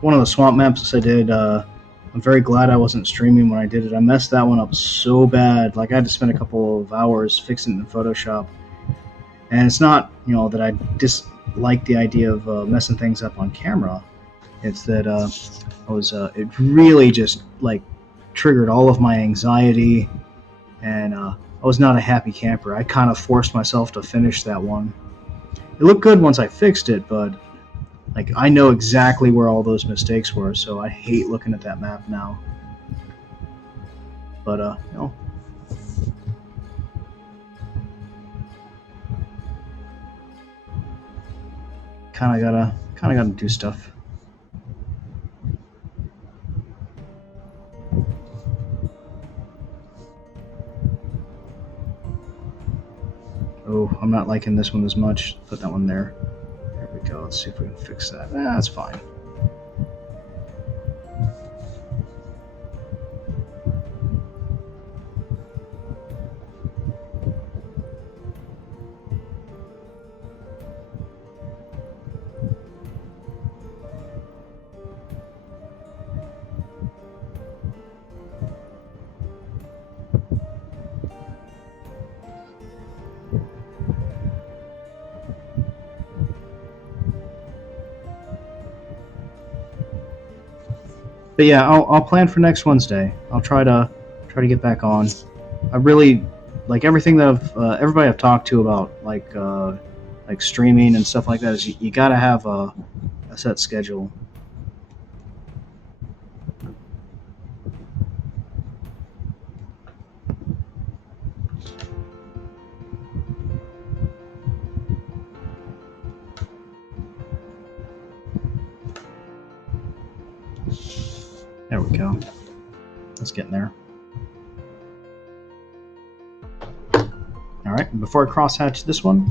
One of the swamp maps I did I'm very glad I wasn't streaming when I did it. I messed that one up so bad. Like I had to spend a couple of hours fixing it in Photoshop. And it's not, that I dislike the idea of messing things up on camera. It's that it really just like triggered all of my anxiety, and I was not a happy camper. I kind of forced myself to finish that one. It looked good once I fixed it, but like I know exactly where all those mistakes were, so I hate looking at that map now. But kind of gotta do stuff. Oh, I'm not liking this one as much. Put that one there. There we go. Let's see if we can fix that. That's fine. But yeah, I'll plan for next Wednesday. I'll try to get back on. I really like everything that everybody I've talked to about like streaming and stuff like that is you got to have a set schedule. There we go. Let's get in there. All right. Before I crosshatch this one,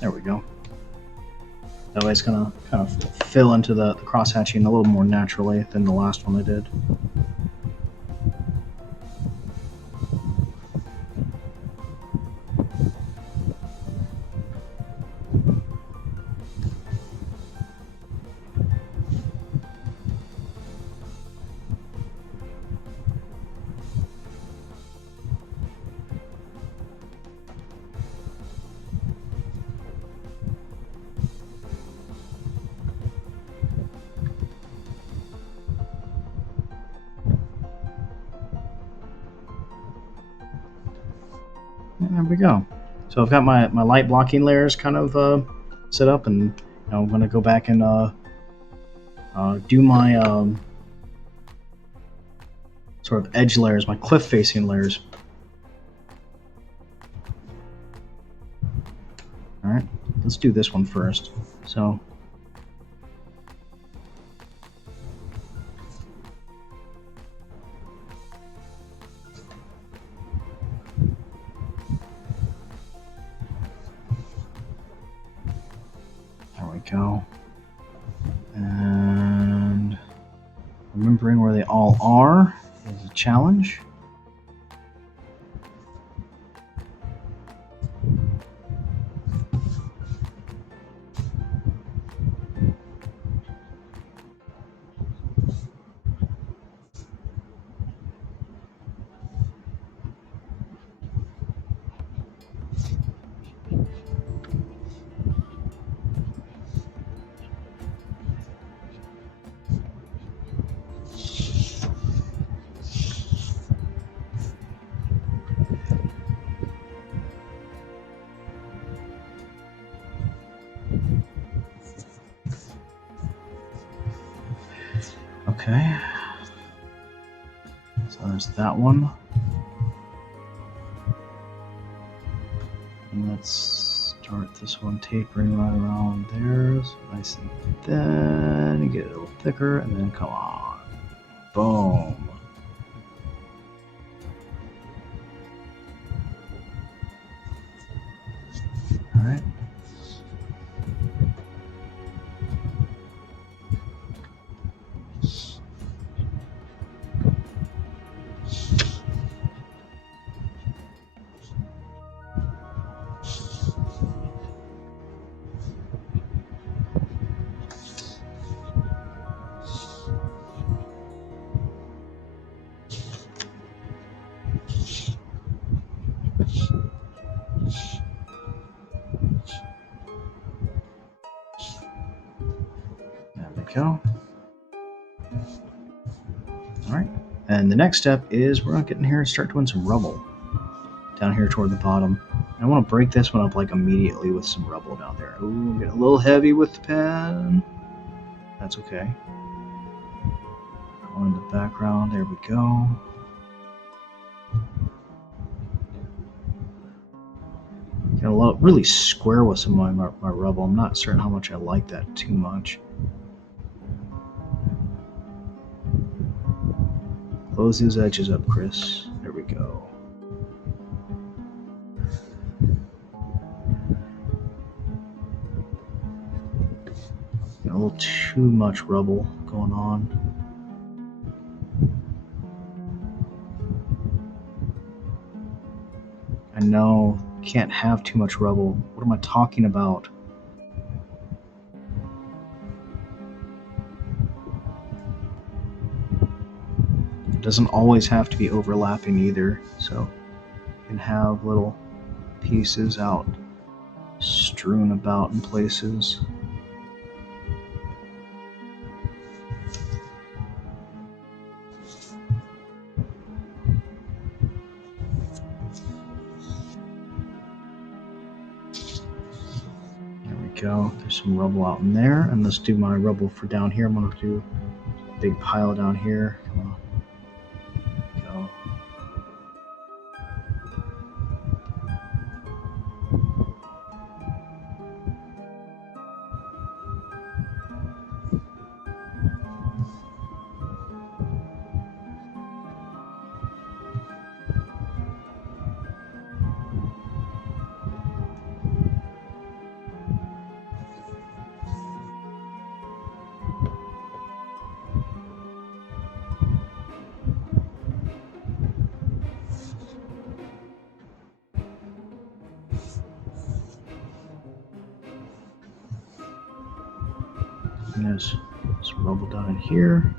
there we go. That way it's gonna kind of fill into the crosshatching a little more naturally than the last one I did. And there we go. So I've got my light blocking layers kind of set up, and I'm going to go back and do my sort of edge layers, my cliff facing layers. All right, let's do this one first. So there we go. And remembering where they all are is a challenge. Okay. So there's that one. I'm going to let's start this one tapering right around there. So nice and thin. Get it a little thicker, and then come on. Boom. All right. There we go. All right. And the next step is we're going to get in here and start doing some rubble down here toward the bottom. I want to break this one up like immediately with some rubble down there. Ooh, get a little heavy with the pen. That's okay. Go in the background. There we go. Get a little really square with some of my rubble. I'm not certain how much I like that too much. Close these edges up, Chris. There we go. Got a little too much rubble going on. I know, can't have too much rubble. What am I talking about? It doesn't always have to be overlapping either, so you can have little pieces out strewn about in places. There we go. There's some rubble out in there, and let's do my rubble for down here. I'm going to do a big pile down here. Come on. Go. And there's some rubble down in here.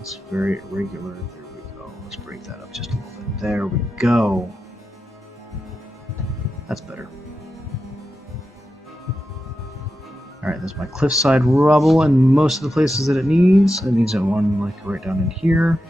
It's very irregular. There we go. Let's break that up just a little bit. There we go. That's better. Alright, that's my cliffside rubble in most of the places that it needs. It needs one like right down in here.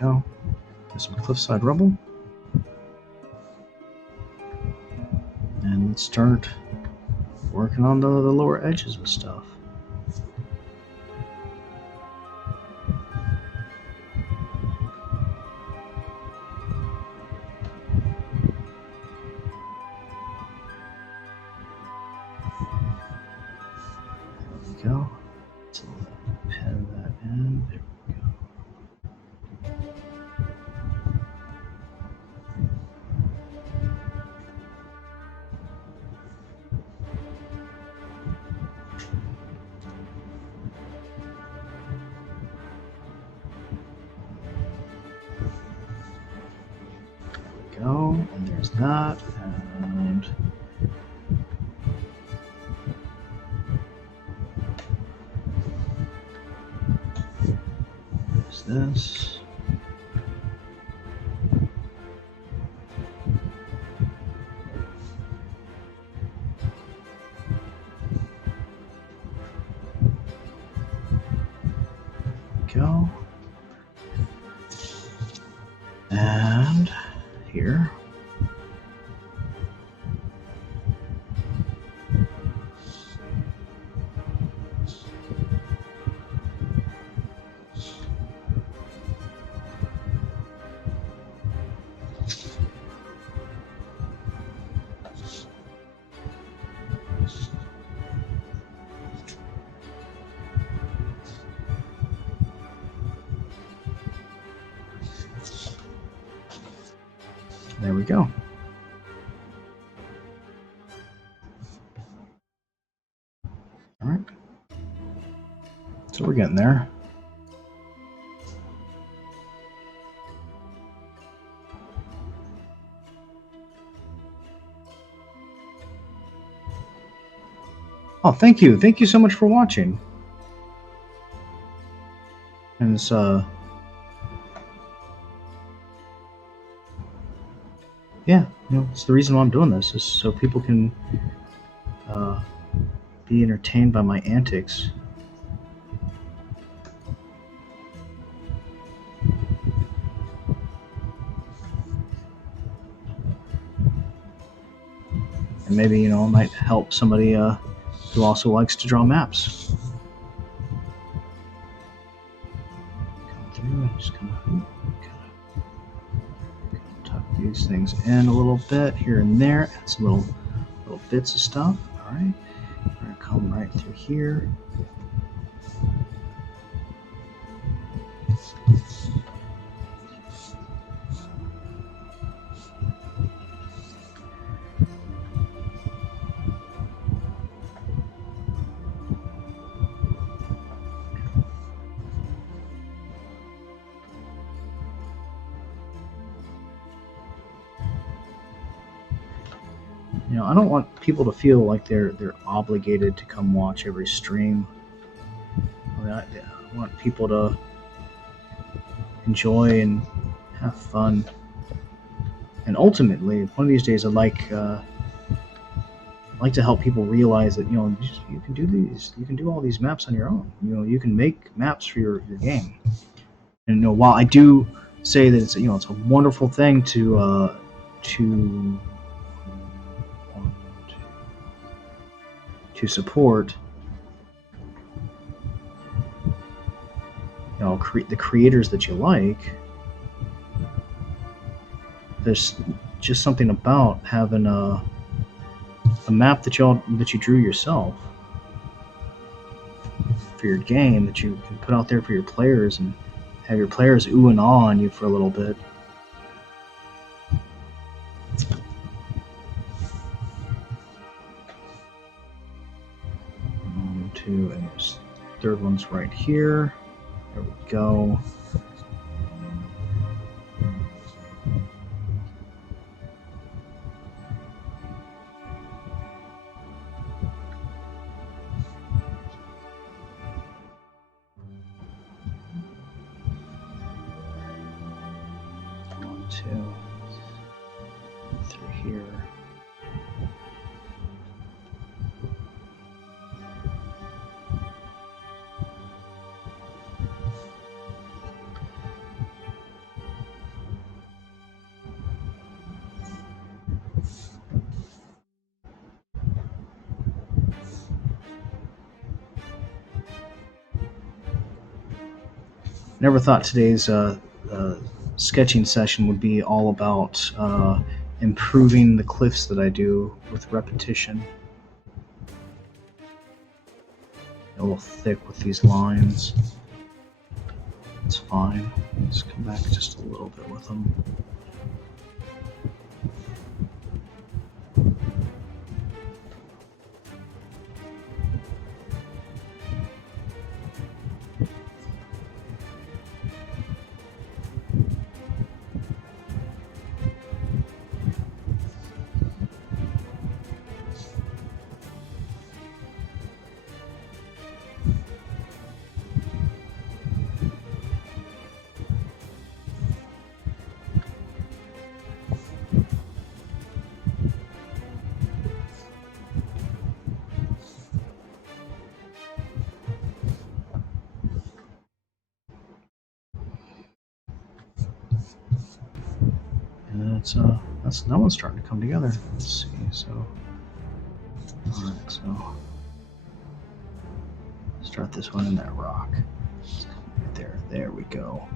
Go. There's some cliffside rubble. And let's start working on the lower edges of stuff. There we go. So pen that in. There we go. Go. there's that, and there's this. Go. And here. There we go. All right. So we're getting there. Oh, thank you. Thank you so much for watching. And it's yeah, it's the reason why I'm doing this, is so people can be entertained by my antics. And maybe, it might help somebody who also likes to draw maps. Come through and just kind of tuck these things in a little bit here and there. Add some little bits of stuff. All right. We're going to come right through here. I don't want people to feel like they're obligated to come watch every stream. I want people to enjoy and have fun. And ultimately, one of these days, I'd like to help people realize that you can do these, you can do all these maps on your own. You can make maps for your game. And while I do say that it's it's a wonderful thing to support, the creators that you like. There's just something about having a map that you drew yourself for your game that you can put out there for your players and have your players ooh and ah on you for a little bit. Two, and this third one's right here. There we go. One, two, through here. Never thought today's sketching session would be all about improving the cliffs that I do with repetition. A little thick with these lines. It's fine. Let's come back just a little bit with them. that one's starting to come together. Let's see. So, all right. So, start this one in that rock. Right there. There we go.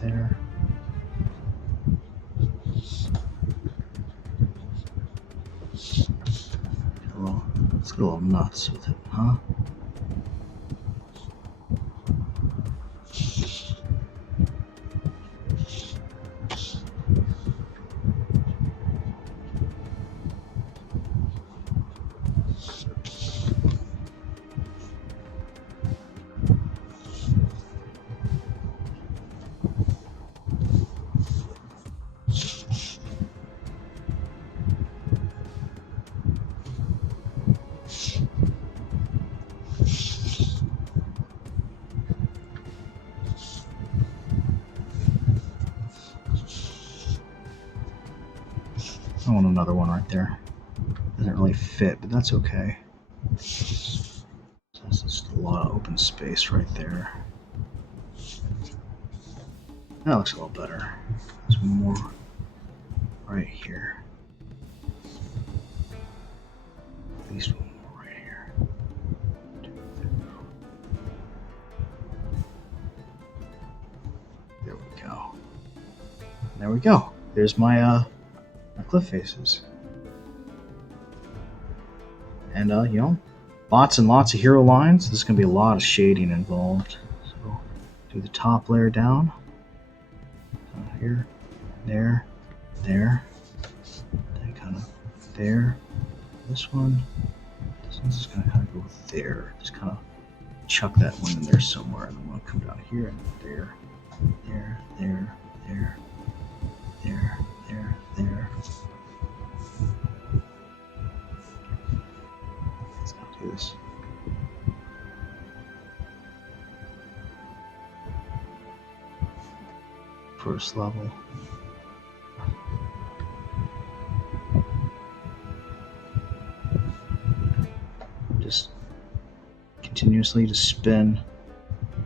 There. Well, let's go a little nuts with it, huh? I want another one right there. Doesn't really fit, but that's okay. So that's just a lot of open space right there. That looks a little better. There's more right here. At least one more right here. There we go. There we go. There's my cliff faces. And you know, lots and lots of hero lines. There's going to be a lot of shading involved. So do the top layer down. Here, there, there, then kind of there. This one's just going to kind of go there. Just kind of chuck that one in there somewhere, and I'm going to come down here and there, there, there, there, there, there, there. Let's not do this. First level. Just continuously to spin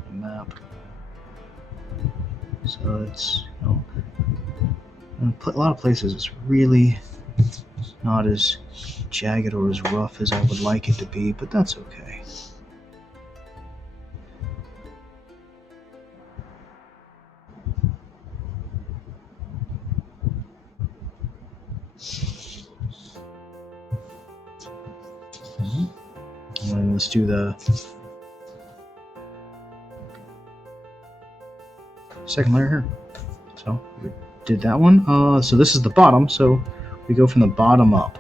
the map. So it's, you know, in a lot of places it's really not as jagged or as rough as I would like it to be, but that's okay. And then let's do the second layer here. So we did that one. So this is the bottom, so we go from the bottom up.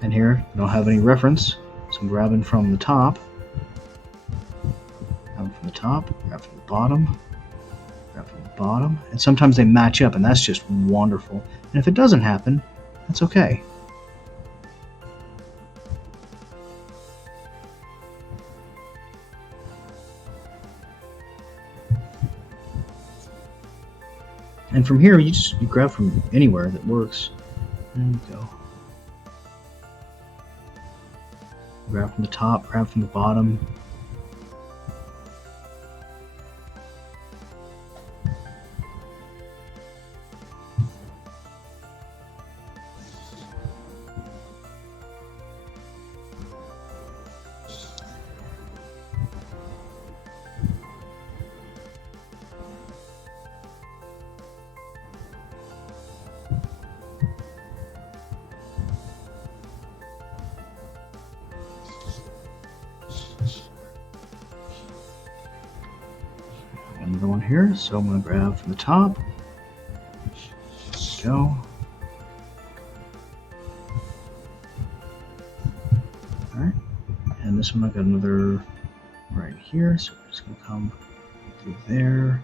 And here, we don't have any reference, so I'm grabbing from the top. Grab from the top, grab from the bottom, grab from the bottom. And sometimes they match up, and that's just wonderful. And if it doesn't happen, that's okay. And from here, you grab from anywhere that works. There you go. Grab from the top, grab from the bottom. here, so I'm going to grab from the top. There we go. Alright, and this one I got another right here, so we're just going to come through there.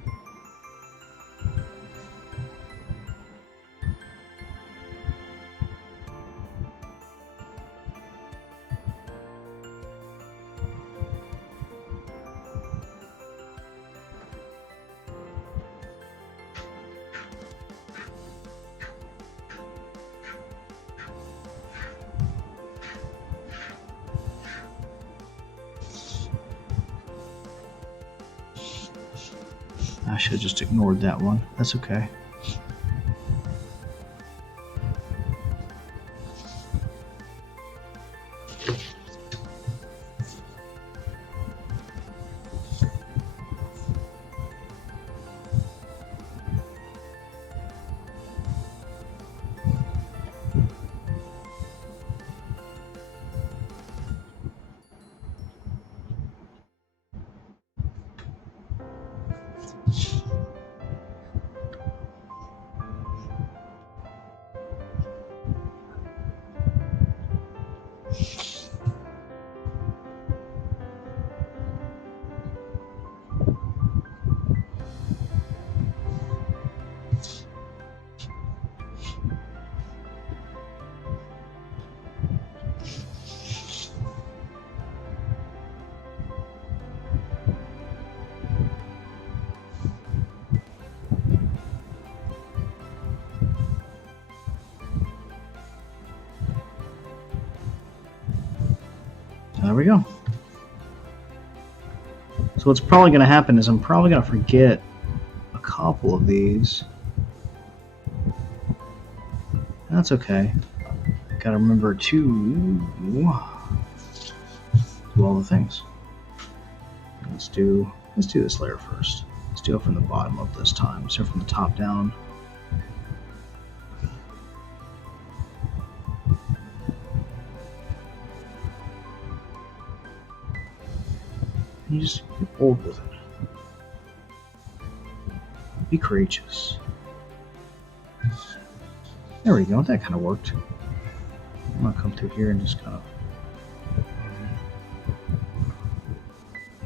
I should have just ignored that one. That's okay. There we go. So what's probably going to happen is I'm probably going to forget a couple of these. That's okay. Got to remember to do all the things. Let's do this layer first. Let's do it from the bottom up this time. So from the top down. You just get bold with it. Be courageous. There we go. That kind of worked. I'm gonna come through here and just kind of.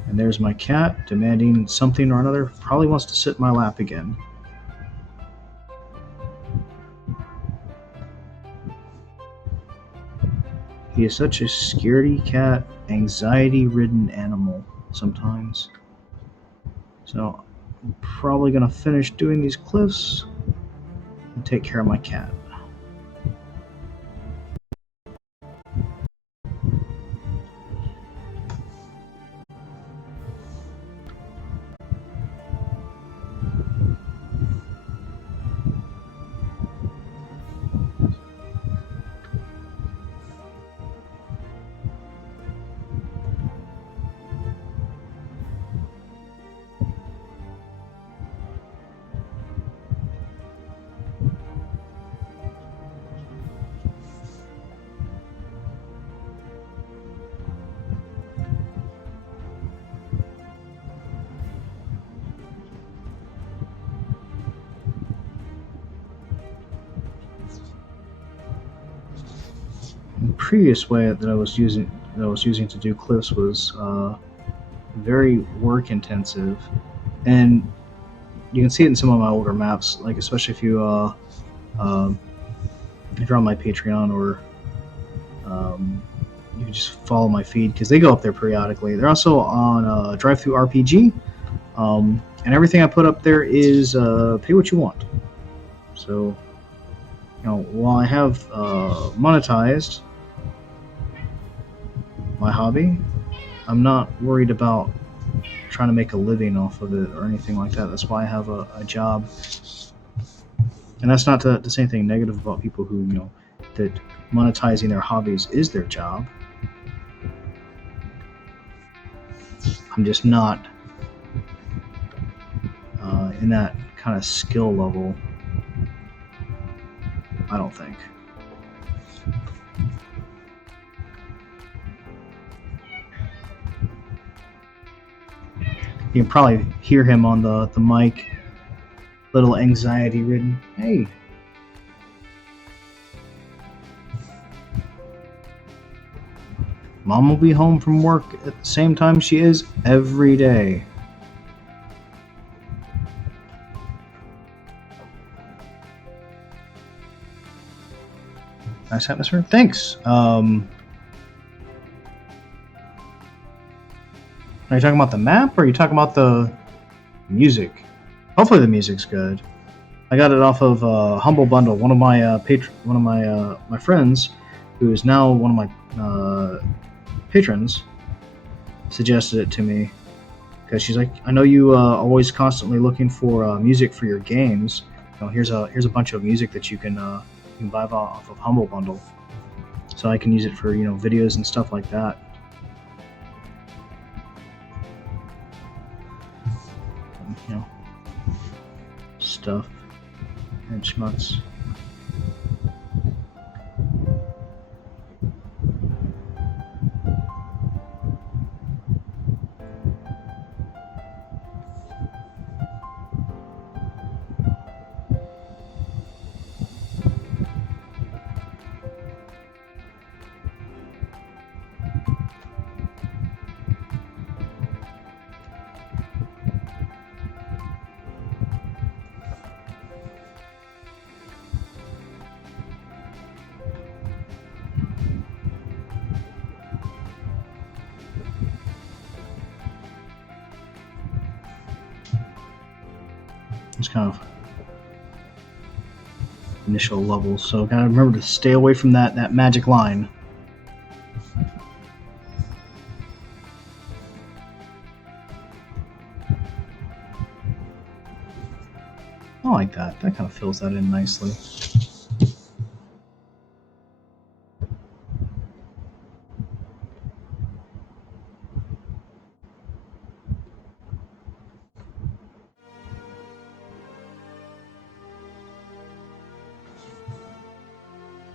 And there's my cat demanding something or another. Probably wants to sit in my lap again. He is such a scaredy cat, anxiety-ridden animal sometimes. So I'm probably going to finish doing these cliffs and take care of my cat. The previous way that I was using to do cliffs was very work intensive, and you can see it in some of my older maps, like especially if you're on my Patreon, or you can just follow my feed because they go up there periodically. They're also on Drive Through RPG, and everything I put up there is pay what you want. So, while I have monetized my hobby, I'm not worried about trying to make a living off of it or anything like that. That's why I have a job. And that's not to say anything negative about people who, that monetizing their hobbies is their job. I'm just not in that kind of skill level, I don't think. You can probably hear him on the mic. Little anxiety ridden. Hey. Mom will be home from work at the same time she is every day. Nice atmosphere. Thanks. Are you talking about the map, or are you talking about the music? Hopefully the music's good. I got it off of Humble Bundle. One of my my friends, who is now one of my patrons, suggested it to me because she's like, I know you always constantly looking for music for your games. You know, here's a bunch of music that you can buy off of Humble Bundle, so I can use it for videos and stuff like that. Stuff and schmucks. It's kind of initial levels, so gotta remember to stay away from that magic line. I like that. That kind of fills that in nicely.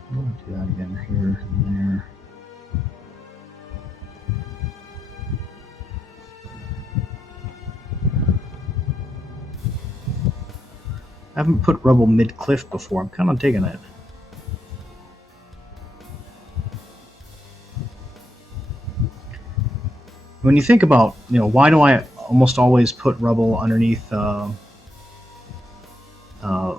I'll do that again here and there. I haven't put rubble mid-cliff before. I'm kind of digging it. When you think about, why do I almost always put rubble underneath,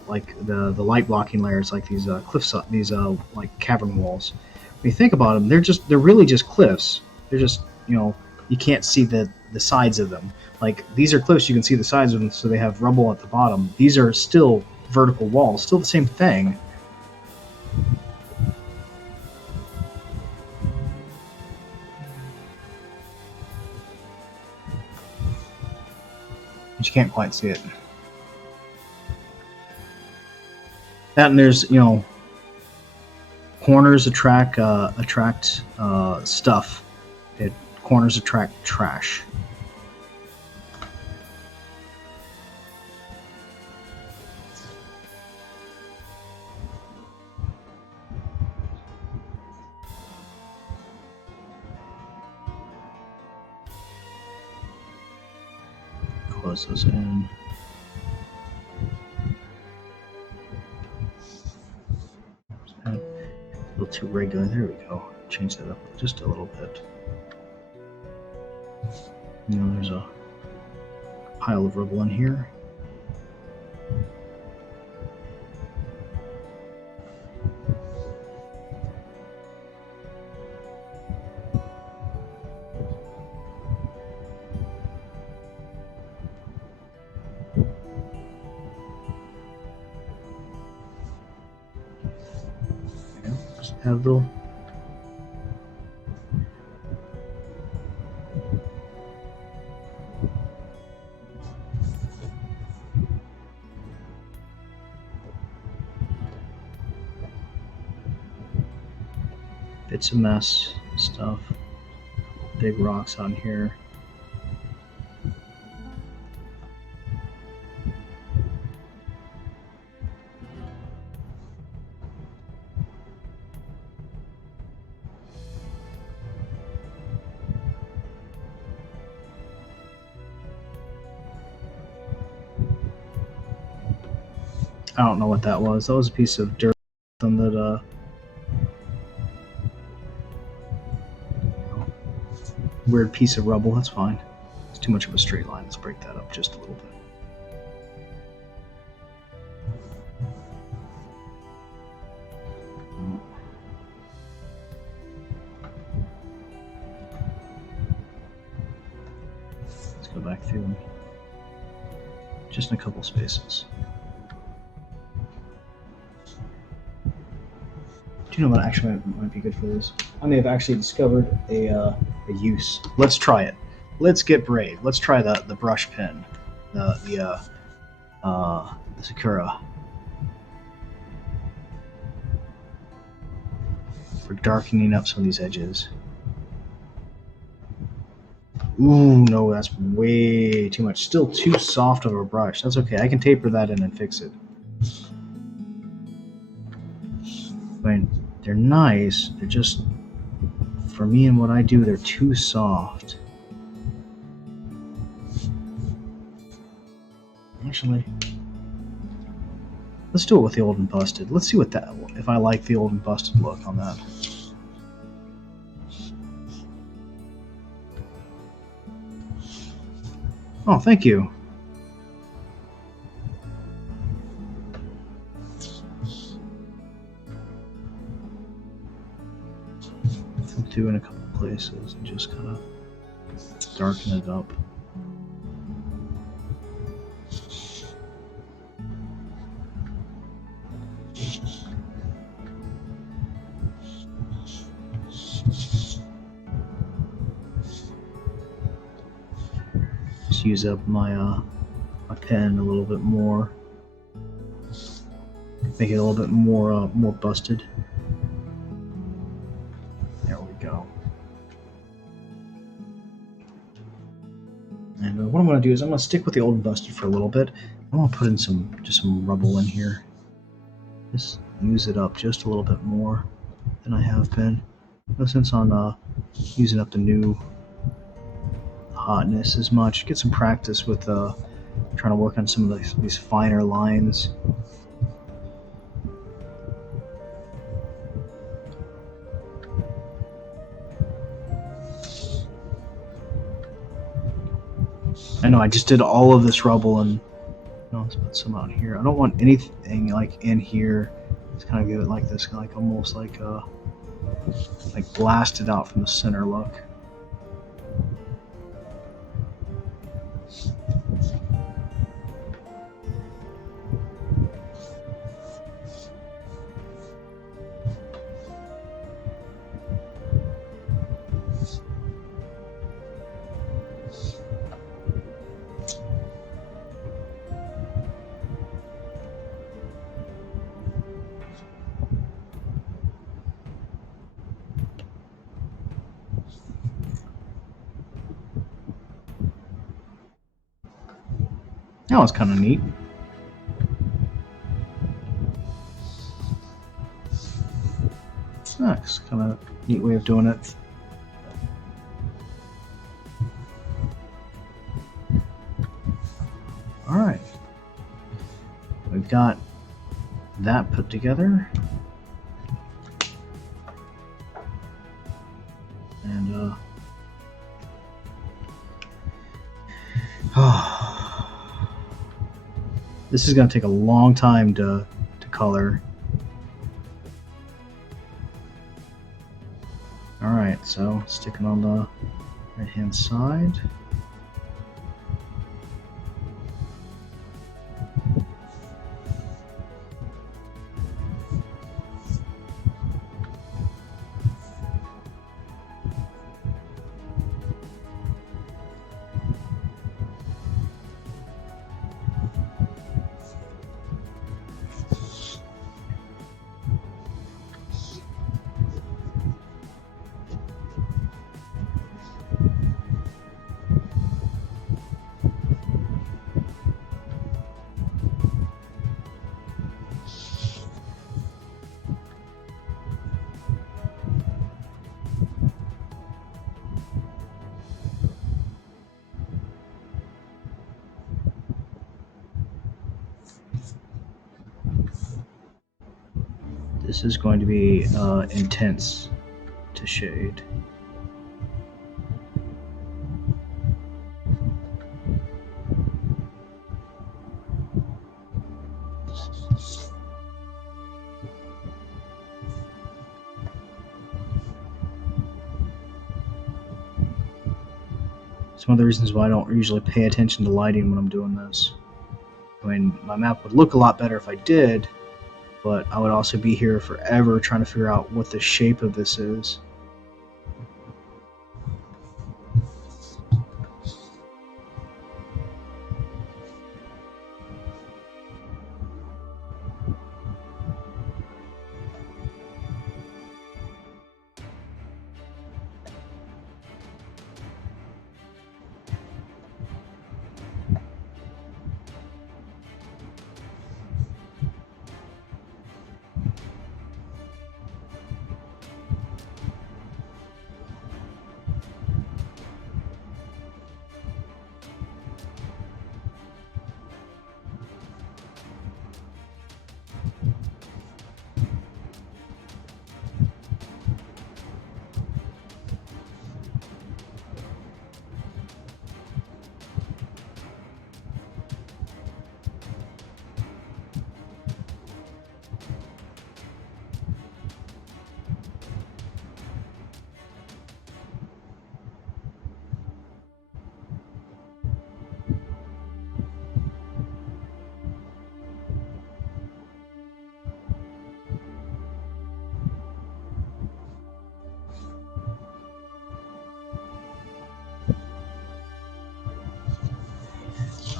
like the light blocking layers, like these cliffs, these like cavern walls. When you think about them, they're really just cliffs. They're just, you can't see the sides of them. Like, these are cliffs, you can see the sides of them, so they have rubble at the bottom. These are still vertical walls, still the same thing. But you can't quite see it. That, and there's, corners attract stuff. Corners attract trash. Close those in. A little too regular. There we go. Change that up just a little bit. There's a pile of rubble in here. Just add a little. It's a mess stuff. Big rocks on here. I don't know what that was. That was a piece of dirt that weird piece of rubble. That's fine. It's too much of a straight line. Let's break that up just a little bit. Let's go back through them. Just in a couple spaces. Do you know what actually might be good for this? I may have actually discovered a use. Let's try it. Let's get brave. Let's try the brush pen, the Sakura, for darkening up some of these edges. Ooh, no, that's way too much. Still too soft of a brush. That's okay. I can taper that in and fix it. I mean, they're nice. They're just, for me and what I do, they're too soft. Actually, let's do it with the old and busted. Let's see what that, if I like the old and busted look on that. Oh, thank you. Flip through in a couple places and just kind of darken it up. Just use up my my pen a little bit more. Make it a little bit more more busted. There we go. And what I'm going to do is I'm going to stick with the old and busted for a little bit. I'm going to put in just some rubble in here. Just use it up just a little bit more than I have been. No sense on using up the new hotness as much. Get some practice with trying to work on some of these finer lines. I know I just did all of this rubble, and let's put some out here. I don't want anything like in here. Let's kind of give it like this, like almost like blasted out from the center look. That was kind of neat. That's kind of a neat way of doing it. All right, we've got that put together, and this is going to take a long time to color. All right, so sticking on the right hand side. This is going to be intense to shade. Some of the reasons why I don't usually pay attention to lighting when I'm doing this. I mean, my map would look a lot better if I did, but I would also be here forever trying to figure out what the shape of this is.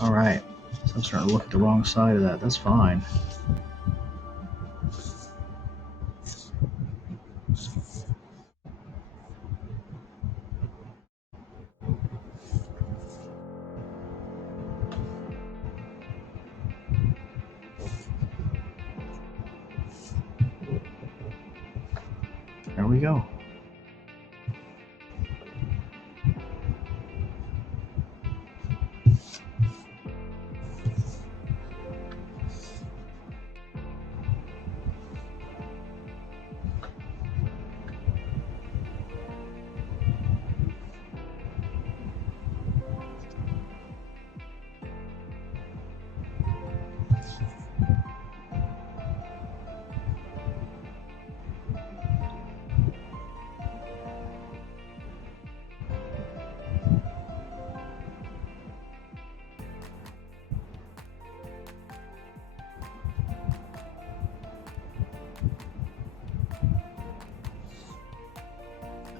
Alright, so I'm starting to look at the wrong side of that. That's fine. There we go.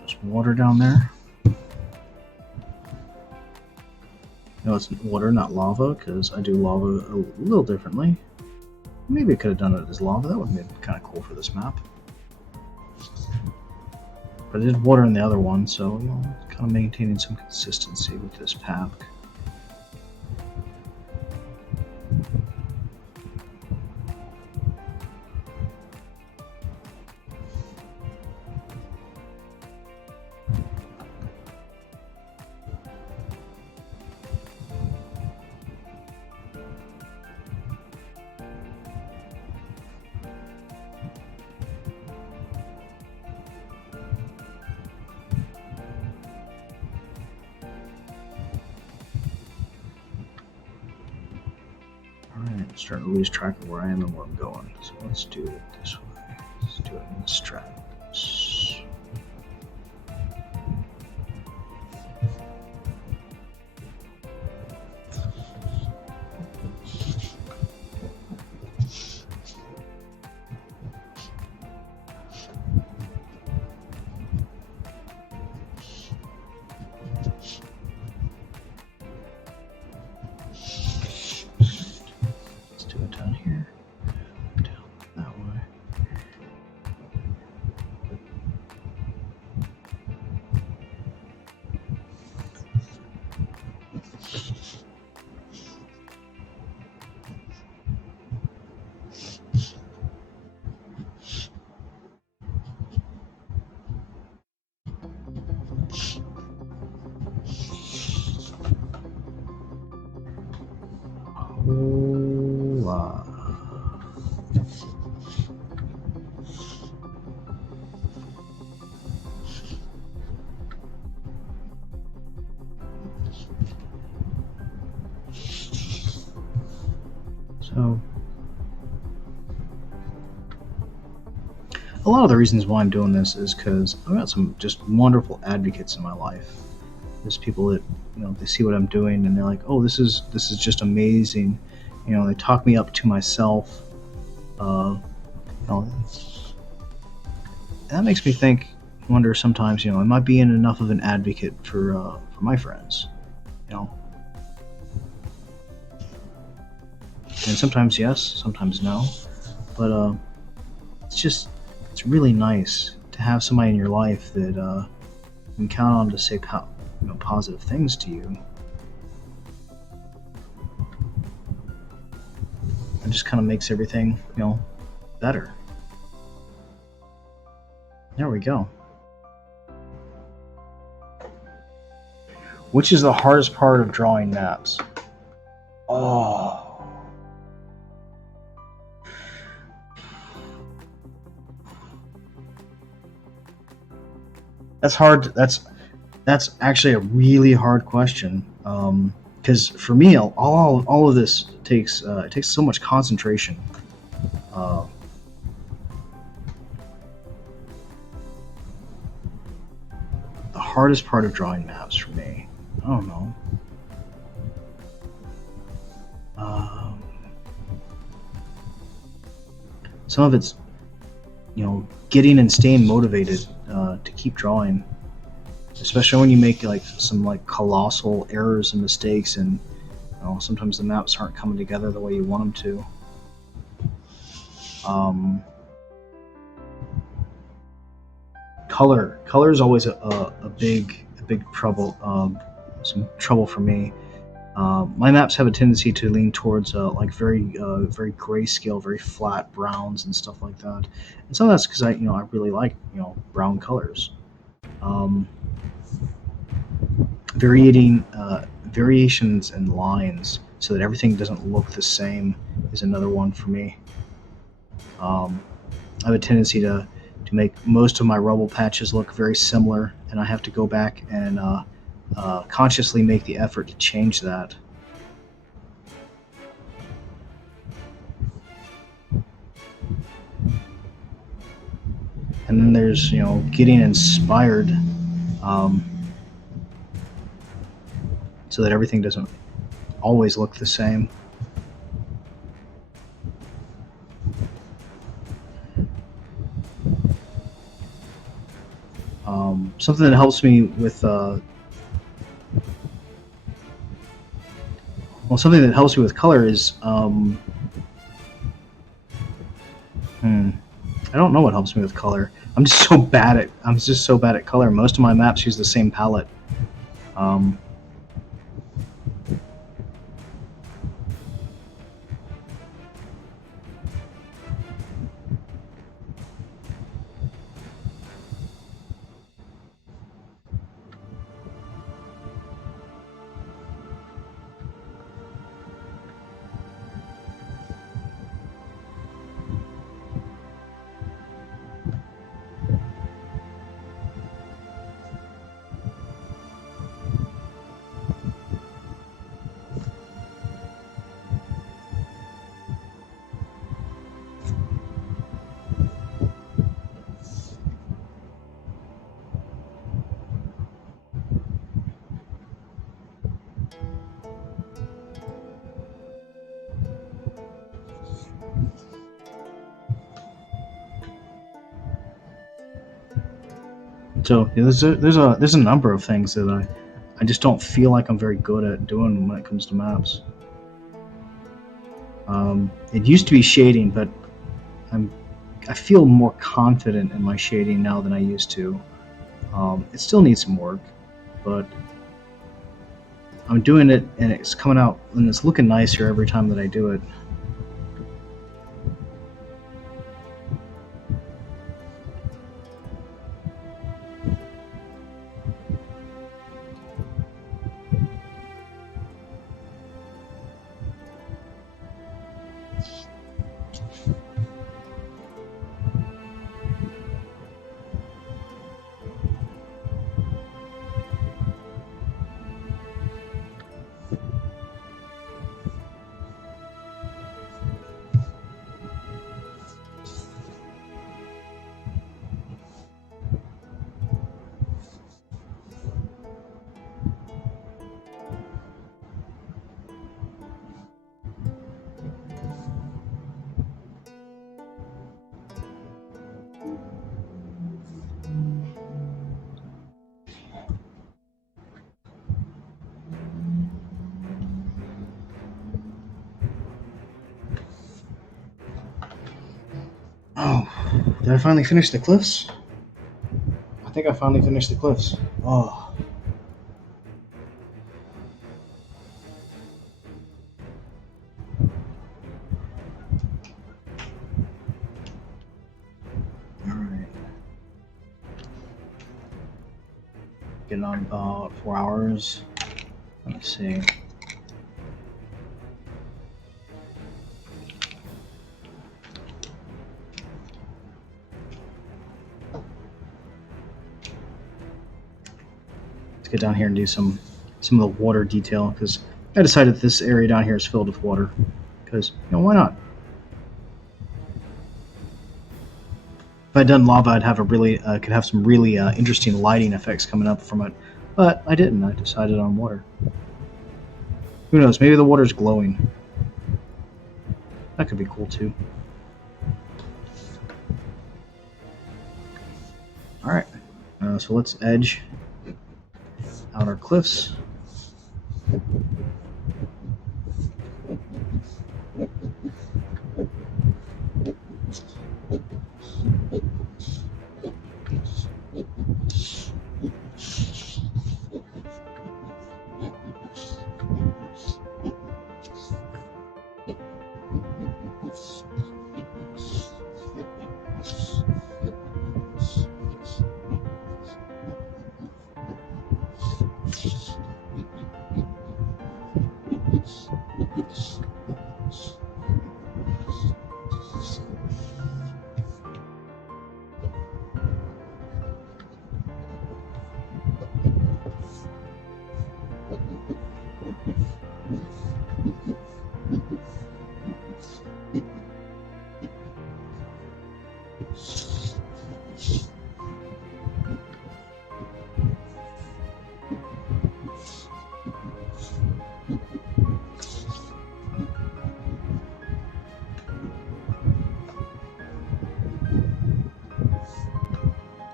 There's water down there. No, it's water, not lava, because I do lava a little differently. Maybe I could have done it as lava. That would have been kind of cool for this map. But I did water in the other one, so kind of maintaining some consistency with this pack. Alright, I'm starting to lose track of where I am and where I'm going. So let's do it this way. Let's do it in the strat. a lot of the reasons why I'm doing this is because I've got some just wonderful advocates in my life. There's people that they see what I'm doing and they're like, "Oh, this is just amazing." They talk me up to myself. You know, that makes me wonder sometimes. Am I being enough of an advocate for my friends? You know, and sometimes yes, sometimes no. But it's really nice to have somebody in your life that you can count on to say positive things to you. It just kind of makes everything better. There we go. Which is the hardest part of drawing maps? Oh. That's hard. That's actually a really hard question. Because for me, all of this takes it takes so much concentration. Uh, the hardest part of drawing maps for me, I don't know. Some of it's getting and staying motivated to keep drawing, especially when you make some colossal errors and mistakes, and sometimes the maps aren't coming together the way you want them to. Color is always a big trouble, some trouble for me. My maps have a tendency to lean towards very grayscale, very flat browns and stuff like that. And some of that's because I really like brown colors. Varying variations and lines so that everything doesn't look the same is another one for me. I have a tendency to make most of my rubble patches look very similar, and I have to go back and consciously make the effort to change that. And then there's getting inspired, um, so that everything doesn't always look the same. Something that helps me with something that helps me with color is I don't know what helps me with color. I'm just so bad at color. Most of my maps use the same palette. Um, so there's a number of things that I just don't feel like I'm very good at doing when it comes to maps. It used to be shading, but I feel more confident in my shading now than I used to. It still needs some work, but I'm doing it and it's coming out and it's looking nicer every time that I do it. Oh, did I finally finish the cliffs? I think I finally finished the cliffs. Oh. Alright. Getting on about 4 hours. Let's see. Let's get down here and do some of the water detail, because I decided this area down here is filled with water. Because, why not? If I'd done lava, I'd have could have some really interesting lighting effects coming up from it. But I didn't. I decided on water. Who knows? Maybe the water's glowing. That could be cool too. All right. So let's edge out our cliffs.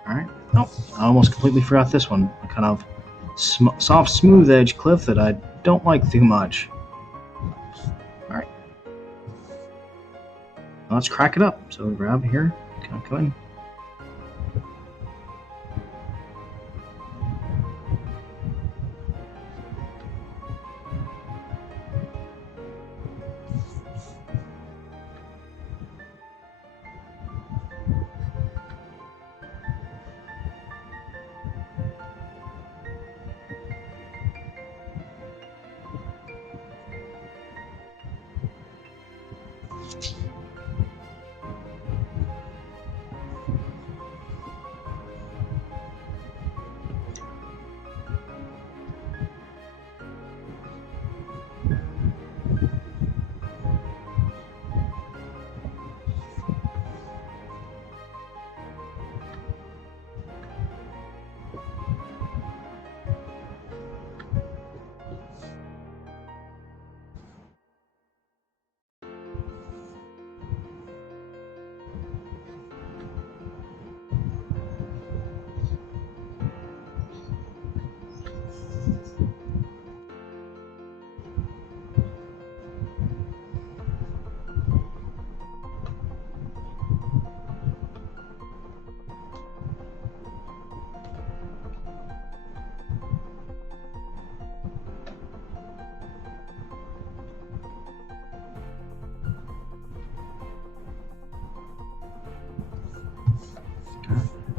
All right. Oh, I almost completely forgot this one. A kind of soft, smooth edge cliff that I don't like too much. All right. Let's crack it up. So grab here. Come in.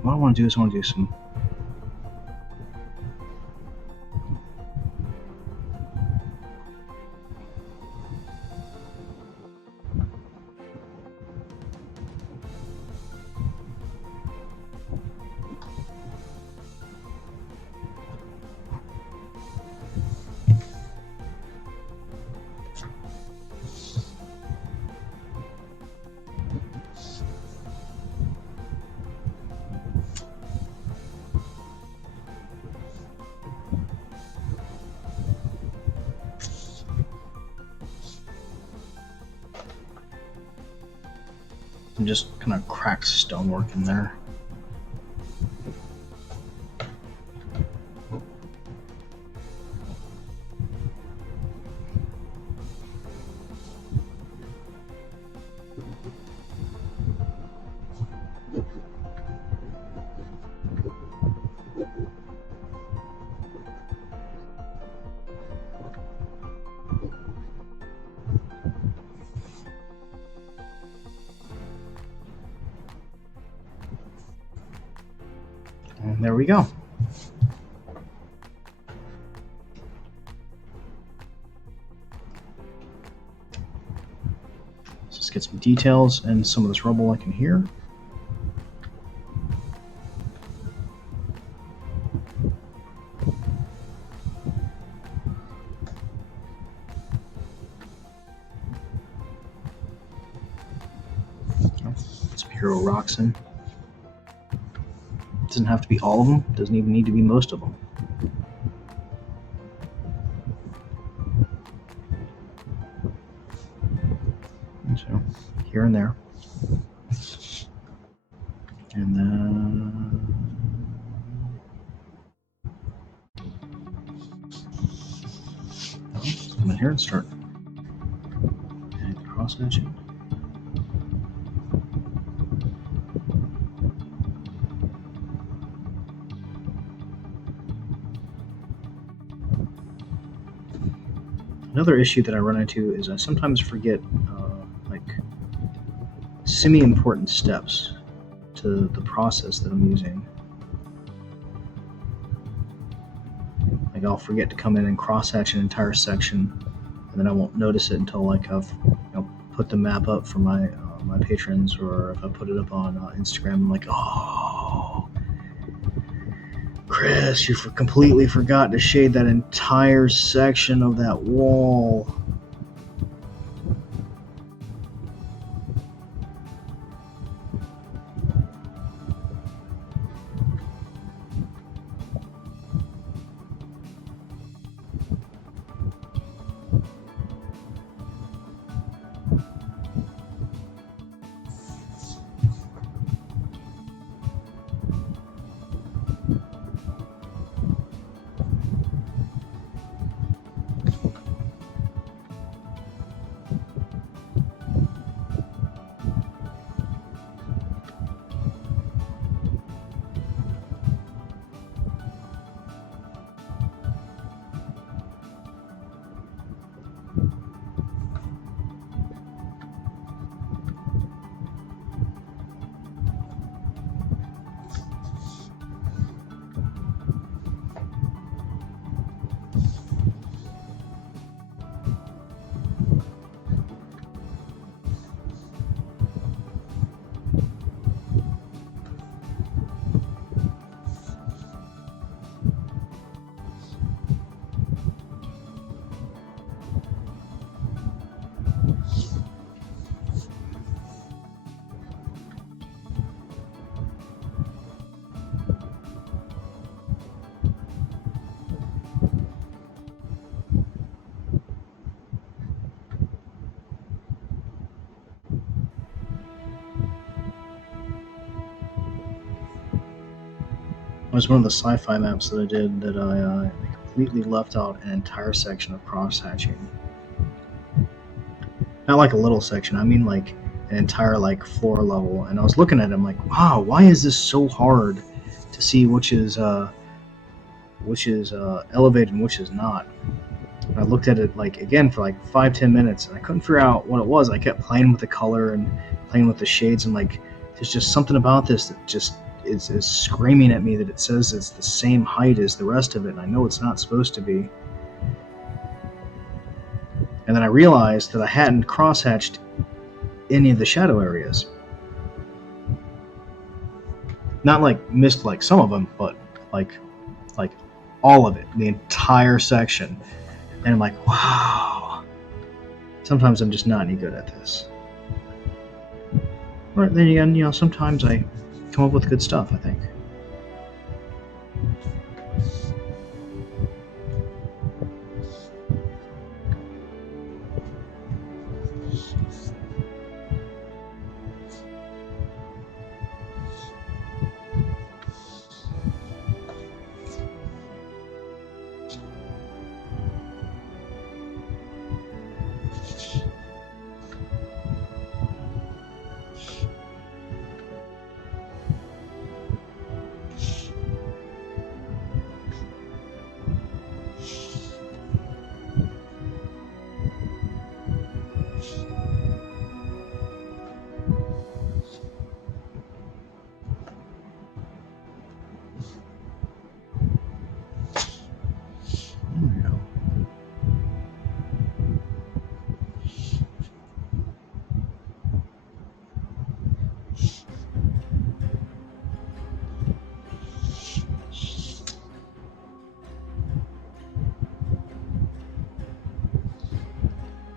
What I want to do is I want to do some. Just kind of crack stonework in there. And there we go. Let's just get some details and some of this rubble I can hear. Some hero rocks in. Doesn't have to be all of them. Doesn't even need to be most of them. And so here and there. And then let's come in here and start adding the cross hatching. Another issue that I run into is I sometimes forget like semi-important steps to the process that I'm using. Like I'll forget to come in and cross-hatch an entire section, and then I won't notice it until like I've put the map up for my my patrons, or if I put it up on Instagram. I'm like, oh, Chris, you completely forgot to shade that entire section of that wall. It was one of the sci-fi maps that I did that I completely left out an entire section of cross-hatching. Not like a little section, I mean like an entire like floor level. And I was looking at it, I'm like, wow, why is this so hard to see which is elevated and which is not? And I looked at it like again for like 5-10 minutes, and I couldn't figure out what it was. I kept playing with the color and playing with the shades, and like there's just something about this that just is screaming at me that it says it's the same height as the rest of it, and I know it's not supposed to be. And then I realized that I hadn't cross-hatched any of the shadow areas. Not like missed like some of them, but like all of it, the entire section. And I'm like, wow. Sometimes I'm just not any good at this. But then again, sometimes I come up with good stuff, I think.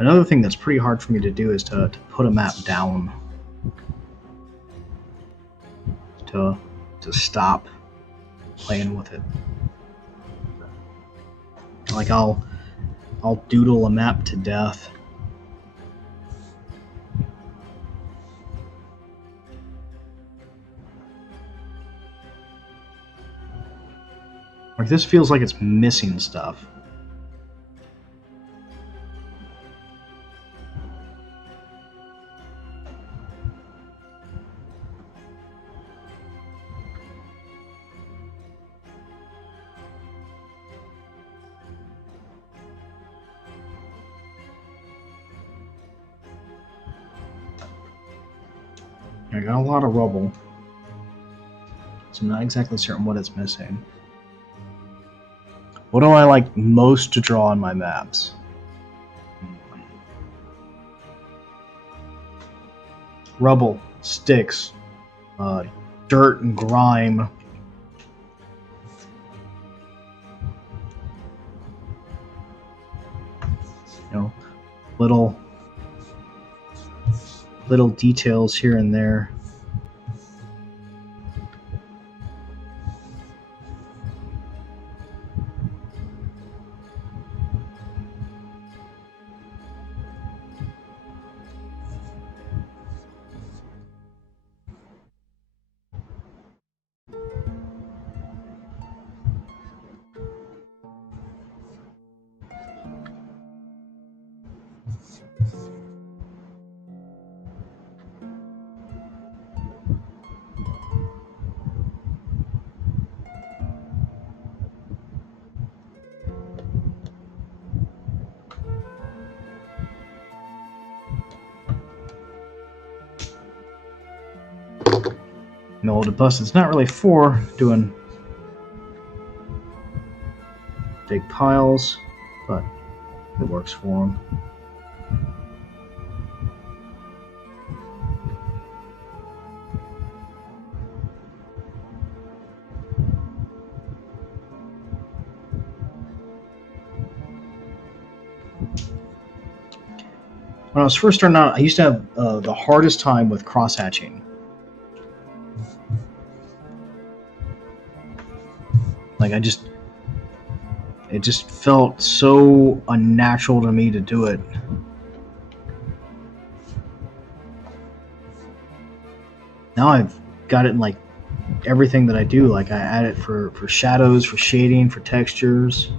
Another thing that's pretty hard for me to do is to put a map down. To stop playing with it. Like I'll doodle a map to death. Like this feels like it's missing stuff. I got a lot of rubble, so I'm not exactly certain what it's missing. What do I like most to draw on my maps? Rubble, sticks, dirt and grime. You know, little details here and there. No, the bus is not really for doing big piles, but it works for them. When I was first starting out, I used to have the hardest time with cross-hatching. Like it just felt so unnatural to me to do it. Now I've got it in like everything that I do. Like I add it for shadows, for shading, for textures.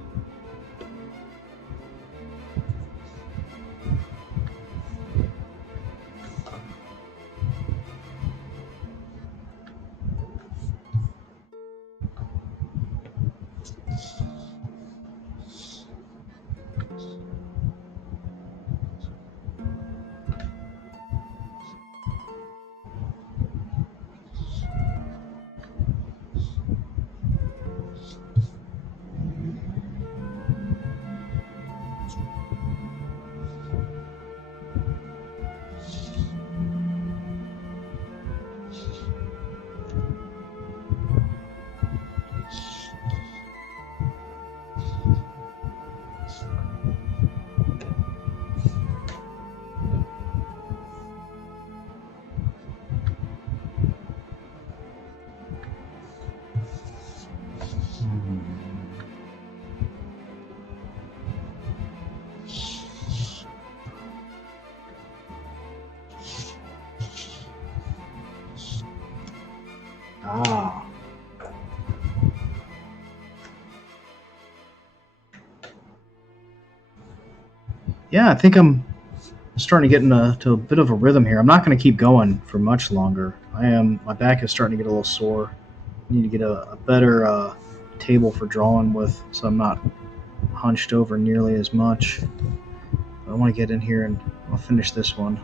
Ah. Yeah, I think I'm starting to get into a bit of a rhythm here. I'm not going to keep going for much longer. My back is starting to get a little sore. I need to get a better table for drawing with, so I'm not hunched over nearly as much. But I want to get in here and I'll finish this one.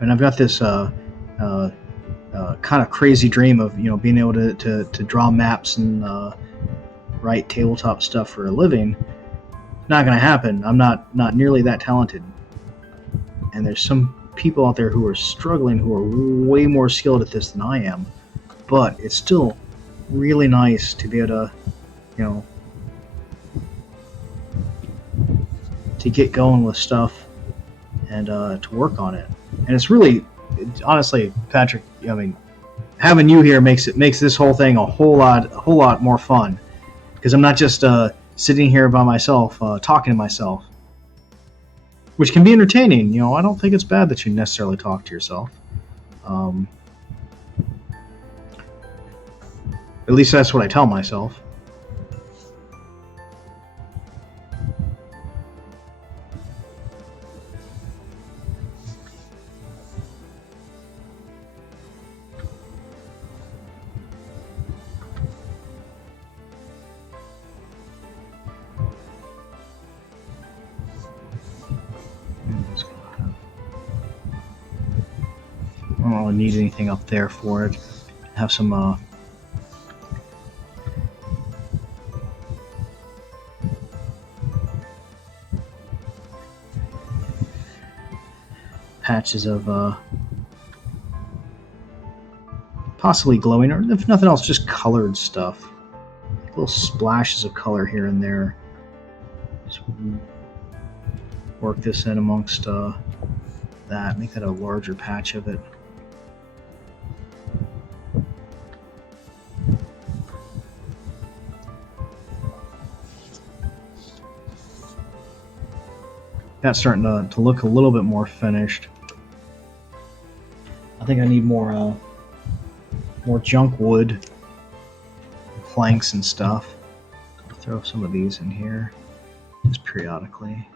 And I've got this kind of crazy dream of being able to draw maps and write tabletop stuff for a living. Not going to happen. I'm not nearly that talented, and there's some people out there who are struggling, who are way more skilled at this than I am. But it's still really nice to be able to, you know, to get going with stuff and to work on it. And it's really, honestly, Patrick, I mean, having you here makes this whole thing a whole lot more fun because I'm not just sitting here by myself talking to myself, which can be entertaining. You know, I don't think it's bad that you necessarily talk to yourself. At least that's what I tell myself. I don't really need anything up there for it. Have some patches of possibly glowing, or if nothing else, just colored stuff. Little splashes of color here and there. Just work this in amongst that, make that a larger patch of it. That's starting to look a little bit more finished. I think I need more junk wood, planks and stuff. I'll throw some of these in here just periodically.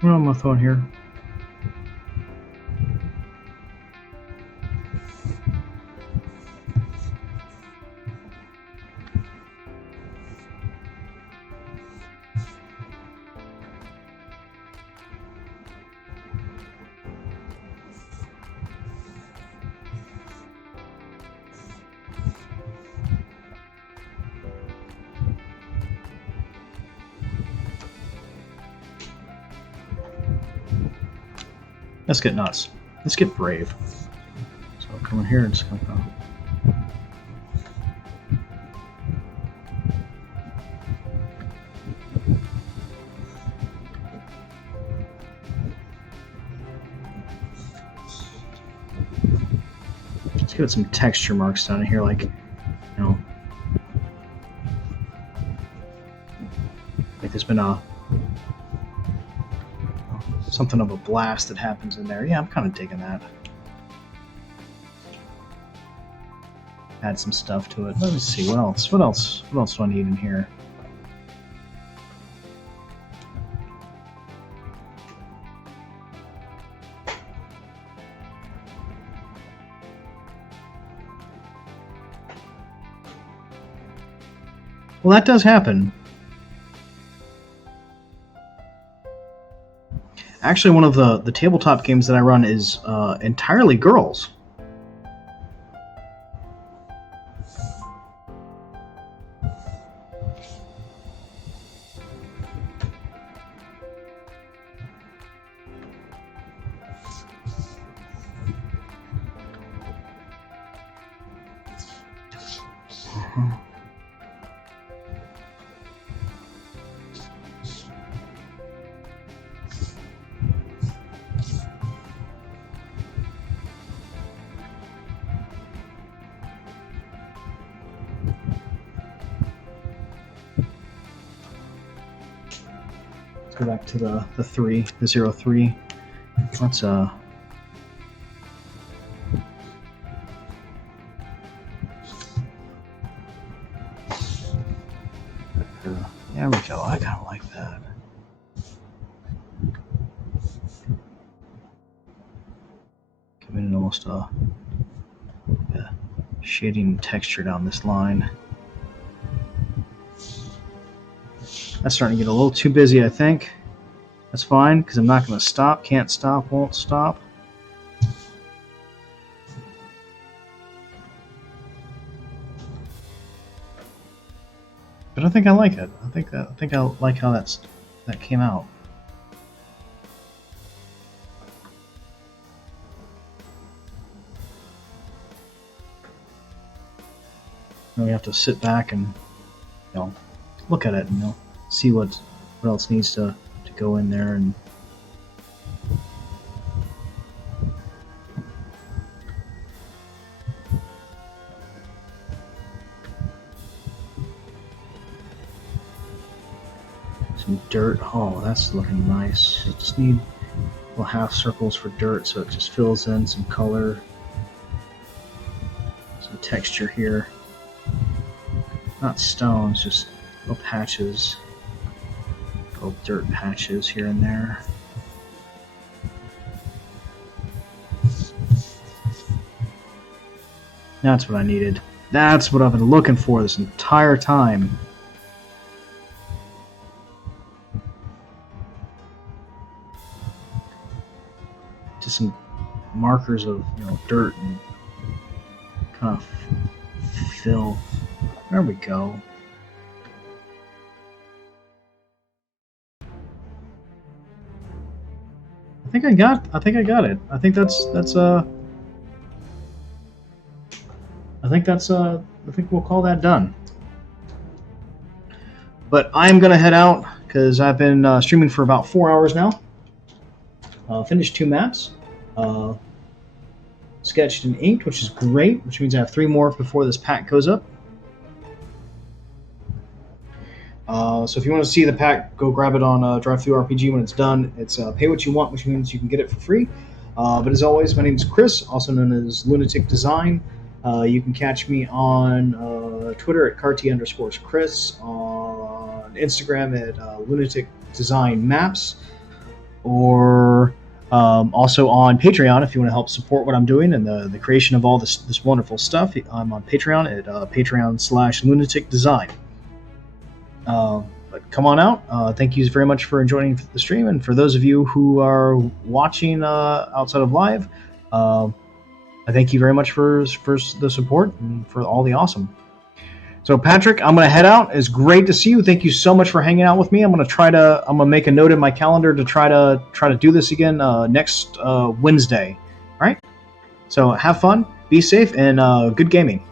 What am I throwing here? Let's get nuts. Let's get brave. So I'll come in here and just kind of let's give it some texture marks down here, like, you know, like there's been something of a blast that happens in there. Yeah, I'm kind of digging that. Add some stuff to it. Let me see, what else do I need in here? Well, that does happen. Actually, one of the tabletop games that I run is entirely girls. Go back to the 03. Let's there we go. I kind of like that. Come in almost shading texture down this line. That's starting to get a little too busy, I think. That's fine, because I'm not going to stop. Can't stop, won't stop. but I think I like it. I think I like how that came out. And we have to sit back and look at it and see what else needs to go in there and. Some dirt. Oh, that's looking nice. Just need little half circles for dirt so it just fills in some color, some texture here. Not stones, just little patches, little dirt patches here and there. That's what I needed. That's what I've been looking for this entire time. Just some markers of dirt and kind of fill. There we go. I think I got it. I think I think we'll call that done. But I'm gonna head out because I've been streaming for about 4 hours now. Finished 2 maps. Sketched and inked, which is great, which means I have 3 more before this pack goes up. So if you want to see the pack, go grab it on DriveThruRPG when it's done. It's pay what you want, which means you can get it for free. But as always, my name is Chris, also known as Lunatic Design. You can catch me on Twitter at carty_Chris, on Instagram at Lunatic Design Maps, or also on Patreon if you want to help support what I'm doing and the creation of all this wonderful stuff. I'm on Patreon at Patreon/Lunatic Design. But come on out. Thank you very much for joining the stream, and for those of you who are watching outside of live, I thank you very much for the support and for all the awesome. So Patrick, I'm going to head out. It's great to see you. Thank you so much for hanging out with me. I'm going to make a note in my calendar to try to do this again next Wednesday. All right. So have fun, be safe, and good gaming.